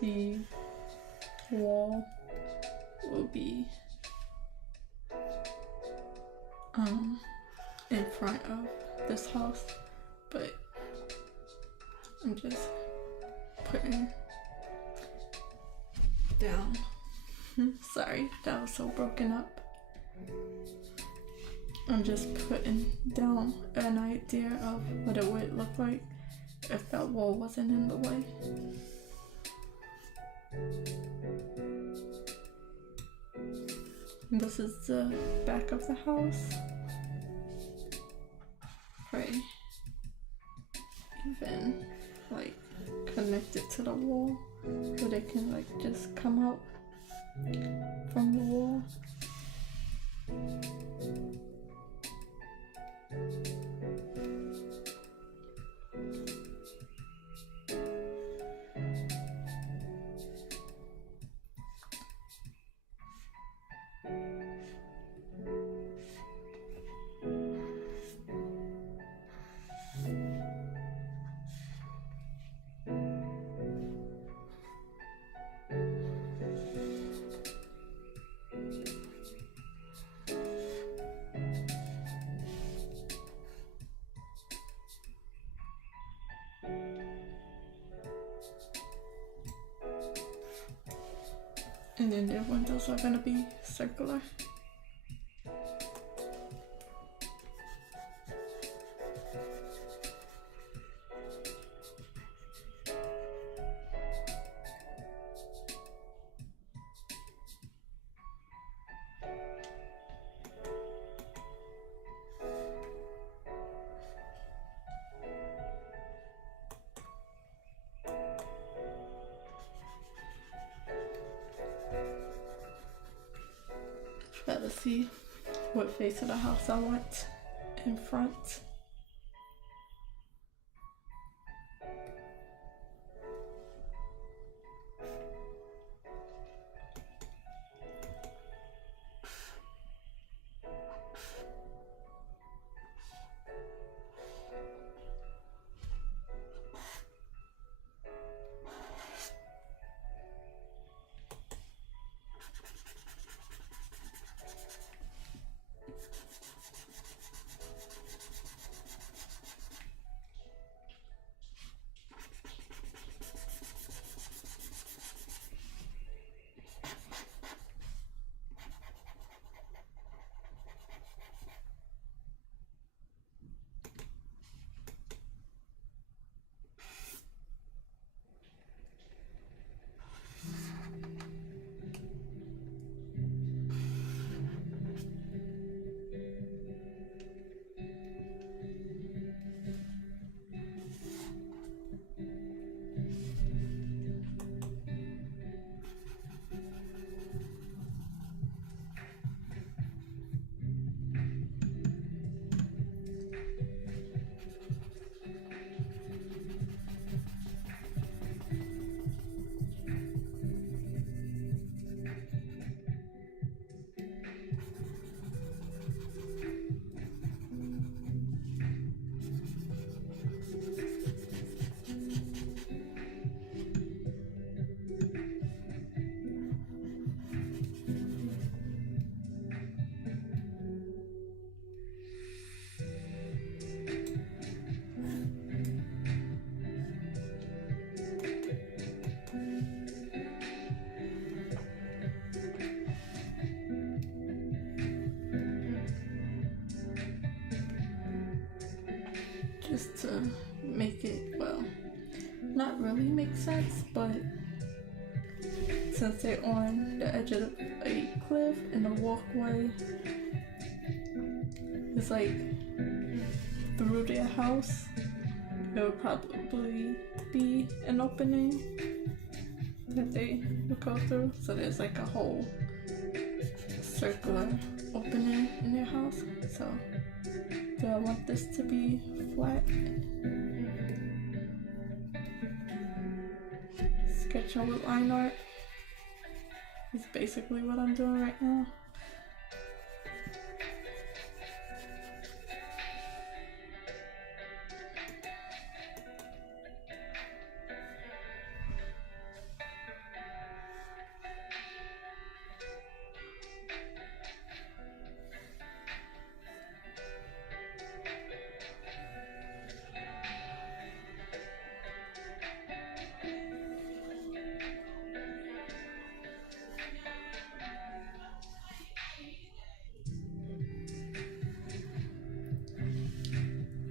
The wall will be in front of this house, but I'm just putting down. Sorry, that was so broken up. I'm just putting down an idea of what it would look like if that wall wasn't in the way. And this is the back of the house. Right. Even like connect it to the wall so they can like just come out from the wall. And then the windows are gonna be circular. Gotta see what face of the house I want in front. Just to make it, well, not really make sense, but since they're on the edge of a cliff and the walkway is like through their house, there would probably be an opening that they would go through. So there's like a whole circular opening in their house. So do I want this to be flat? Sketching with line art is basically what I'm doing right now.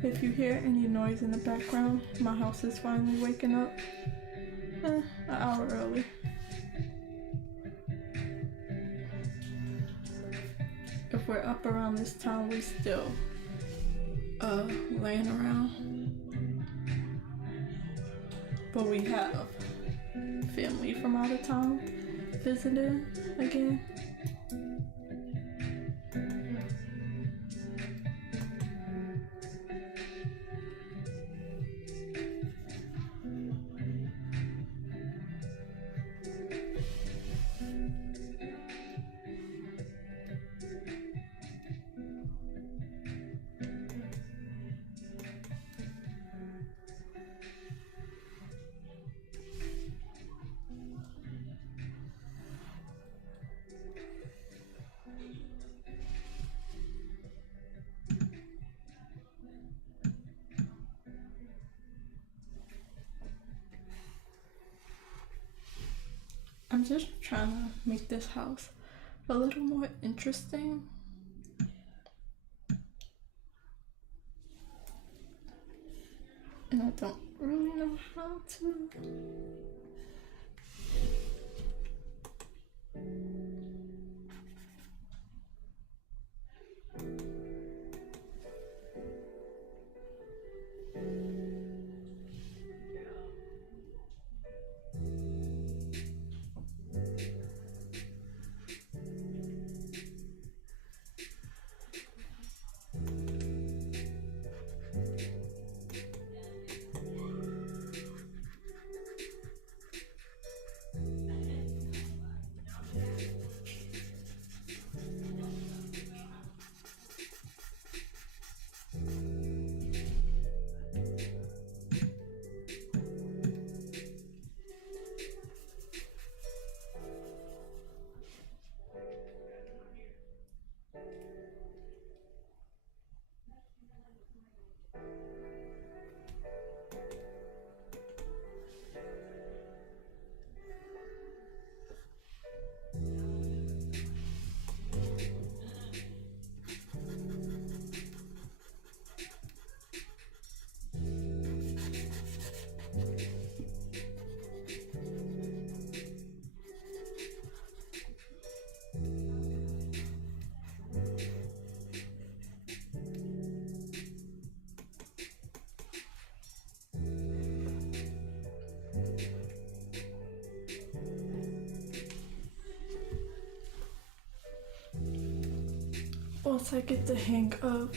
If you hear any noise in the background, my house is finally waking up. An hour early. If we're up around this time, we still laying around. But we have family from out of town visiting again. I'm just trying to make this house a little more interesting. And I don't really know how to. Once I get the hang of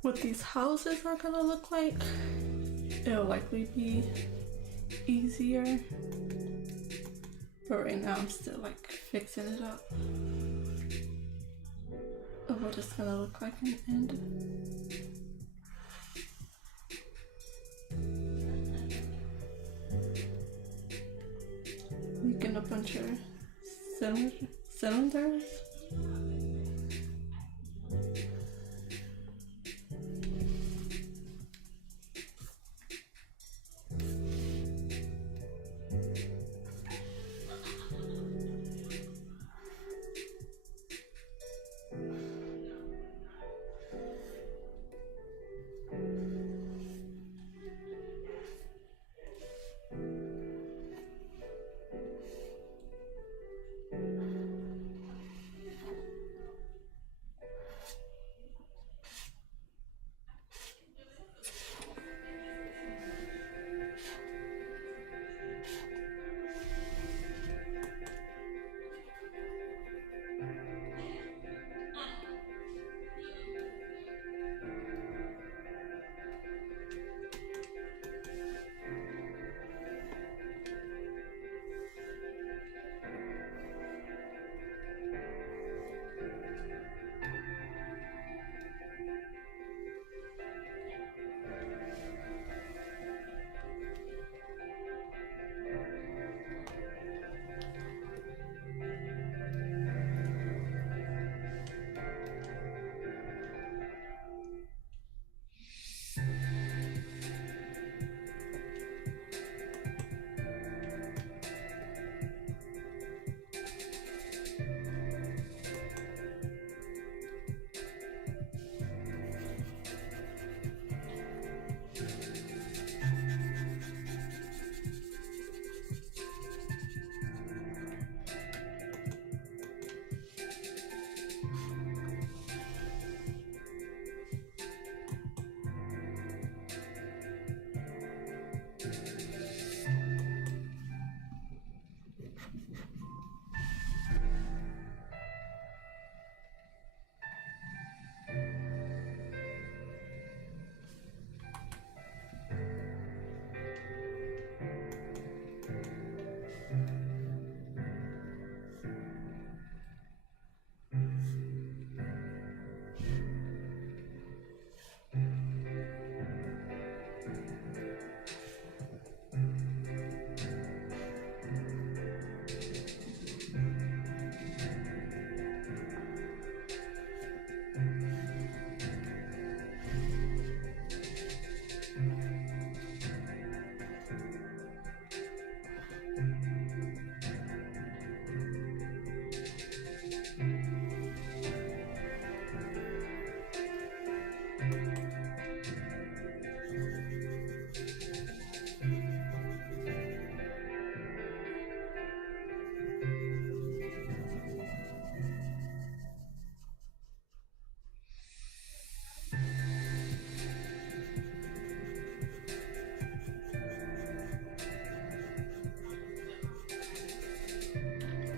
what these houses are gonna look like, it'll likely be easier. But right now I'm still like fixing it up of what it's gonna look like in the end. Making a bunch of cylinders.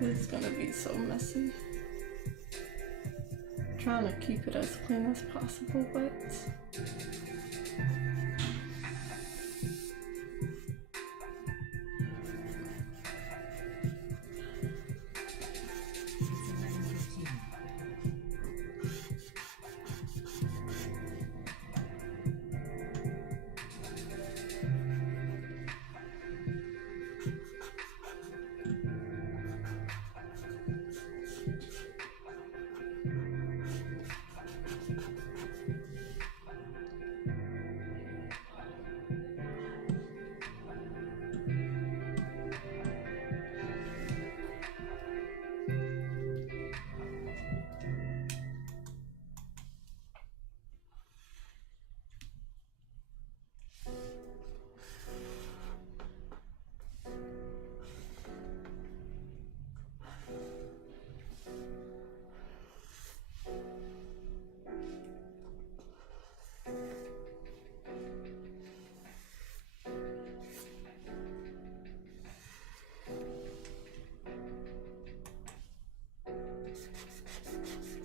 This is gonna be so messy. Trying to keep it as clean as possible, but It's 11:15.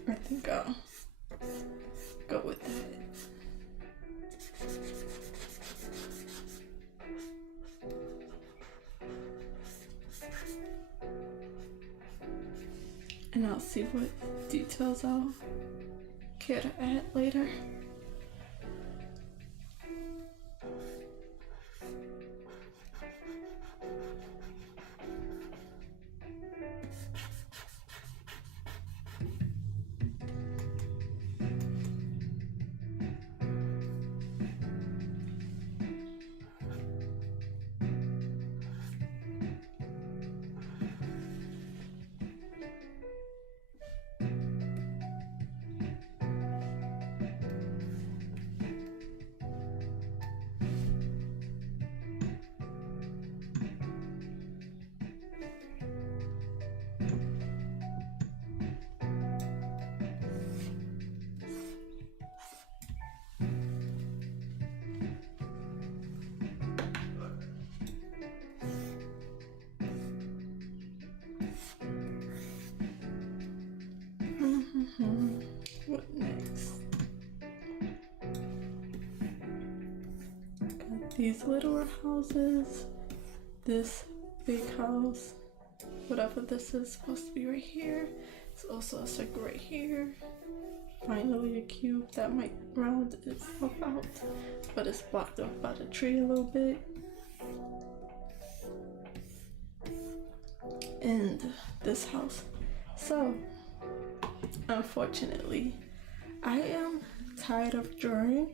I think I'll go with that. And I'll see what details I'll care to add later. What next? Got these littler houses, this big house, whatever this is supposed to be right here. It's also a circle right here. Finally a cube that might round itself out, but it's blocked off by the tree a little bit. And this house. So, unfortunately, I am tired of drawing.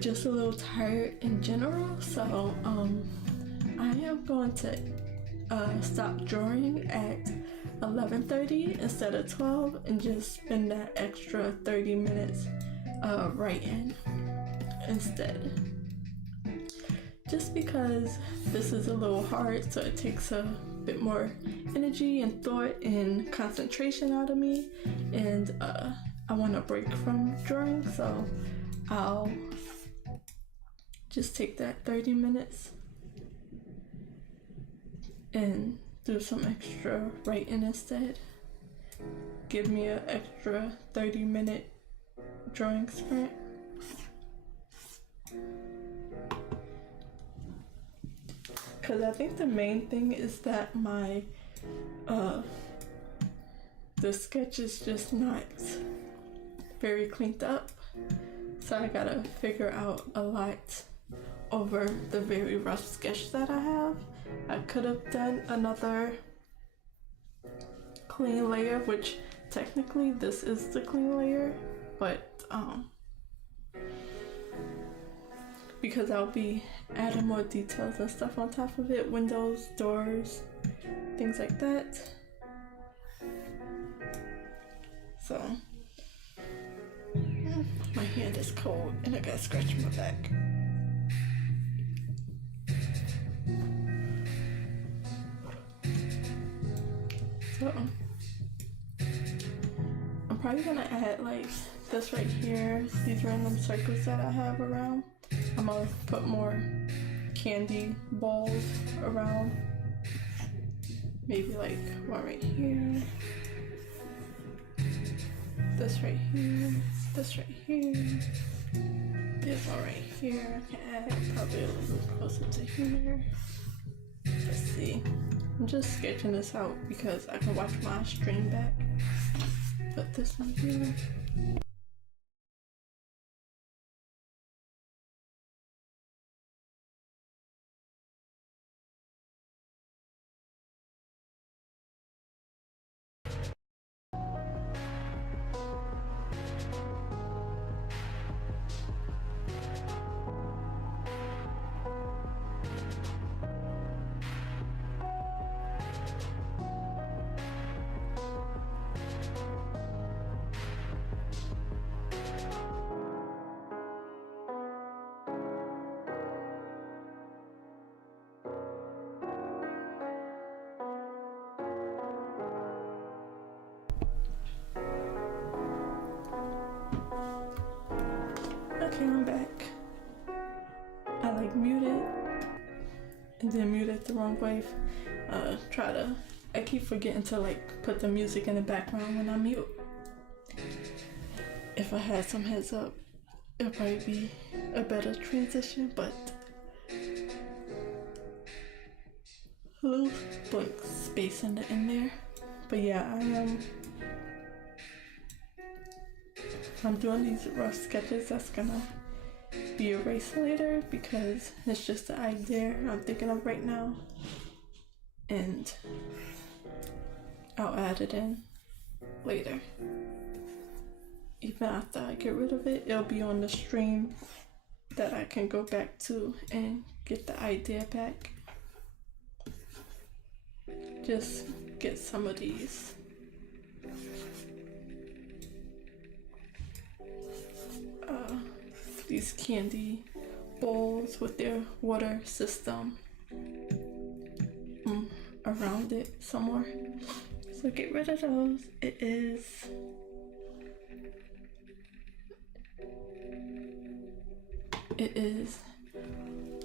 Just a little tired in general, so I am going to stop drawing at 11:30 instead of 12 and just spend that extra 30 minutes writing instead. Just because this is a little hard, so it takes a bit more energy and thought and concentration out of me, and I want to break from drawing, so I'll just take that 30 minutes and do some extra writing instead. Give me an extra 30-minute drawing sprint. Because I think the main thing is that my the sketch is just not very cleaned up, so I gotta figure out a lot over the very rough sketch that I have. I could have done another clean layer, which technically this is the clean layer, but because I'll be adding more details and stuff on top of it, windows, doors, things like that. So my hand is cold and I got scratch my back. So I'm probably gonna add like this right here, these random circles that I have around. I'm gonna put more candy balls around. Maybe like one right here. This right here. This right here. This one right here. I can add probably a little closer to here. Let's see. I'm just sketching this out because I can watch my stream back. Put this one here. Okay, I'm back. I like muted and then muted the wrong way. I keep forgetting to like put the music in the background when I mute. If I had some heads up, it'll probably be a better transition, but a little blank space in there. But yeah, I'm doing these rough sketches that's gonna be erased later because it's just the idea I'm thinking of right now, and I'll add it in later. Even after I get rid of it, it'll be on the stream that I can go back to and get the idea back. Just get some of these candy bowls with their water system around it somewhere. So get rid of those. It is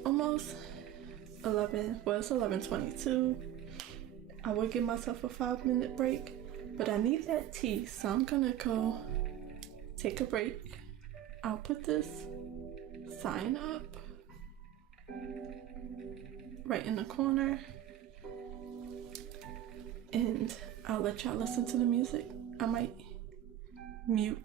almost 11. Well, it's 11:22. I would give myself a 5-minute break, but I need that tea, so I'm gonna go take a break. I'll put this sign up right in the corner, and I'll let y'all listen to the music. I might mute.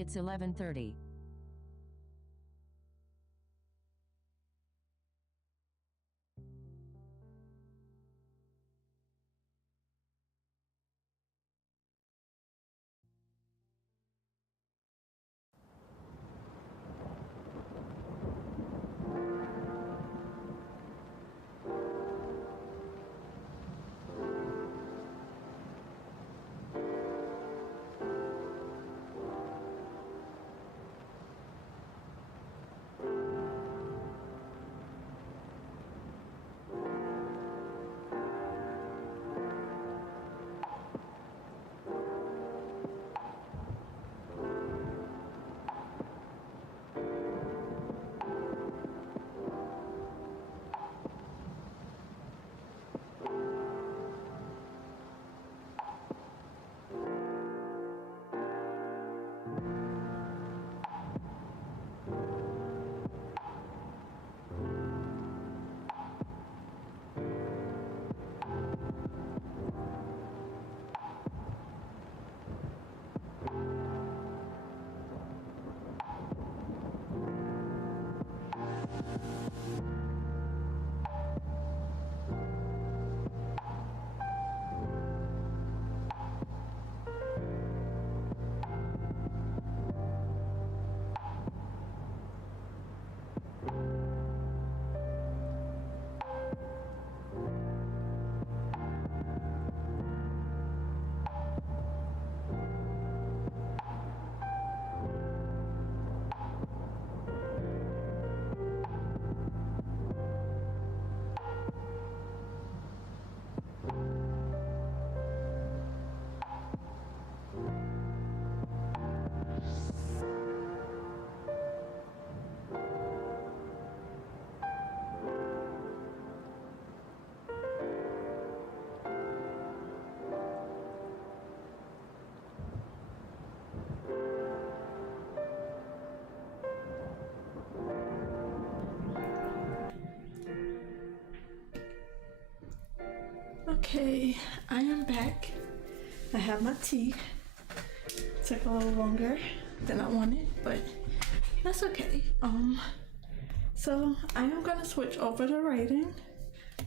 It's 11:30. Okay, I am back. I have my tea. Took a little longer than I wanted, but that's okay. So I am gonna switch over to writing.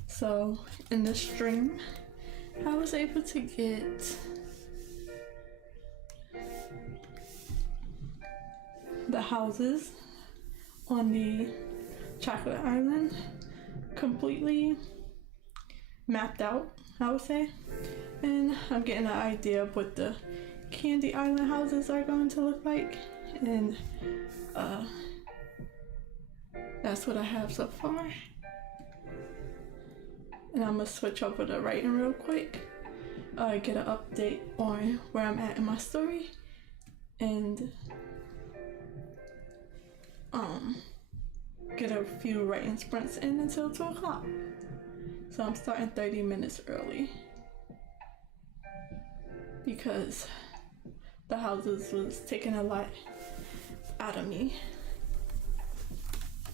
So in the stream, I was able to get the houses on the chocolate island completely mapped out, I would say, and I'm getting an idea of what the candy island houses are going to look like, and that's what I have so far. And I'm gonna switch over to writing real quick, get an update on where I'm at in my story, and get a few writing sprints in until 2 o'clock. So I'm starting 30 minutes early because the houses was taking a lot out of me.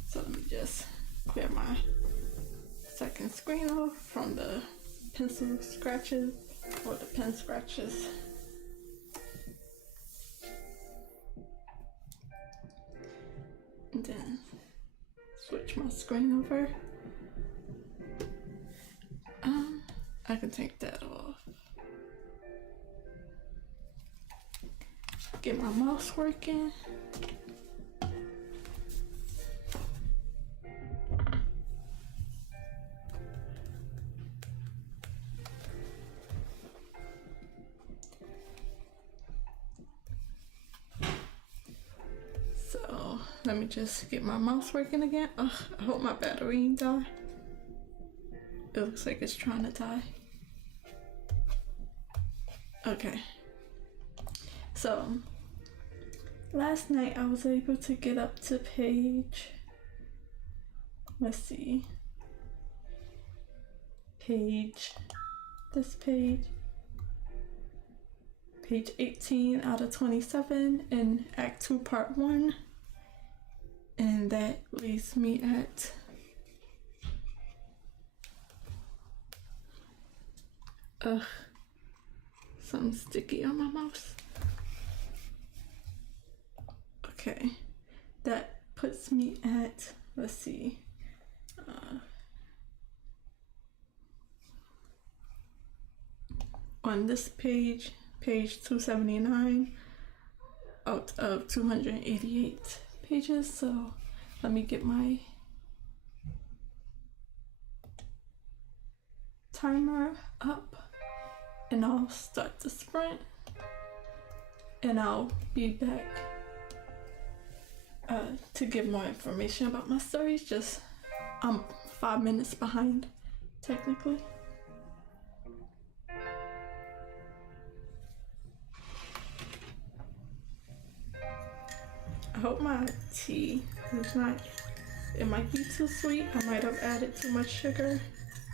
So let me just clear my second screen off from the pencil scratches or the pen scratches. And then switch my screen over. I can take that off. Get my mouse working. So let me just get my mouse working again. Ugh, I hope my battery ain't die. It looks like it's trying to die. Okay. So last night I was able to get up to page, let's see, this page 18 out of 27 in Act 2 Part 1, and that leaves me at something sticky on my mouse. Okay, that puts me at, let's see, on this page 279 out of 288 pages. So let me get my timer up and I'll start the sprint, and I'll be back to give more information about my stories. Just I'm 5 minutes behind technically. I hope my tea is not, it might be too sweet. I might have added too much sugar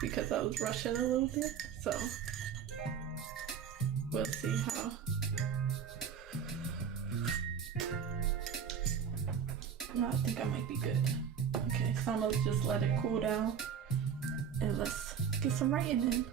because I was rushing a little bit, so we'll see how. No, I think I might be good. Okay, so I'm gonna just let it cool down and let's get some writing in.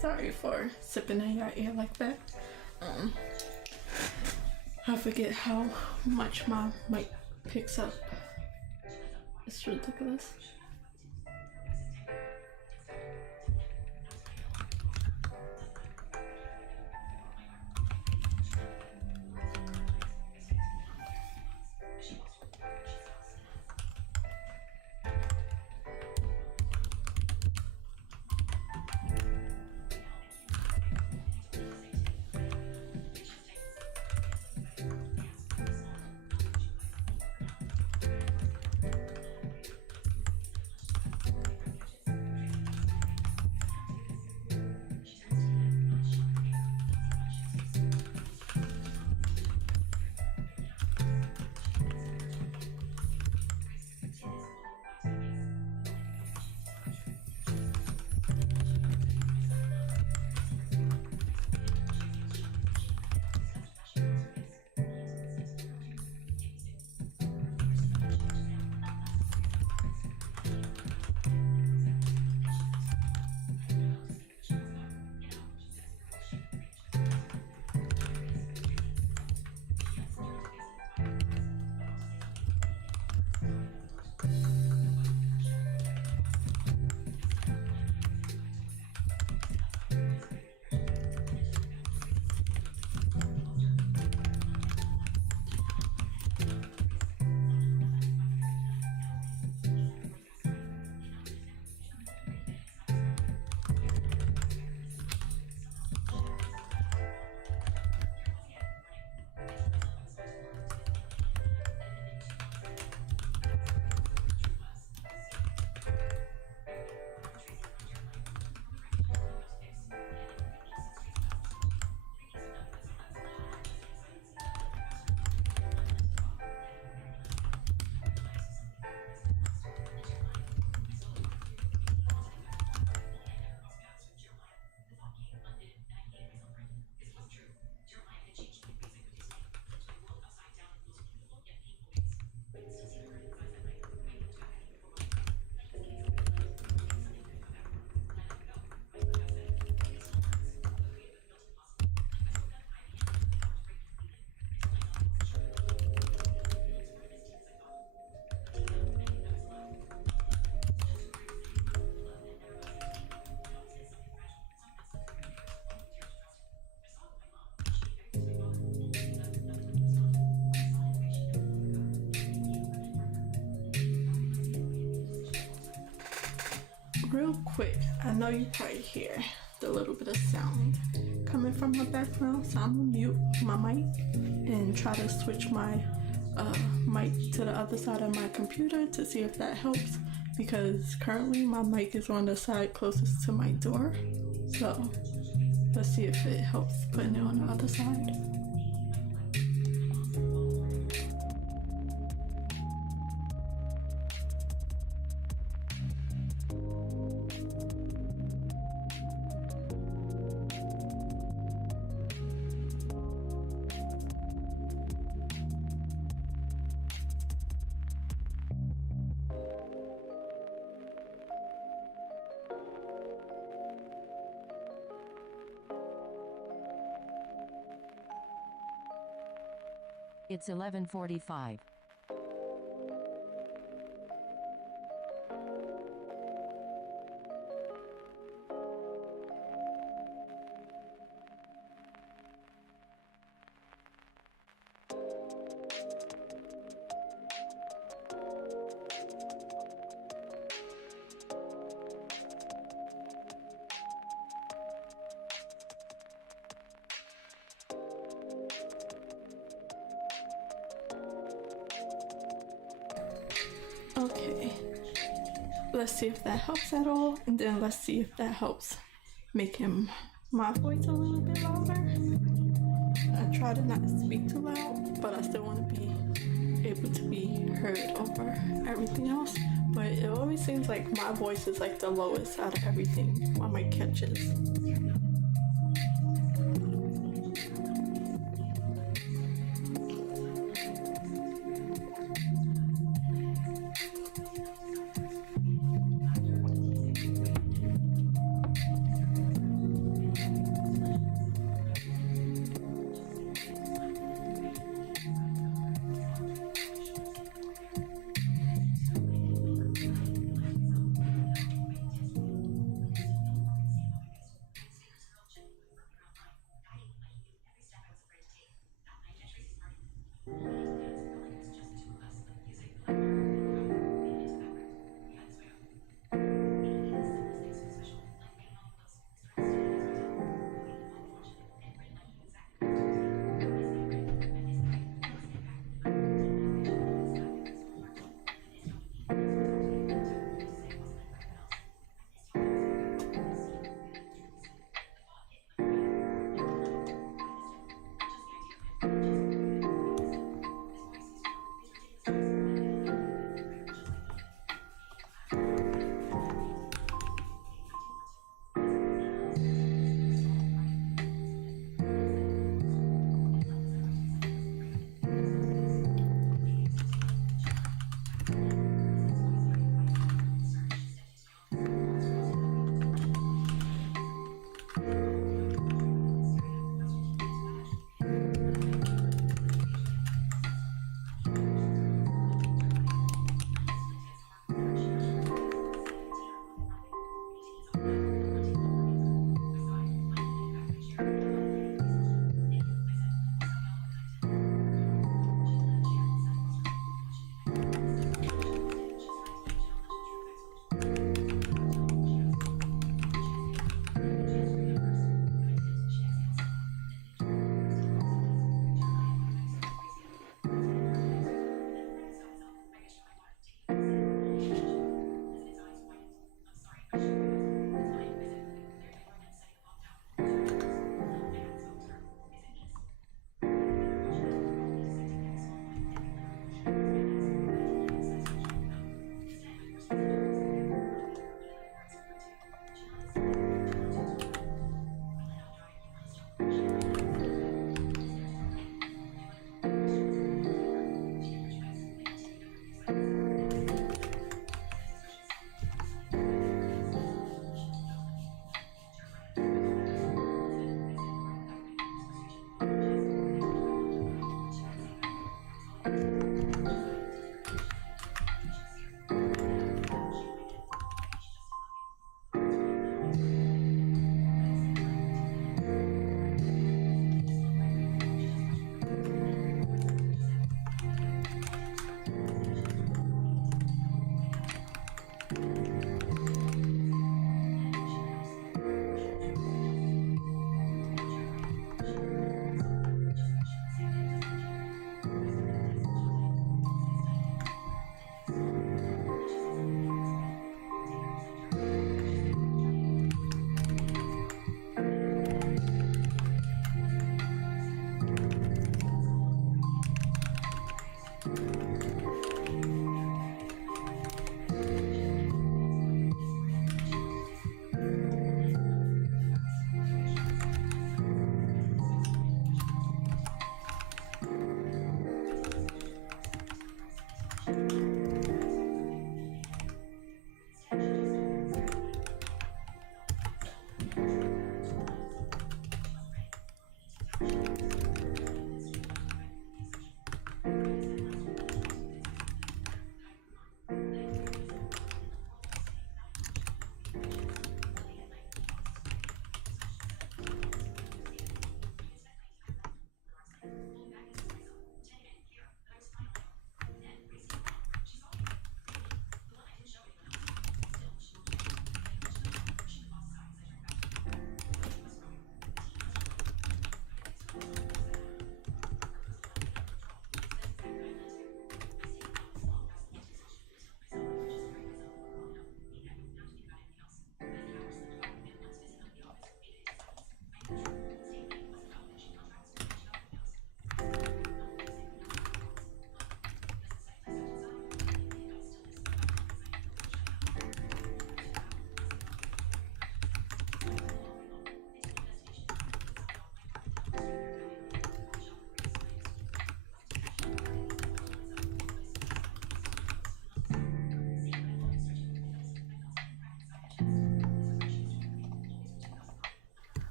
Sorry for sipping in your ear like that. I forget how much my mic picks up. It's ridiculous. Real quick, I know you probably hear the little bit of sound coming from my background, so I'm gonna mute my mic and try to switch my mic to the other side of my computer to see if that helps, because currently my mic is on the side closest to my door. So let's see if it helps putting it on the other side. It's 11:45. Okay, let's see if that helps at all, and then let's see if that helps make my voice a little bit louder. I try to not speak too loud, but I still want to be able to be heard over everything else. But it always seems like my voice is like the lowest out of everything my mic catches.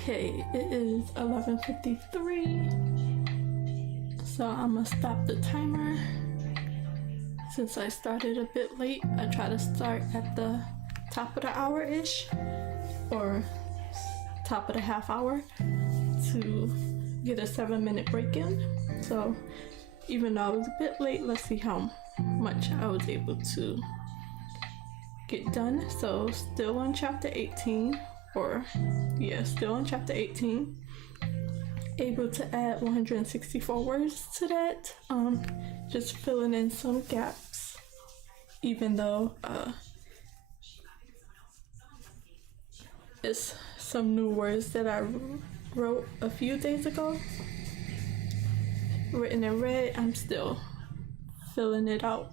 Okay, it is 11:53, so I'm gonna stop the timer. Since I started a bit late, I try to start at the top of the hour-ish, or top of the half hour, to get a 7-minute break in. So even though I was a bit late, let's see how much I was able to get done. So still on chapter 18, still on chapter 18. Able to add 164 words to that. Just filling in some gaps, even though it's some new words that I wrote a few days ago. Written in red, I'm still filling it out.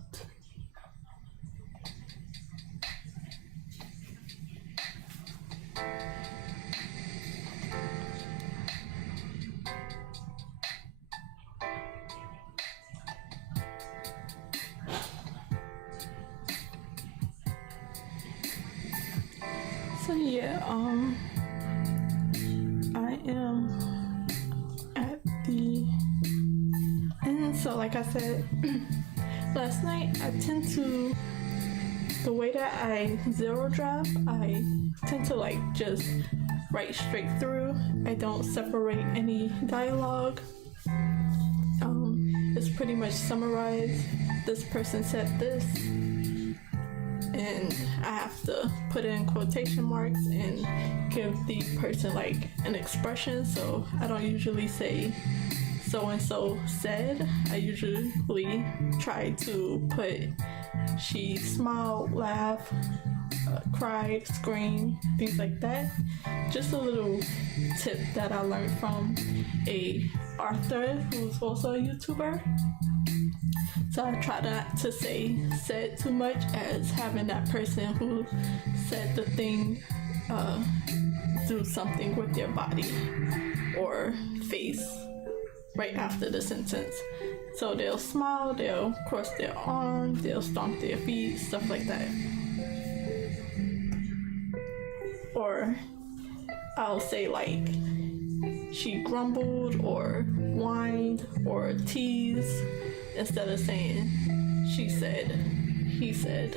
So yeah, I am at the end. So like I said last night, the way that I zero draft, I tend to like just write straight through. I don't separate any dialogue. It's pretty much summarized. This person said this, and I have to put in quotation marks and give the person like an expression. So I don't usually say so and so said. I usually try to put she smiled, laughed, cried, screamed, things like that. Just a little tip that I learned from a Arthur who's also a YouTuber. So I try not to say said too much, as having that person who said the thing do something with their body or face right after the sentence. So they'll smile, they'll cross their arms, they'll stomp their feet, stuff like that. Or I'll say like she grumbled or whined or teased, instead of saying she said, he said.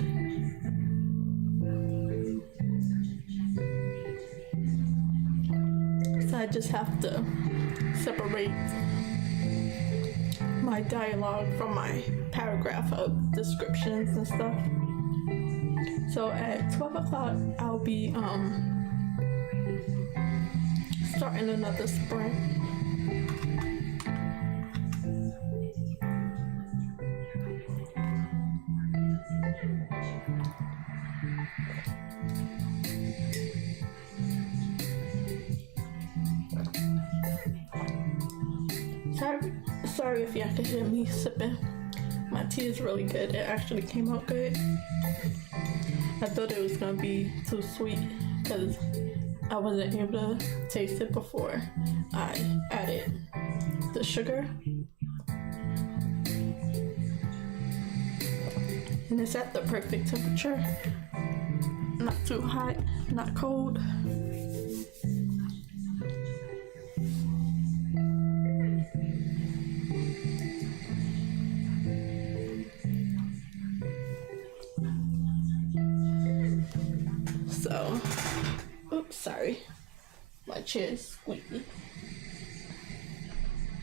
So I just have to separate my dialogue from my paragraph of descriptions and stuff. So at 12 o'clock, I'll be starting another sprint. Sorry if y'all can hear me sipping. My tea is really good. It actually came out good. I thought it was gonna be too sweet because I wasn't able to taste it before I added the sugar. And it's at the perfect temperature. Not too hot, not cold. So, oops, sorry. My chair is squeaky.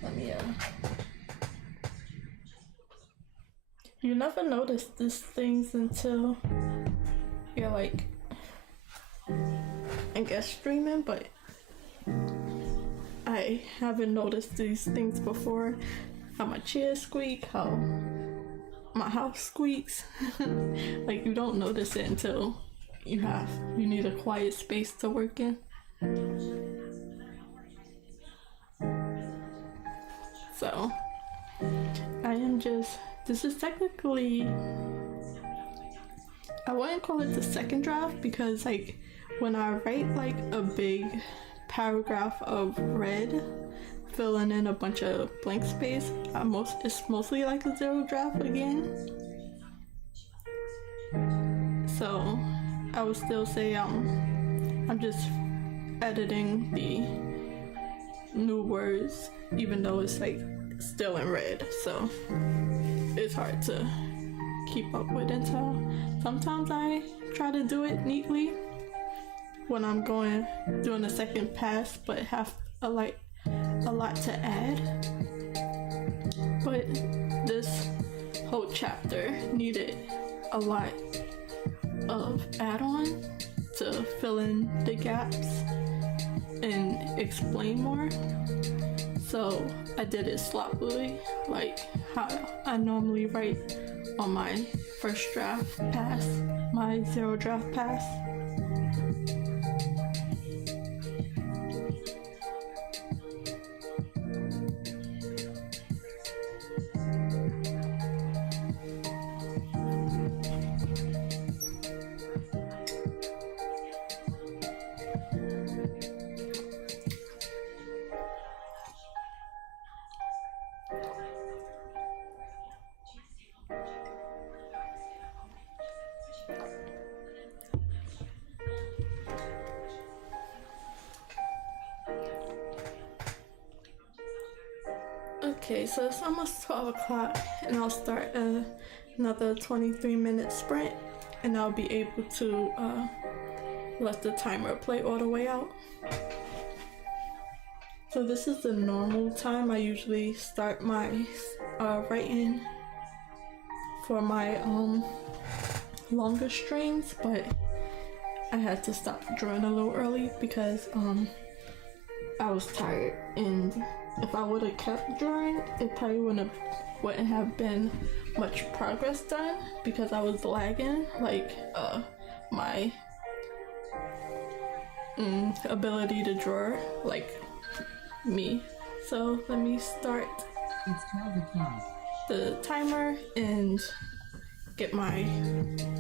Let me, You never notice these things until you're like, I guess streaming, but I haven't noticed these things before. How my chair squeak, how my house squeaks. Like, you don't notice it until you need a quiet space to work in. So this is technically, I wouldn't call it the second draft, because like when I write like a big paragraph of red filling in a bunch of blank space, it's mostly like a zero draft again. So I would still say I'm just editing the new words, even though it's like still in red, so it's hard to keep up with until sometimes I try to do it neatly when I'm doing a second pass, but have a lot to add. But this whole chapter needed a lot of add-on to fill in the gaps and explain more. So I did it sloppily, like how I normally write on my first draft pass, my 0 draft pass. Okay, so it's almost 12 o'clock and I'll start another 23-minute sprint and I'll be able to let the timer play all the way out. So this is the normal time I usually start my writing for my longer streams, but I had to stop drawing a little early because I was tired, and if I would have kept drawing, it probably wouldn't have been much progress done because I was lagging, like my ability to draw, like me. So let me start It's 12 o'clock. the timer and get my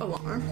alarm.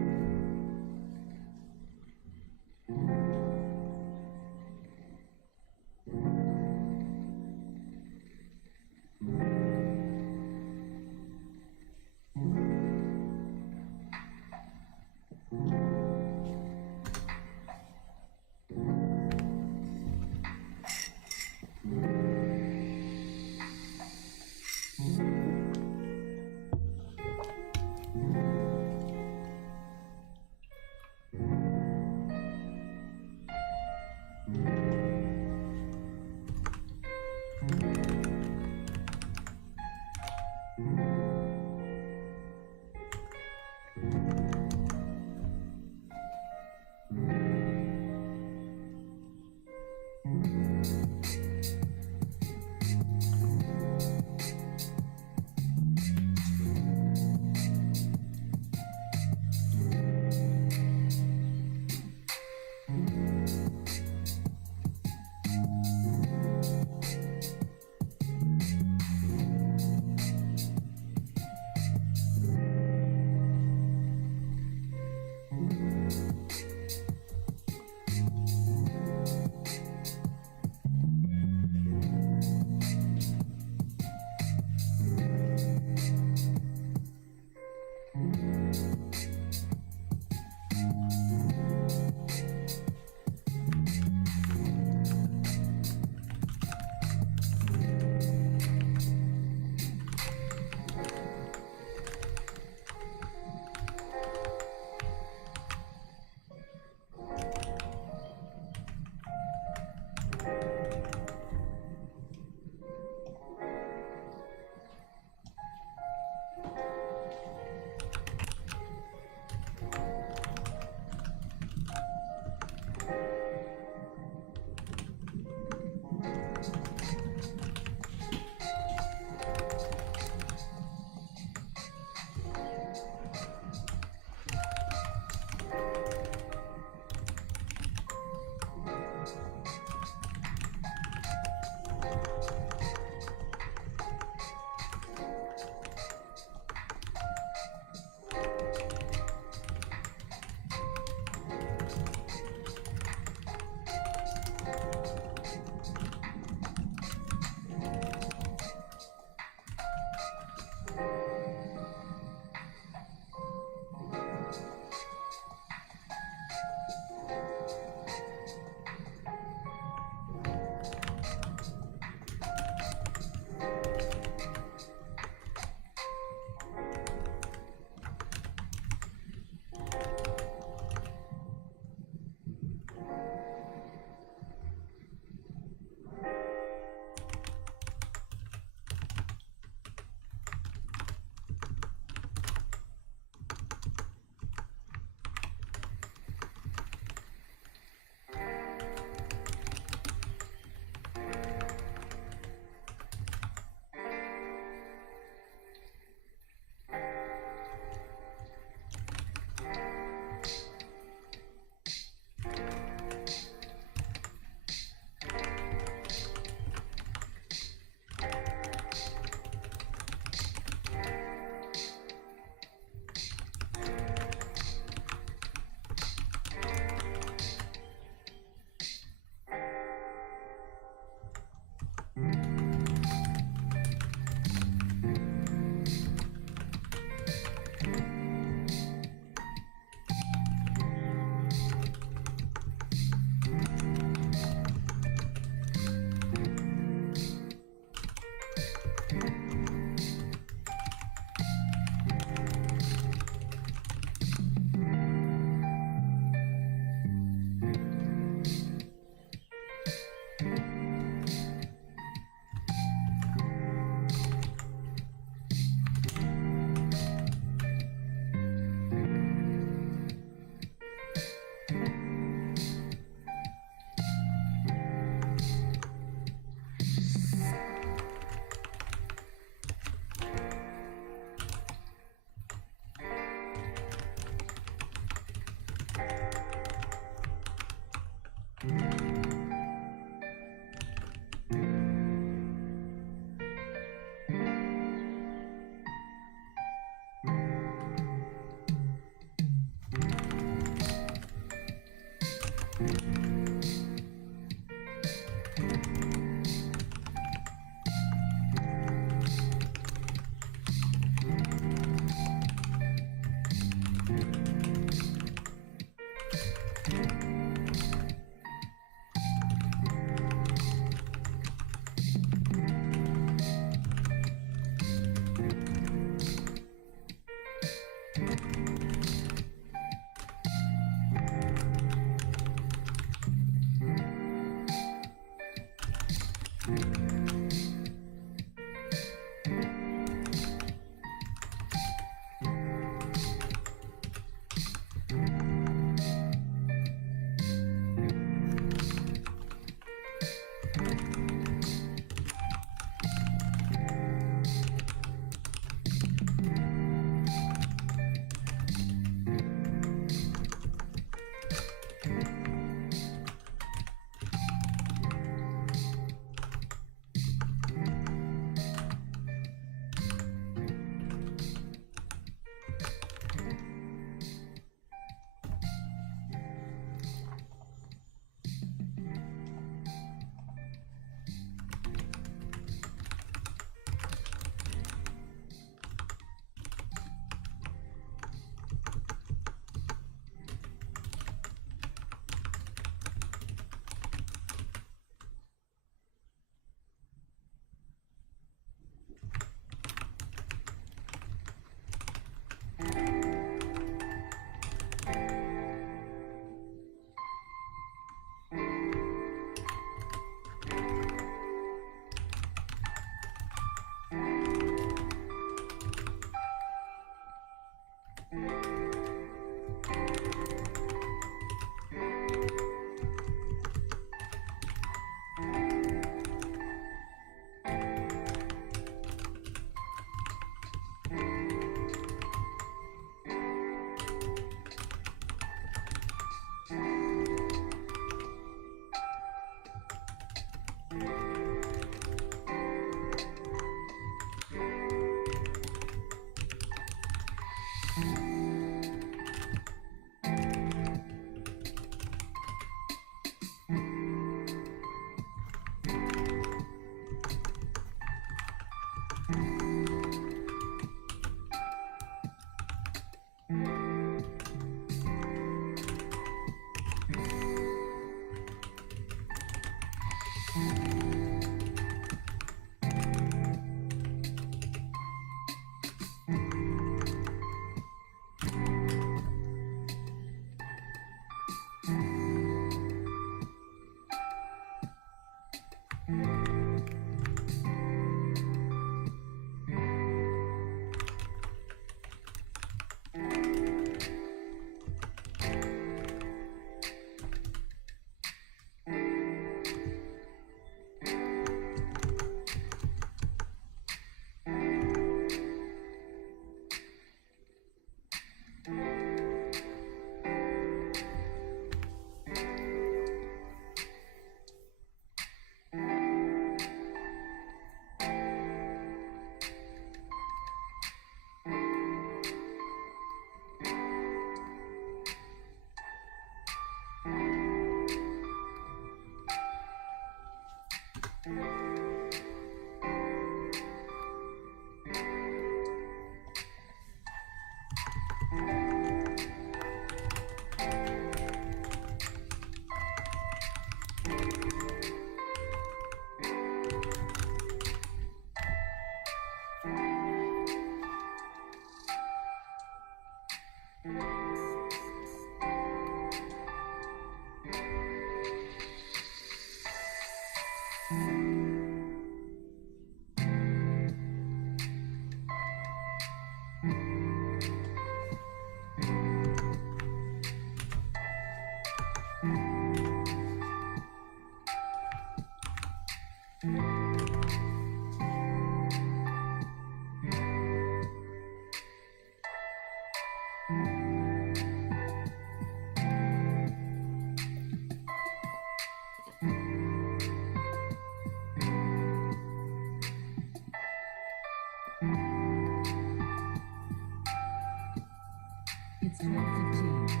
12:15.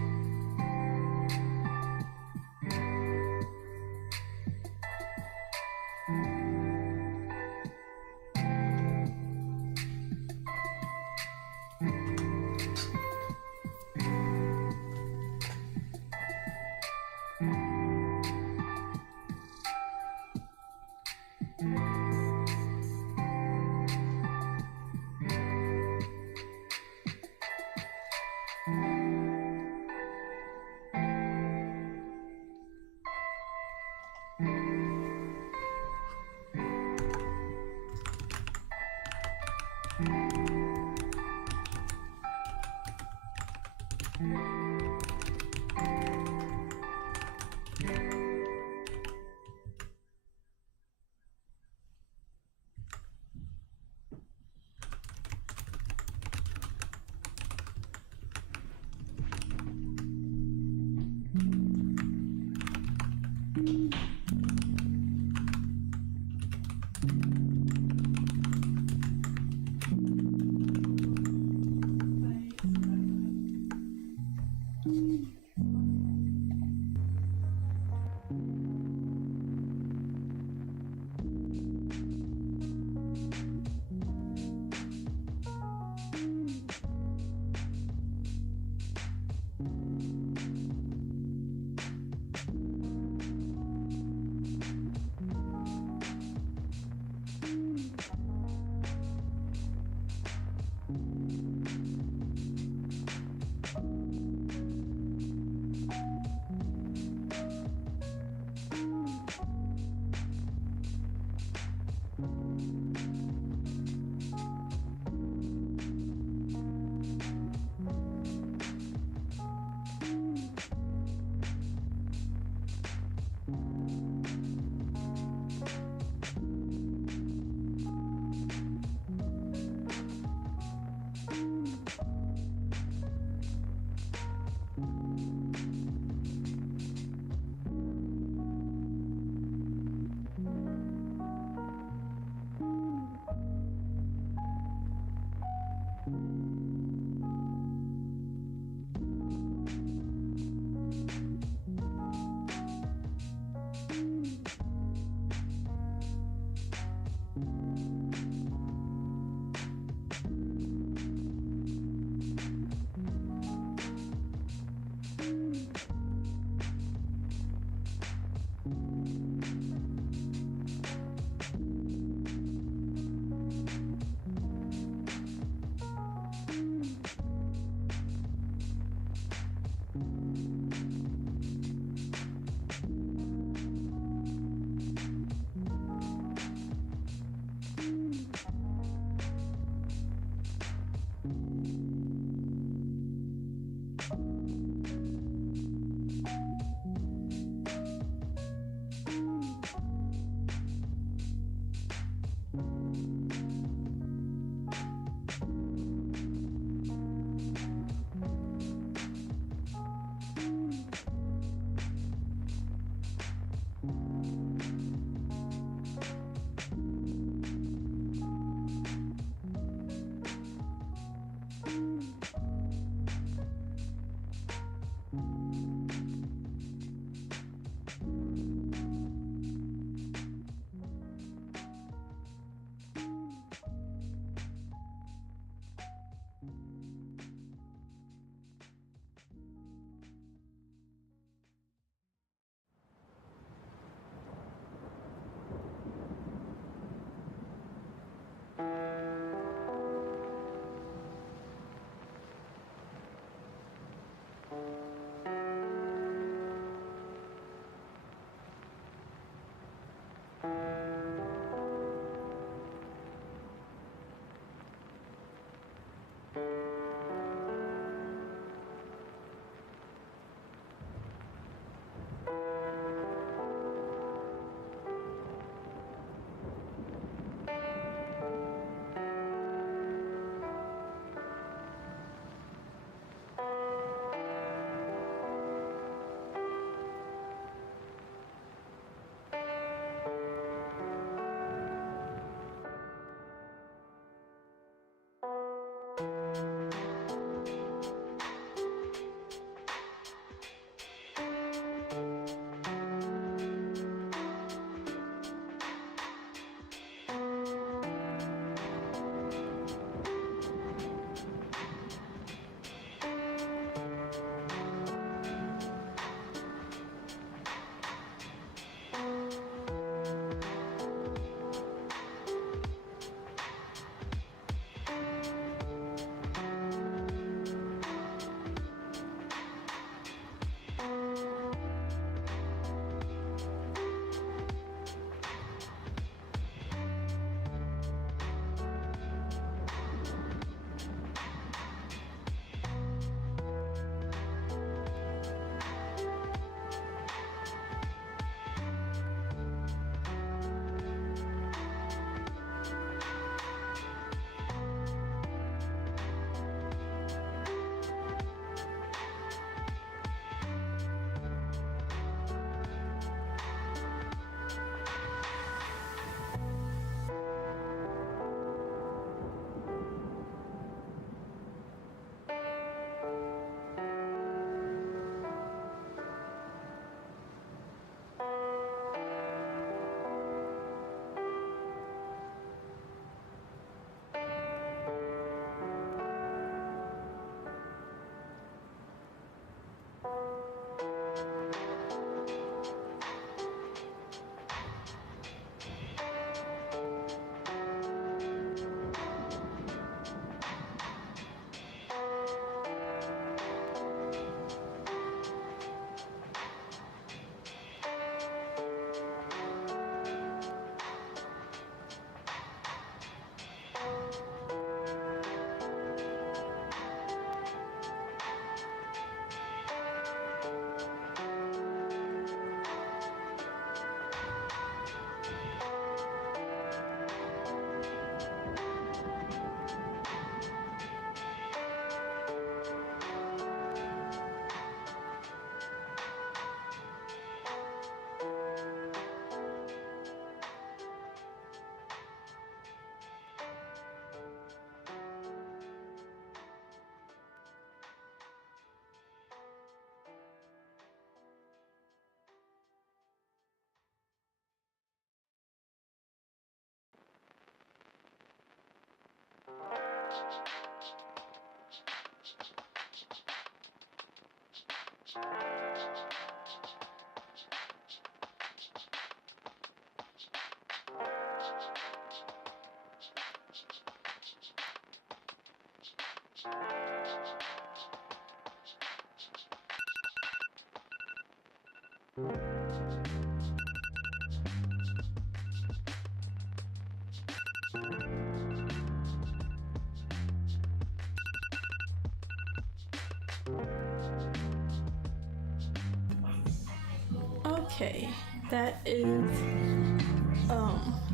Okay, that is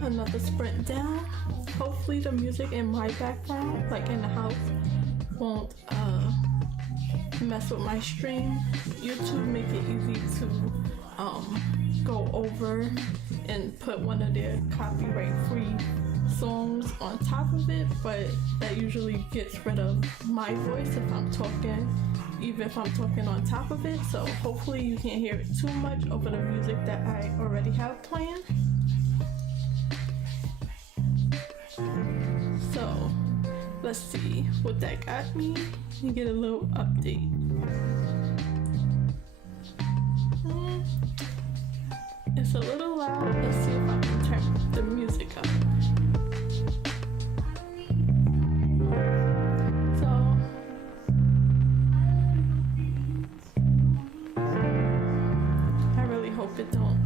another sprint down. Hopefully the music in my background, like in the house, won't mess with my stream. YouTube make it easy to go over and put one of their copyright free songs on top of it, but that usually gets rid of my voice if I'm talking, even if I'm talking on top of it. So hopefully you can't hear it too much over the music that I already have playing. So let's see what that got me. You get a little update. It's a little loud. Let's see if I can turn the music up. So I really hope it don't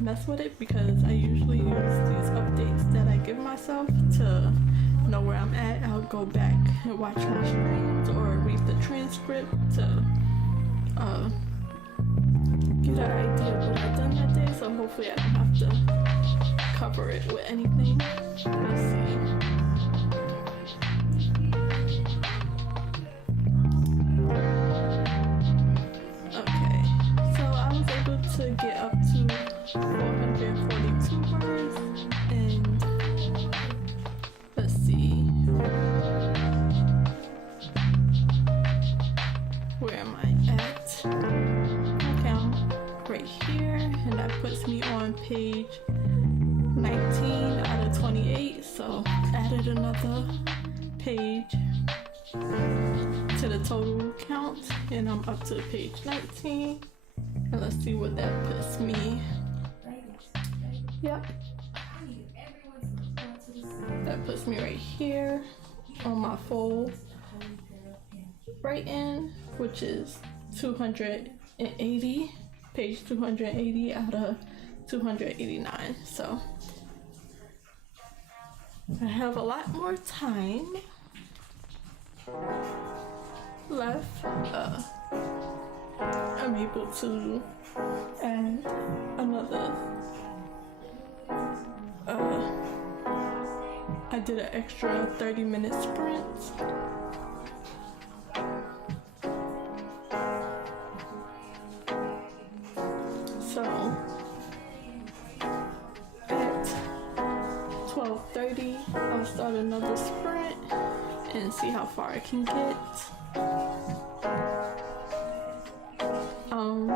mess with it, because I usually use these updates that I give myself to know where I'm at. I'll go back and watch my streams or read the transcript to get an idea of what I've done that day, so hopefully I don't have to cover it with anything. Let's see. Okay, so I was able to get up to 442 words, and let's see. Where am I at? Okay, I'm right here, and that puts me on page 19 out of 28, so added another page to the total count, and I'm up to page 19, and let's see what that puts me. Yep, that puts me right here on my full write-in, which is 280, page 280 out of 289. So I have a lot more time left. I'm able to add another I did an extra 30-minute sprint. So at 12:30, I'll start another sprint and see how far I can get. I'm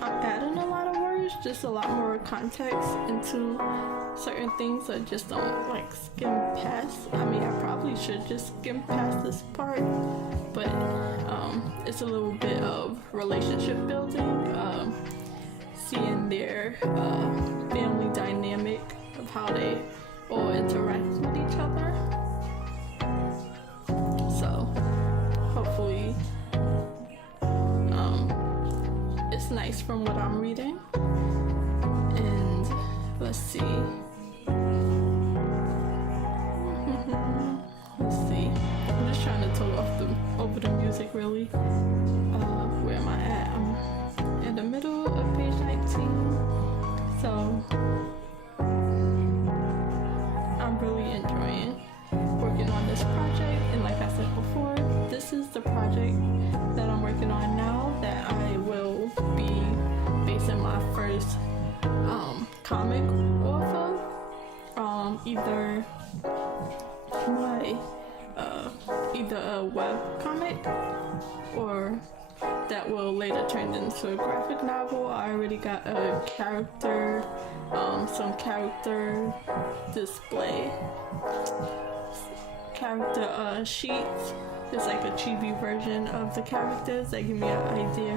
adding a lot of words, just a lot more context into certain things I just don't like skim past. I mean, I probably should just skim past this part, but it's a little bit of relationship building, seeing their family dynamic of how they all interact with each other. So hopefully it's nice from what I'm reading. And let's see. Let's see. I'm just trying to talk over the music really. Where am I at? I'm in the middle of page 19. So I'm really enjoying working on this project, and like I said before, this is the project that I'm working on now that I will be basing my first comic off of. Either a web comic or that will later turn into a graphic novel. I already got a character, some character display. character sheets. It's like a chibi version of the characters that give me an idea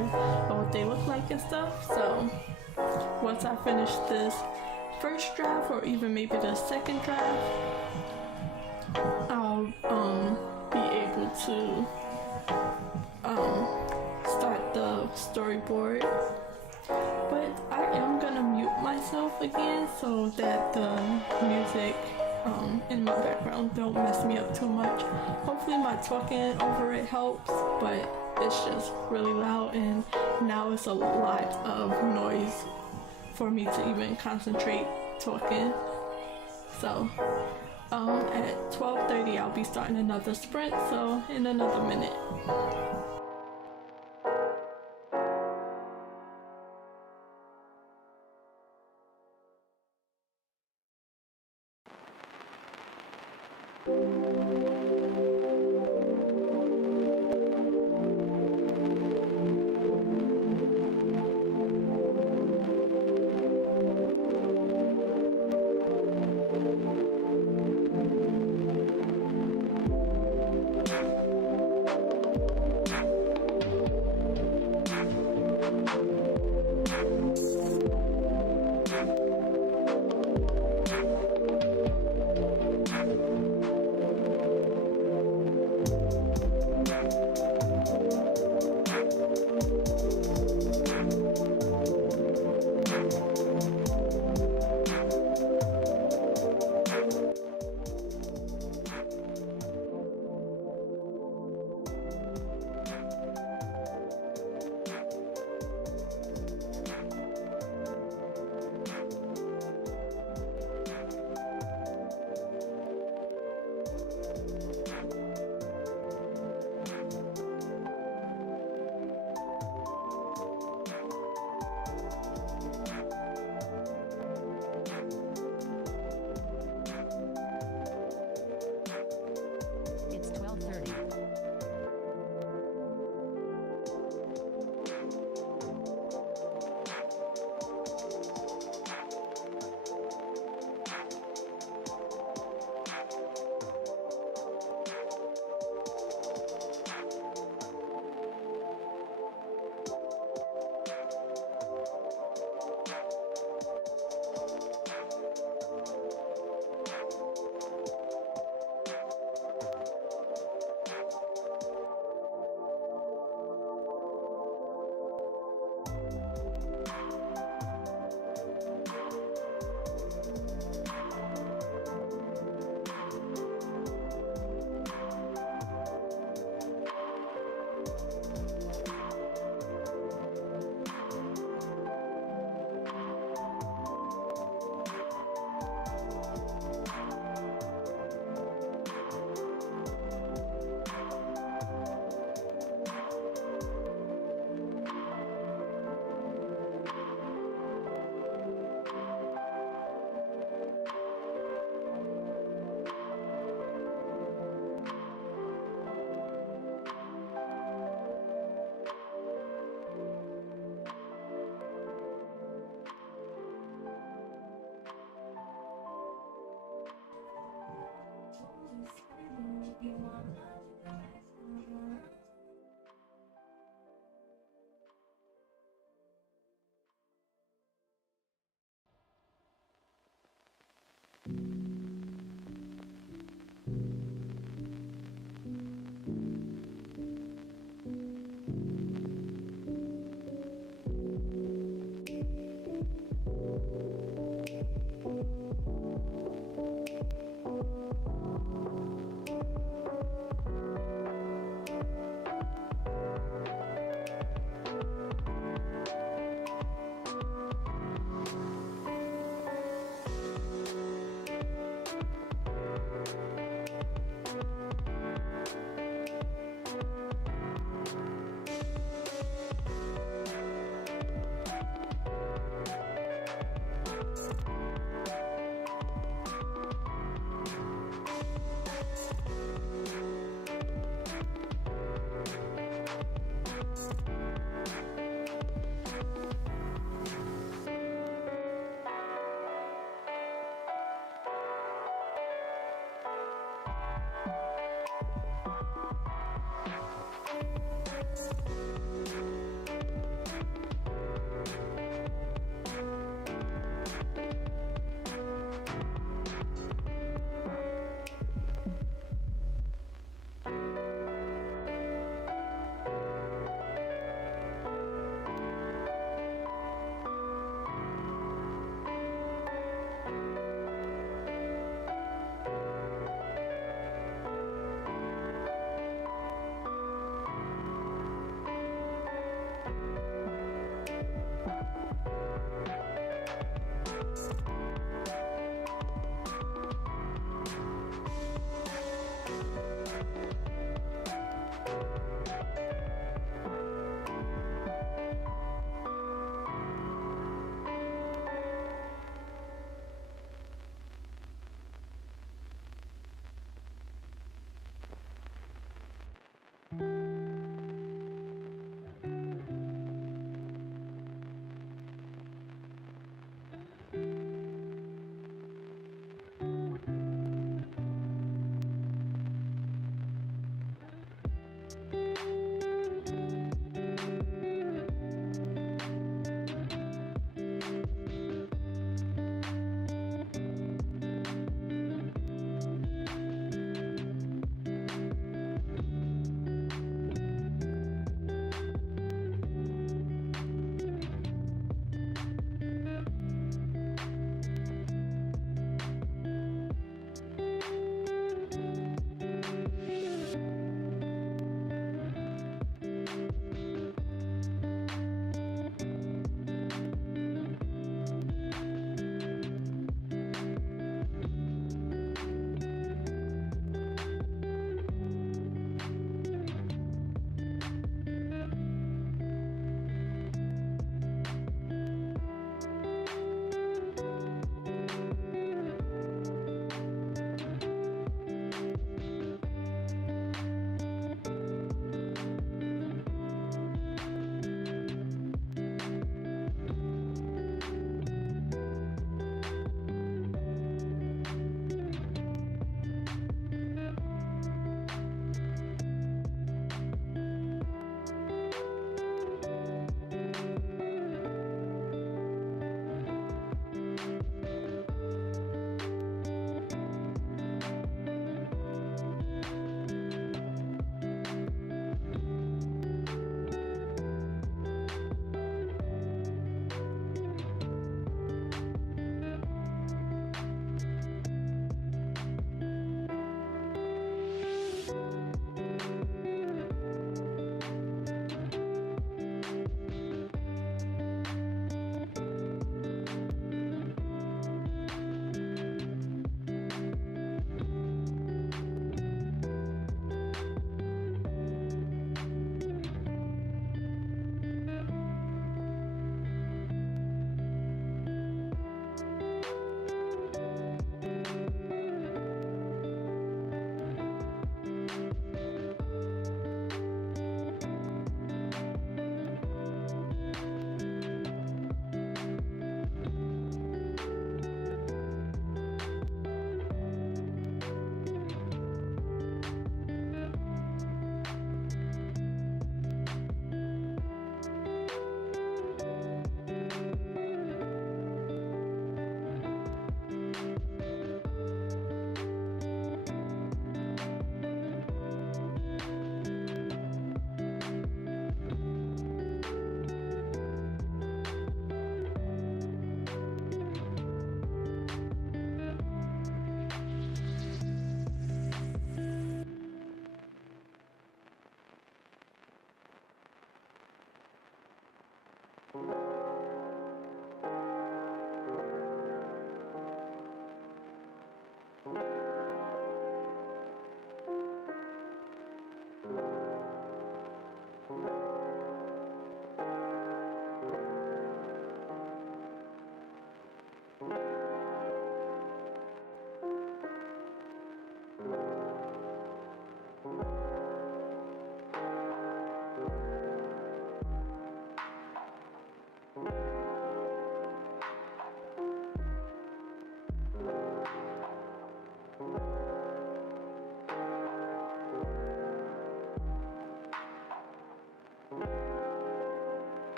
of what they look like and stuff. So once I finish this first draft, or even maybe the second draft, I'll be able to start the storyboard. But I am gonna mute myself again so that the music in my background don't mess me up too much. Hopefully my talking over it helps, but it's just really loud, and now it's a lot of noise for me to even concentrate talking. So at 12:30 I'll be starting another sprint, so in another minute. It's 12:30.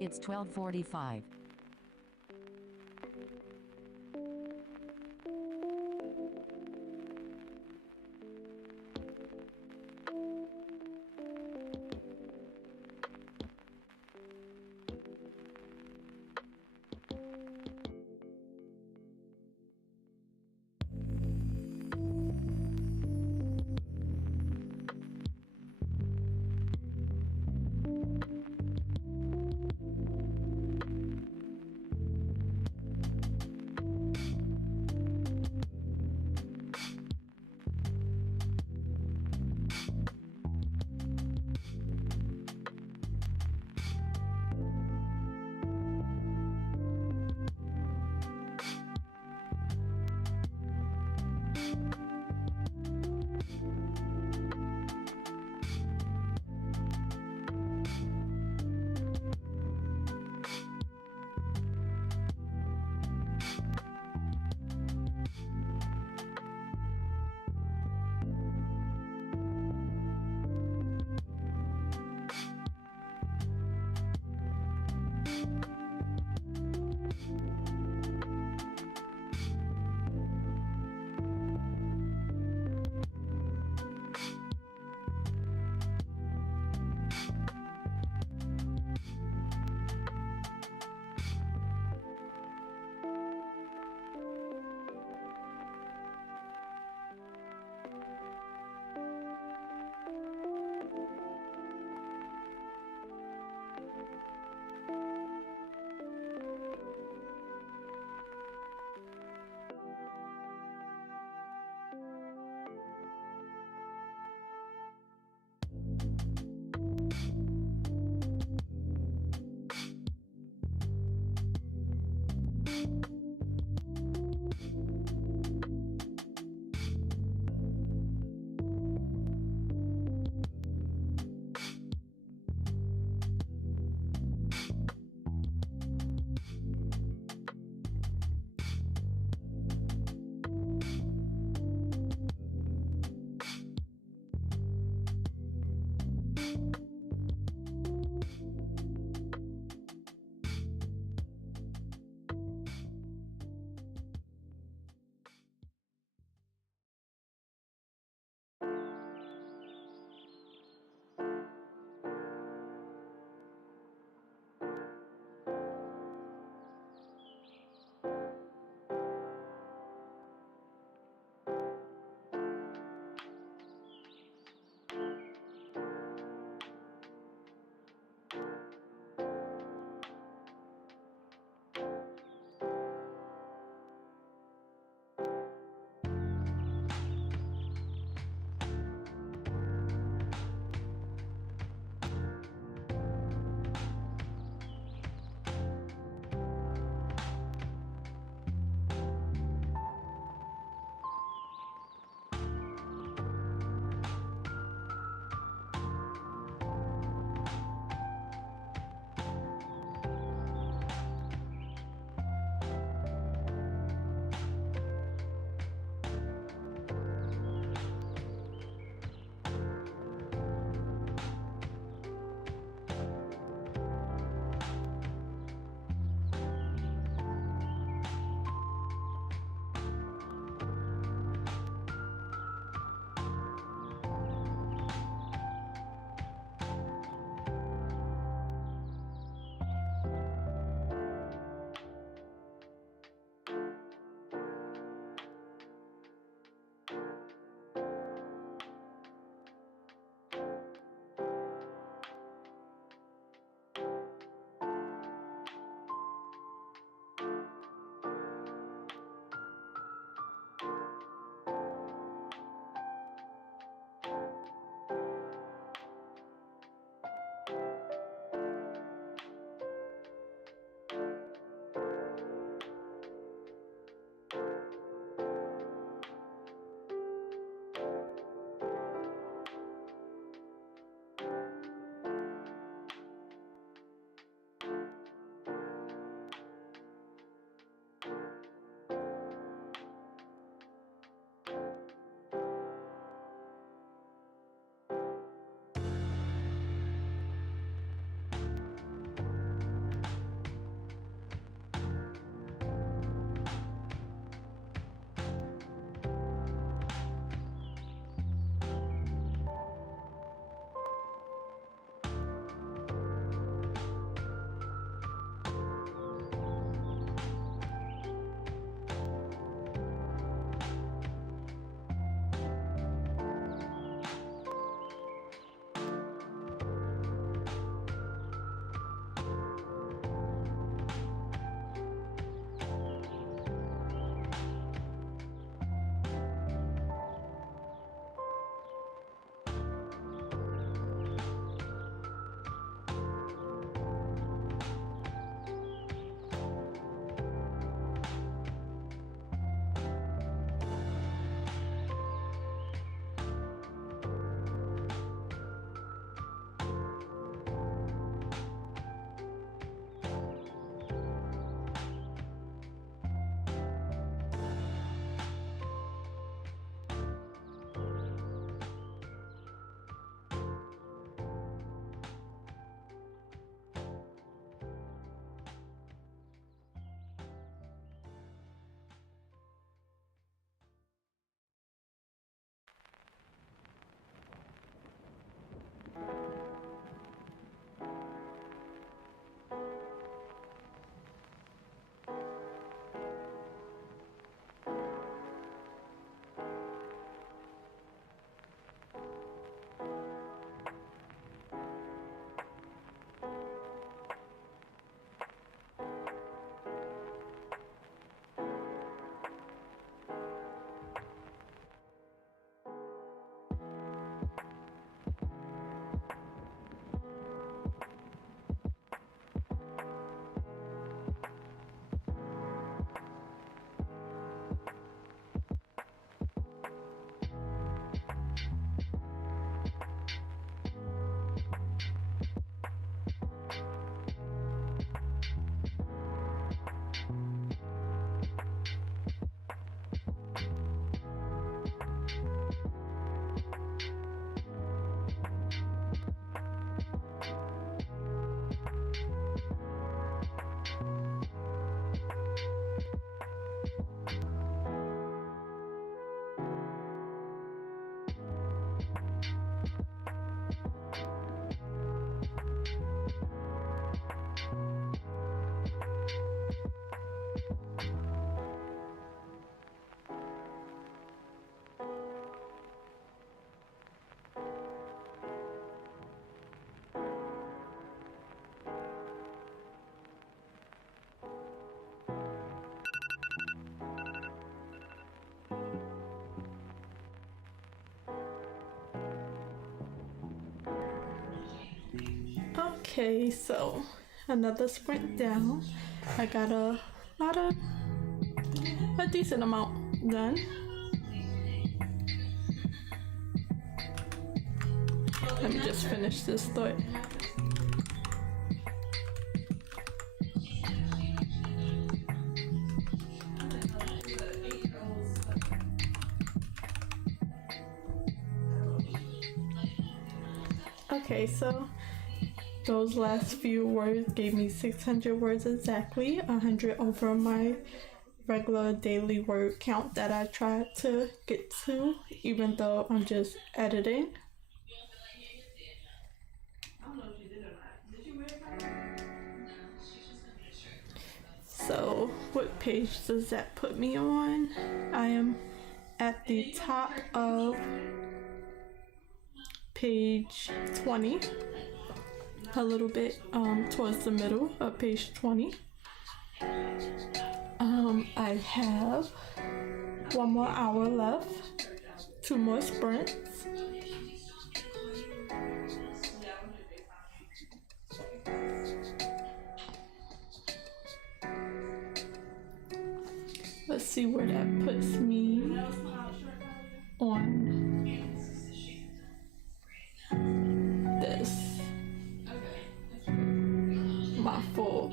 It's 12:45. Okay, so another sprint down. I got a decent amount done. Let me just finish this thought. Okay, so those last few words gave me 600 words exactly, 100 over my regular daily word count that I tried to get to, even though I'm just editing. So, what page does that put me on? I am at the top of page 20, a little bit towards the middle of page 20. I have 1 more hour left, 2 more sprints. Let's see where that puts me on this. My full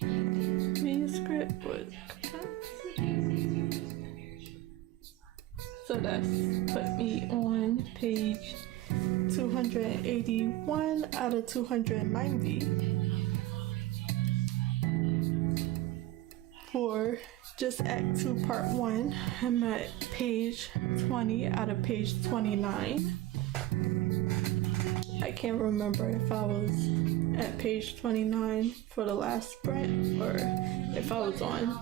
manuscript was. So that's put me on page 281 out of 290 for just Act 2 Part 1. I'm at page 20 out of page 29. I can't remember if I was at page 29 for the last sprint or if I was on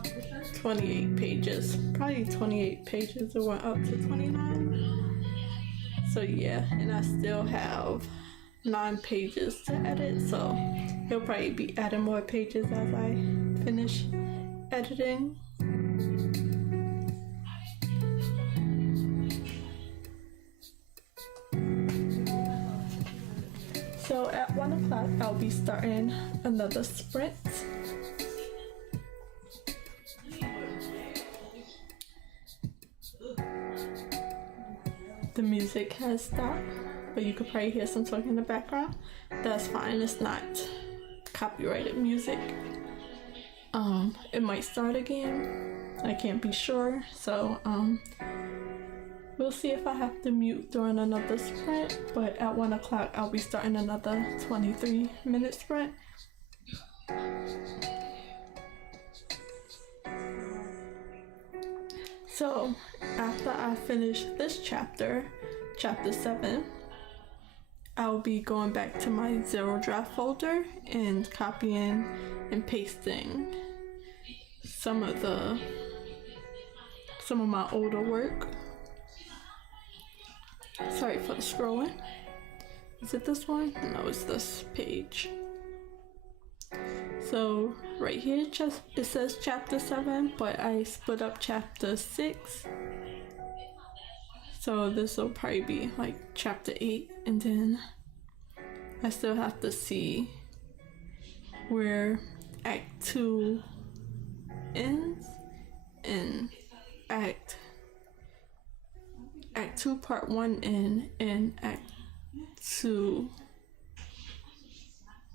28 pages. Probably 28 pages. It went up to 29. So yeah, and I still have 9 pages to edit, so he'll probably be adding more pages as I finish editing. So at 1 o'clock, I'll be starting another sprint. The music has stopped, but you could probably hear some talking in the background. That's fine, it's not copyrighted music. It might start again. I can't be sure, so we'll see if I have to mute during another sprint, but at 1 o'clock I'll be starting another 23-minute sprint. So after I finish this chapter, chapter 7, I'll be going back to my zero draft folder and copying and pasting some of my older work. Sorry for the scrolling. Is it this one? No, it's this page. So right here it says chapter 7, but I split up chapter 6. So this will probably be like chapter 8, and then I still have to see where Act 2 ends and Act 2 Part 1 end and Act 2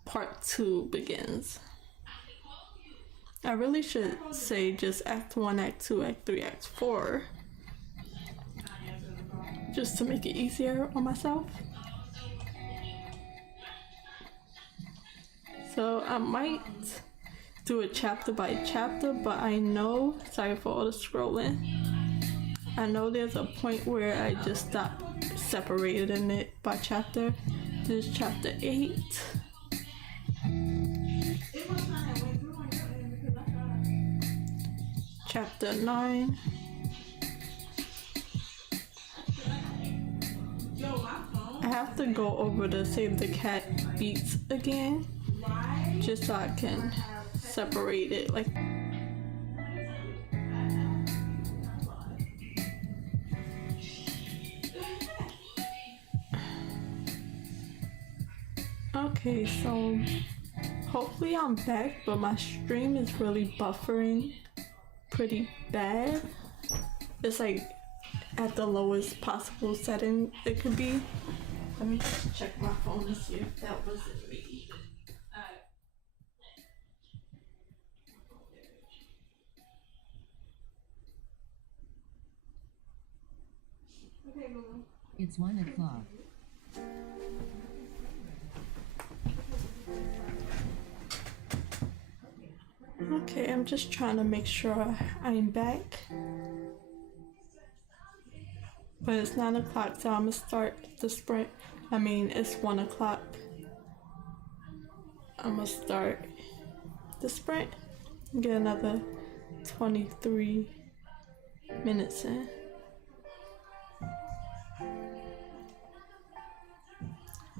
Part 2 begins. I really should say just Act 1, Act 2, Act 3, Act 4, just to make it easier on myself. So I might do it chapter by chapter, but I know, sorry for all the scrolling, I know there's a point where I just stop separating it by chapter. This is chapter 8. Chapter 9. I have to go over the Save the Cat beats again, just so I can separate it. Like, Okay, so hopefully I'm back, but my stream is really buffering pretty bad. It's like at the lowest possible setting it could be. Let me just check my phone to see if that wasn't me. Okay, Google. It's 1 o'clock. Okay, I'm just trying to make sure I'm back. But it's 9 o'clock, so I'm gonna start the sprint. I mean, it's 1 o'clock. I'm gonna start the sprint and get another 23 minutes in.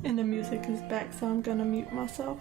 And the music is back, so I'm gonna mute myself.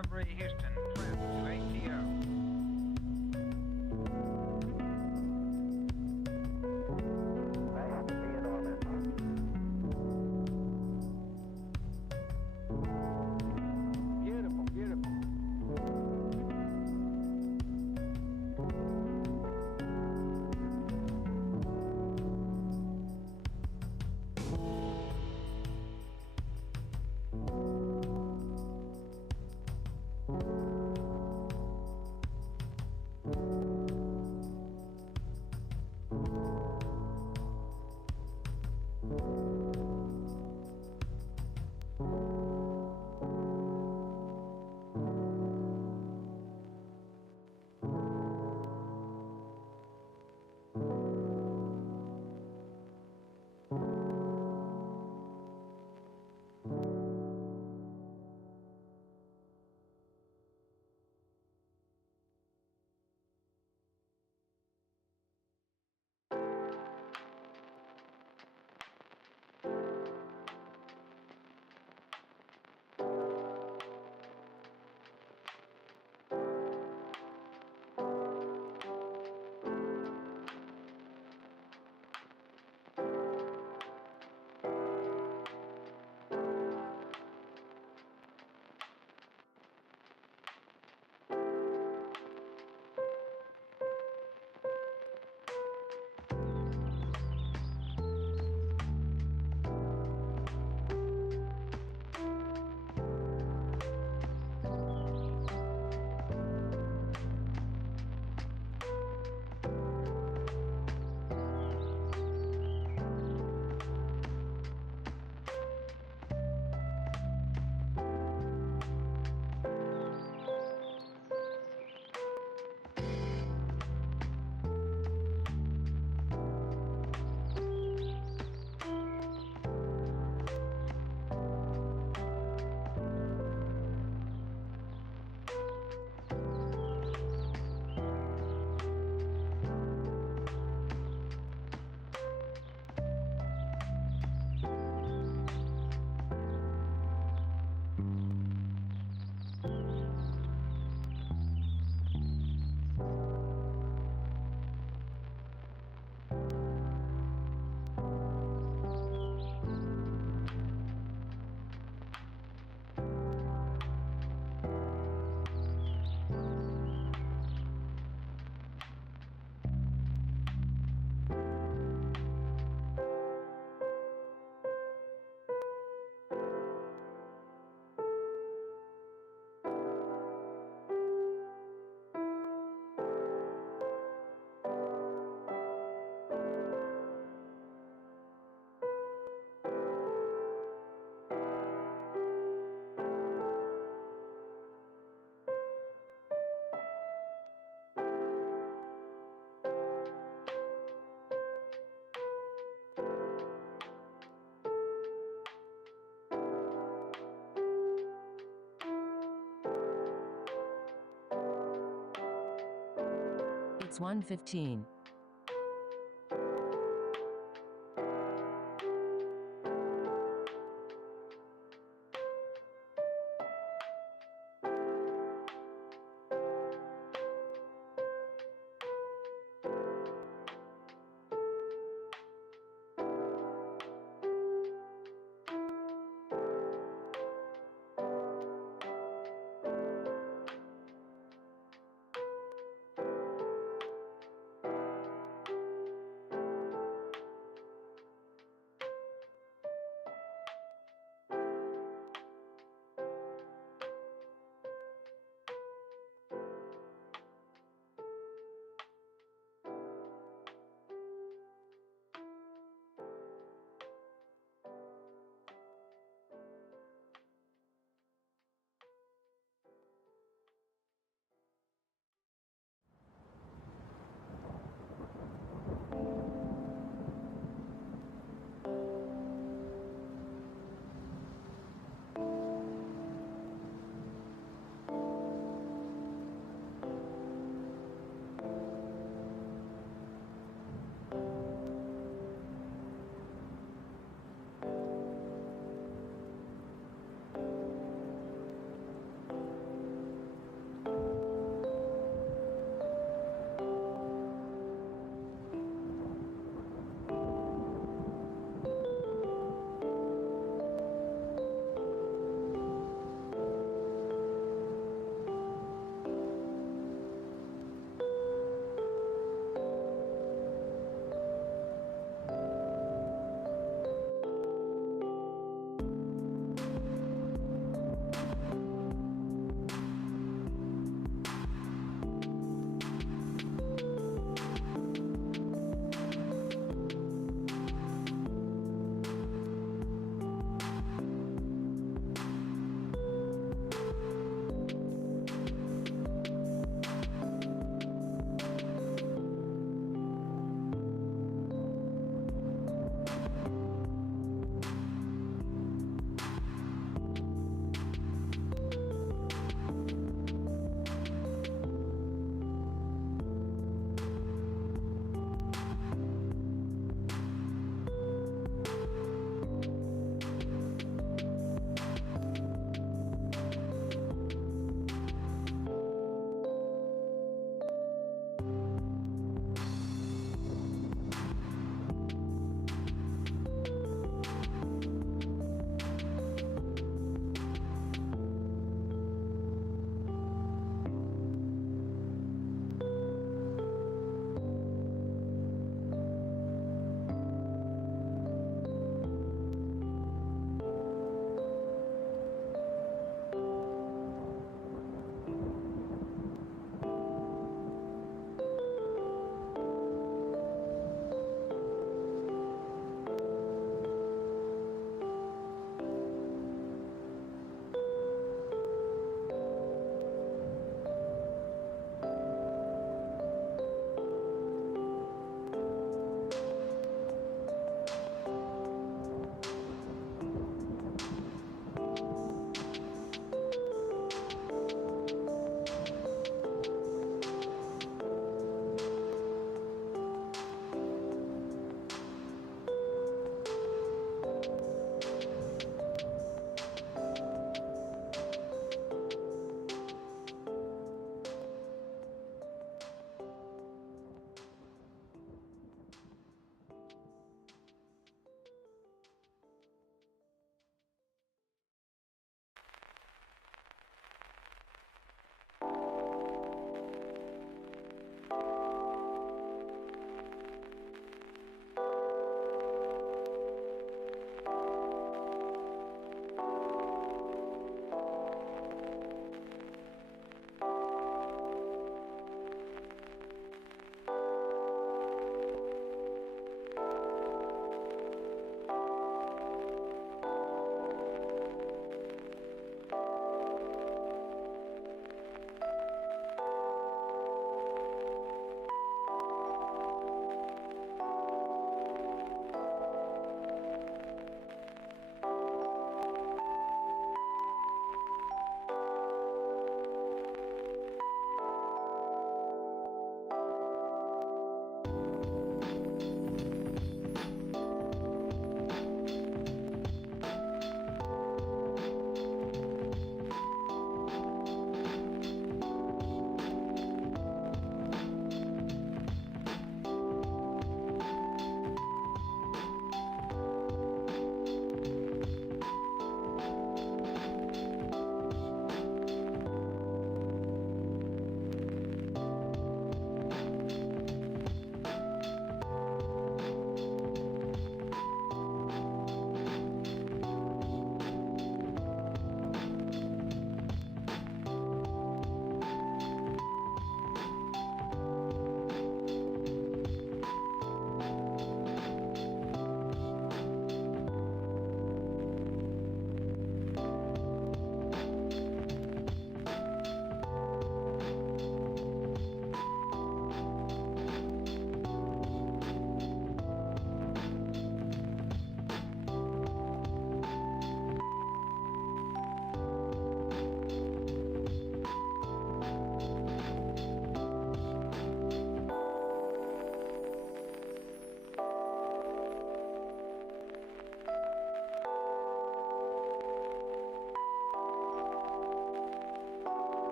Discovery Houston, trim to ATO. Nice to be in orbit. Beautiful, beautiful. It's 1:15.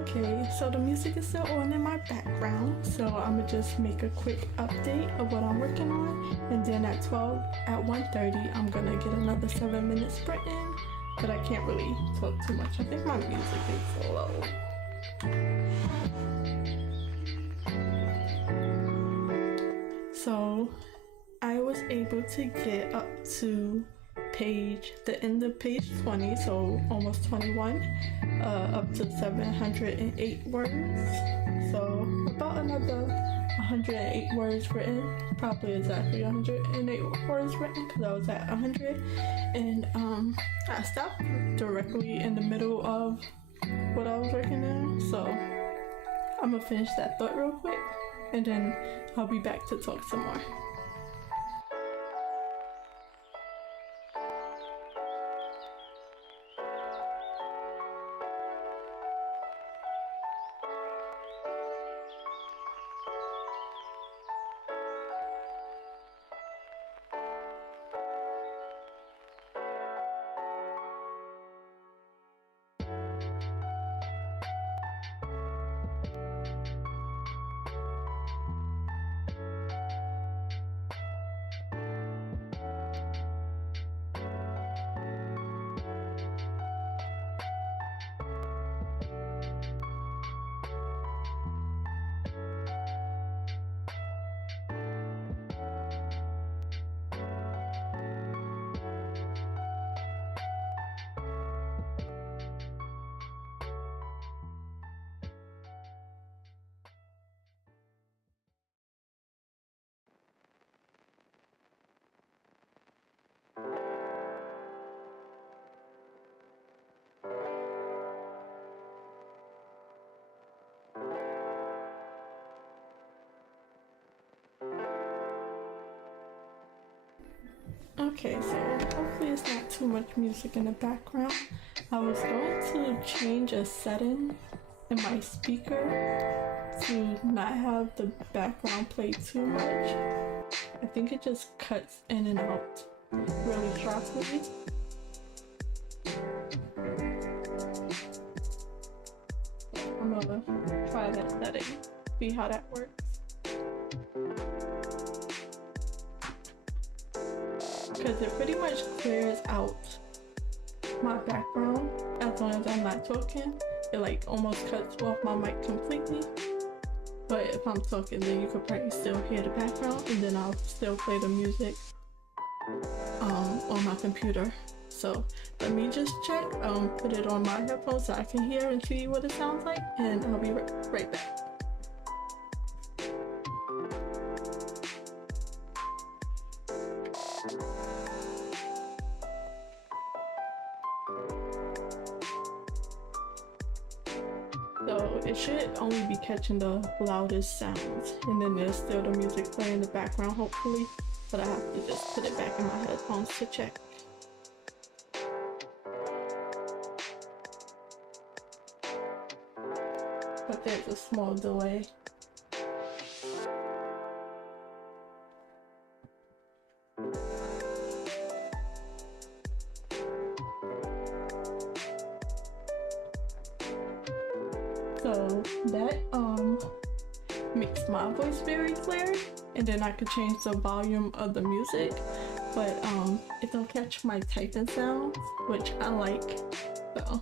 Okay, so the music is still on in my background, so I'm gonna just make a quick update of what I'm working on, and then at 1:30, I'm gonna get another 7-minute sprint in, but I can't really talk too much. I think my music is low. So I was able to get up to the end of page 20, so almost 21, up to 708 words. So about another 108 words written, probably exactly 108 words written because I was at 100, and I stopped directly in the middle of what I was working on. So I'm gonna finish that thought real quick, and then I'll be back to talk some more. Okay, so hopefully it's not too much music in the background. I was going to change a setting in my speaker to not have the background play too much. I think it just cuts in and out really sharply. I'm gonna try that setting, see how that works. Because it pretty much clears out my background as long as I'm not talking. It like almost cuts off my mic completely. But if I'm talking, then you could probably still hear the background, and then I'll still play the music on my computer. So let me just check, put it on my headphones so I can hear and see what it sounds like, and I'll be right back. So it should only be catching the loudest sounds, and then there's still the music playing in the background hopefully, but I have to just put it back in my headphones to check. But there's a small delay. So that makes my voice very clear, and then I could change the volume of the music, but it don't catch my typing sounds, which I like. So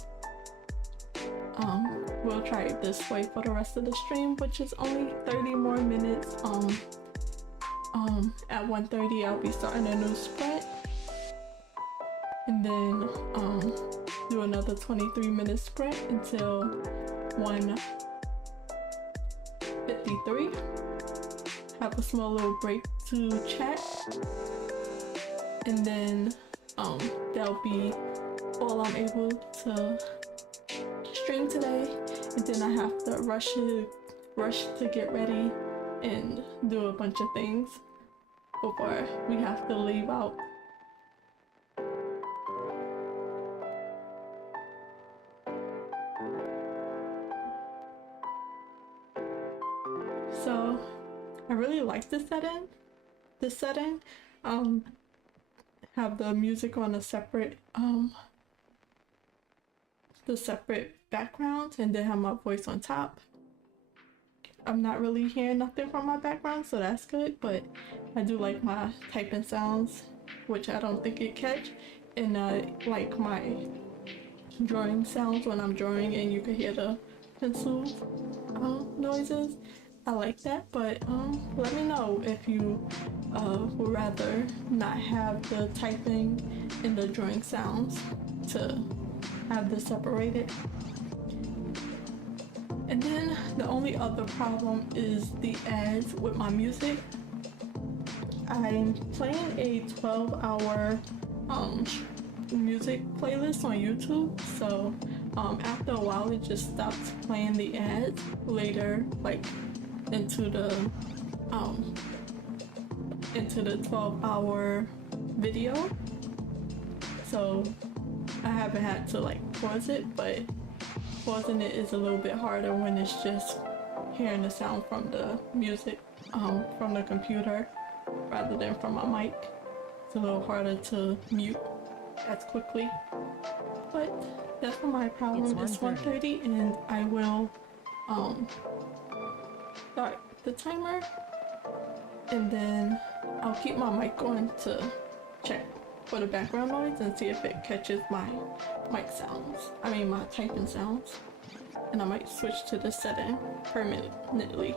we'll try it this way for the rest of the stream, which is only 30 more minutes. At 1:30 I'll be starting a new sprint, and then do another 23-minute sprint until 1:53. Have a small little break to chat, and then that'll be all I'm able to stream today, and then I have to rush to get ready and do a bunch of things before we have to leave out. So I really like this setting. Have the music on a separate the separate backgrounds and then have my voice on top. I'm not really hearing nothing from my background, so that's good, but I do like my typing sounds, which I don't think it catch, and I like my drawing sounds when I'm drawing and you can hear the pencil noises. I like that, but let me know if you would rather not have the typing and the drawing sounds to have this separated. And then the only other problem is the ads with my music. I'm playing a 12-hour music playlist on YouTube, so after a while it just stops playing the ads later, like into the 12-hour video. So I haven't had to like pause it, but pausing it is a little bit harder when it's just hearing the sound from the music from the computer rather than from my mic. It's a little harder to mute as quickly, but that's not my problem. It's 1:30 and I will start the timer, and then I'll keep my mic on to check for the background noise and see if it catches my mic sounds, my typing sounds, and I might switch to the setting permanently.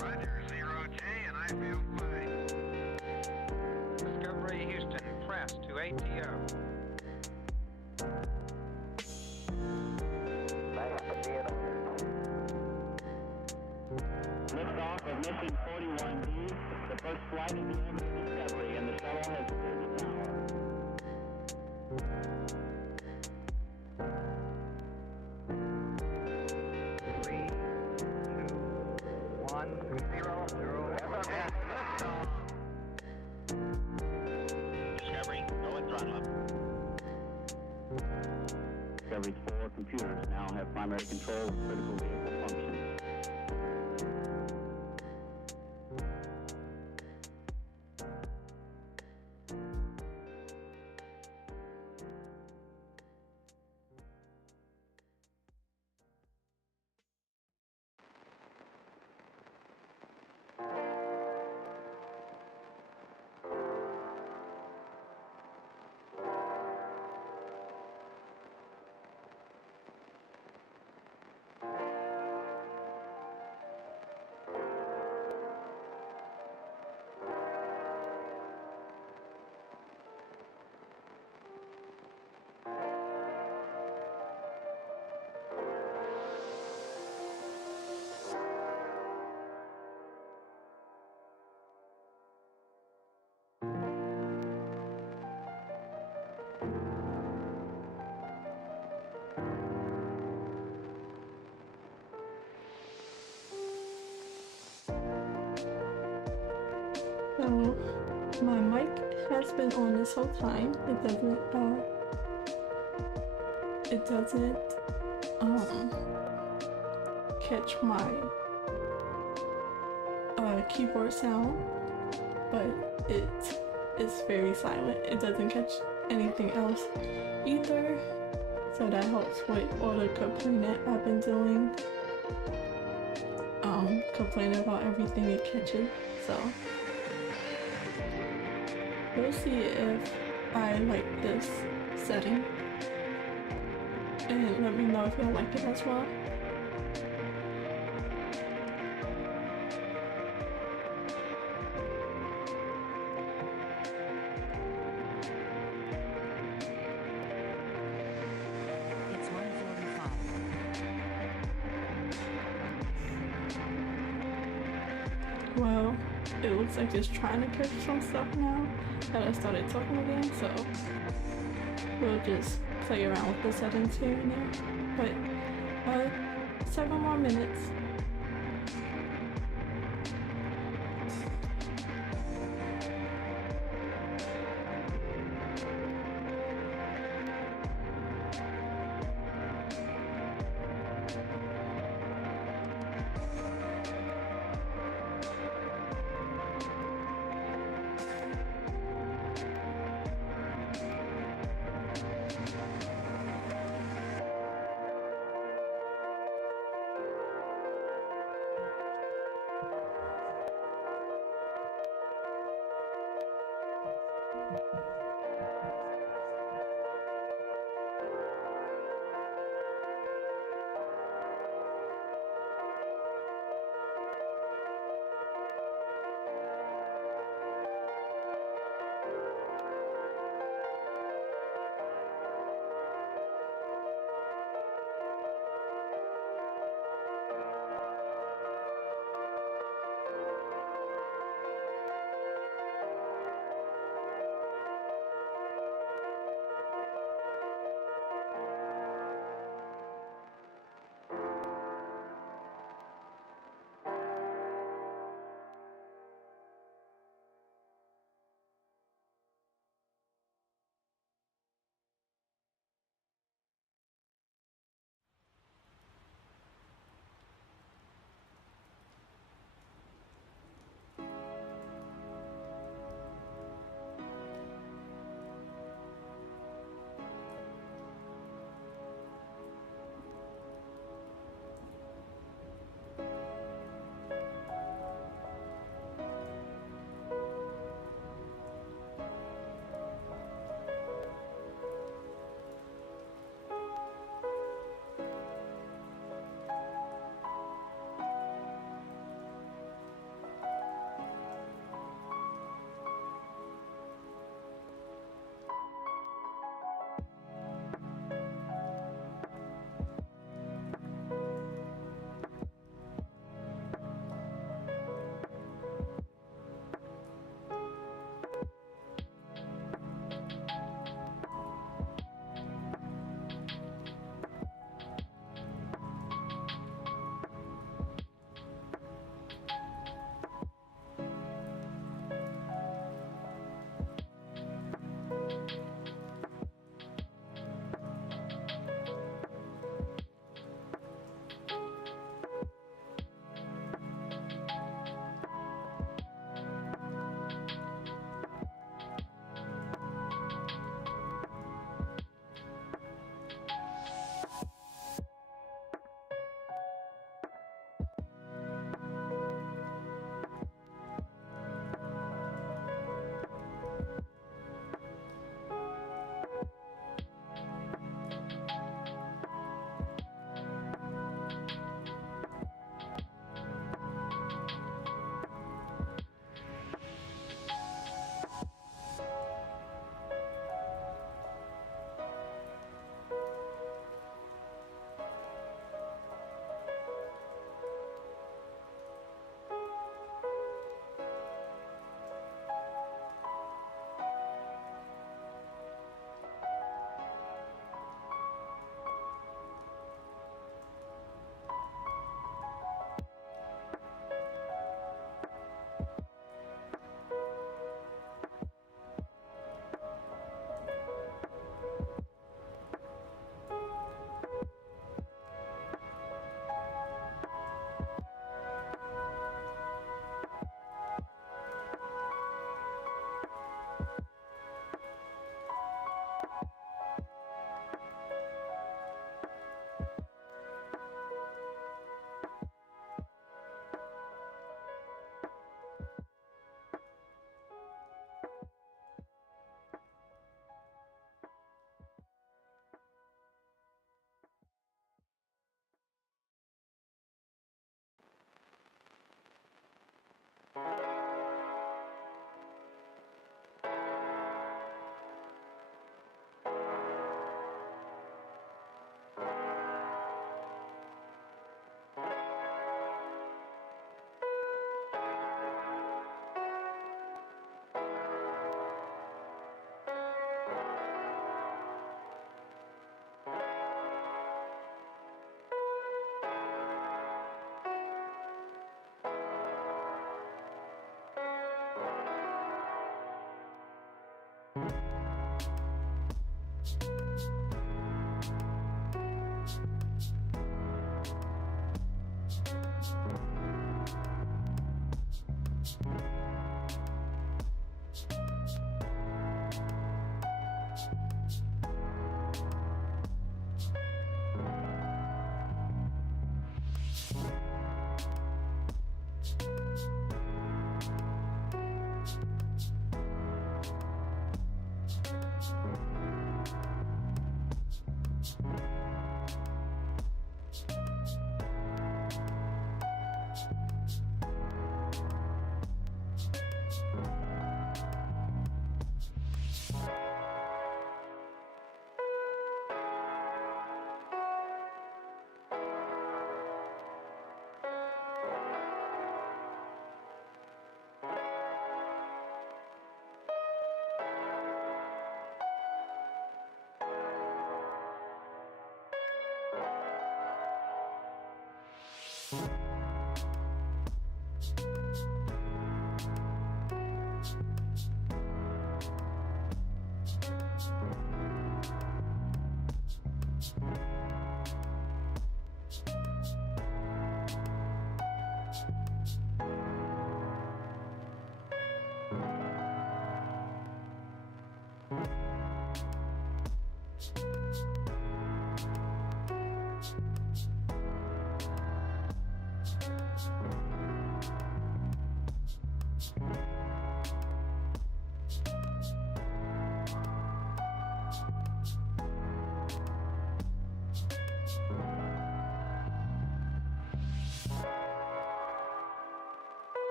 Roger, 0J, and I feel fine. Discovery Houston, press to ATO. Liftoff of mission 41D, the first flight of the Ever Discovery, and the shuttle has cleared the tower. 3, 2, 1, 0, 0, liftoff. Discovery, go and throttle up. Discovery's 4 computers now have primary control of critical vehicle functions. So my mic has been on this whole time. It doesn't catch my keyboard sound, but it is very silent. It doesn't catch anything else either. So that helps with all the complaining I've been doing. Complaining about everything it catches. So we'll see if I like this setting, and let me know if y'all like it as well. It's 1:45. Well, it looks like it's trying to catch some stuff now that I started talking again, so we'll just play around with the settings here and there. But 7 more minutes.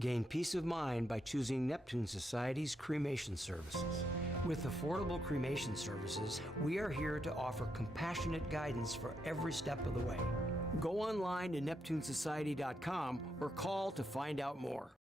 Gain peace of mind by choosing Neptune Society's cremation services. With affordable cremation services, we are here to offer compassionate guidance for every step of the way. Go online to NeptuneSociety.com or call to find out more.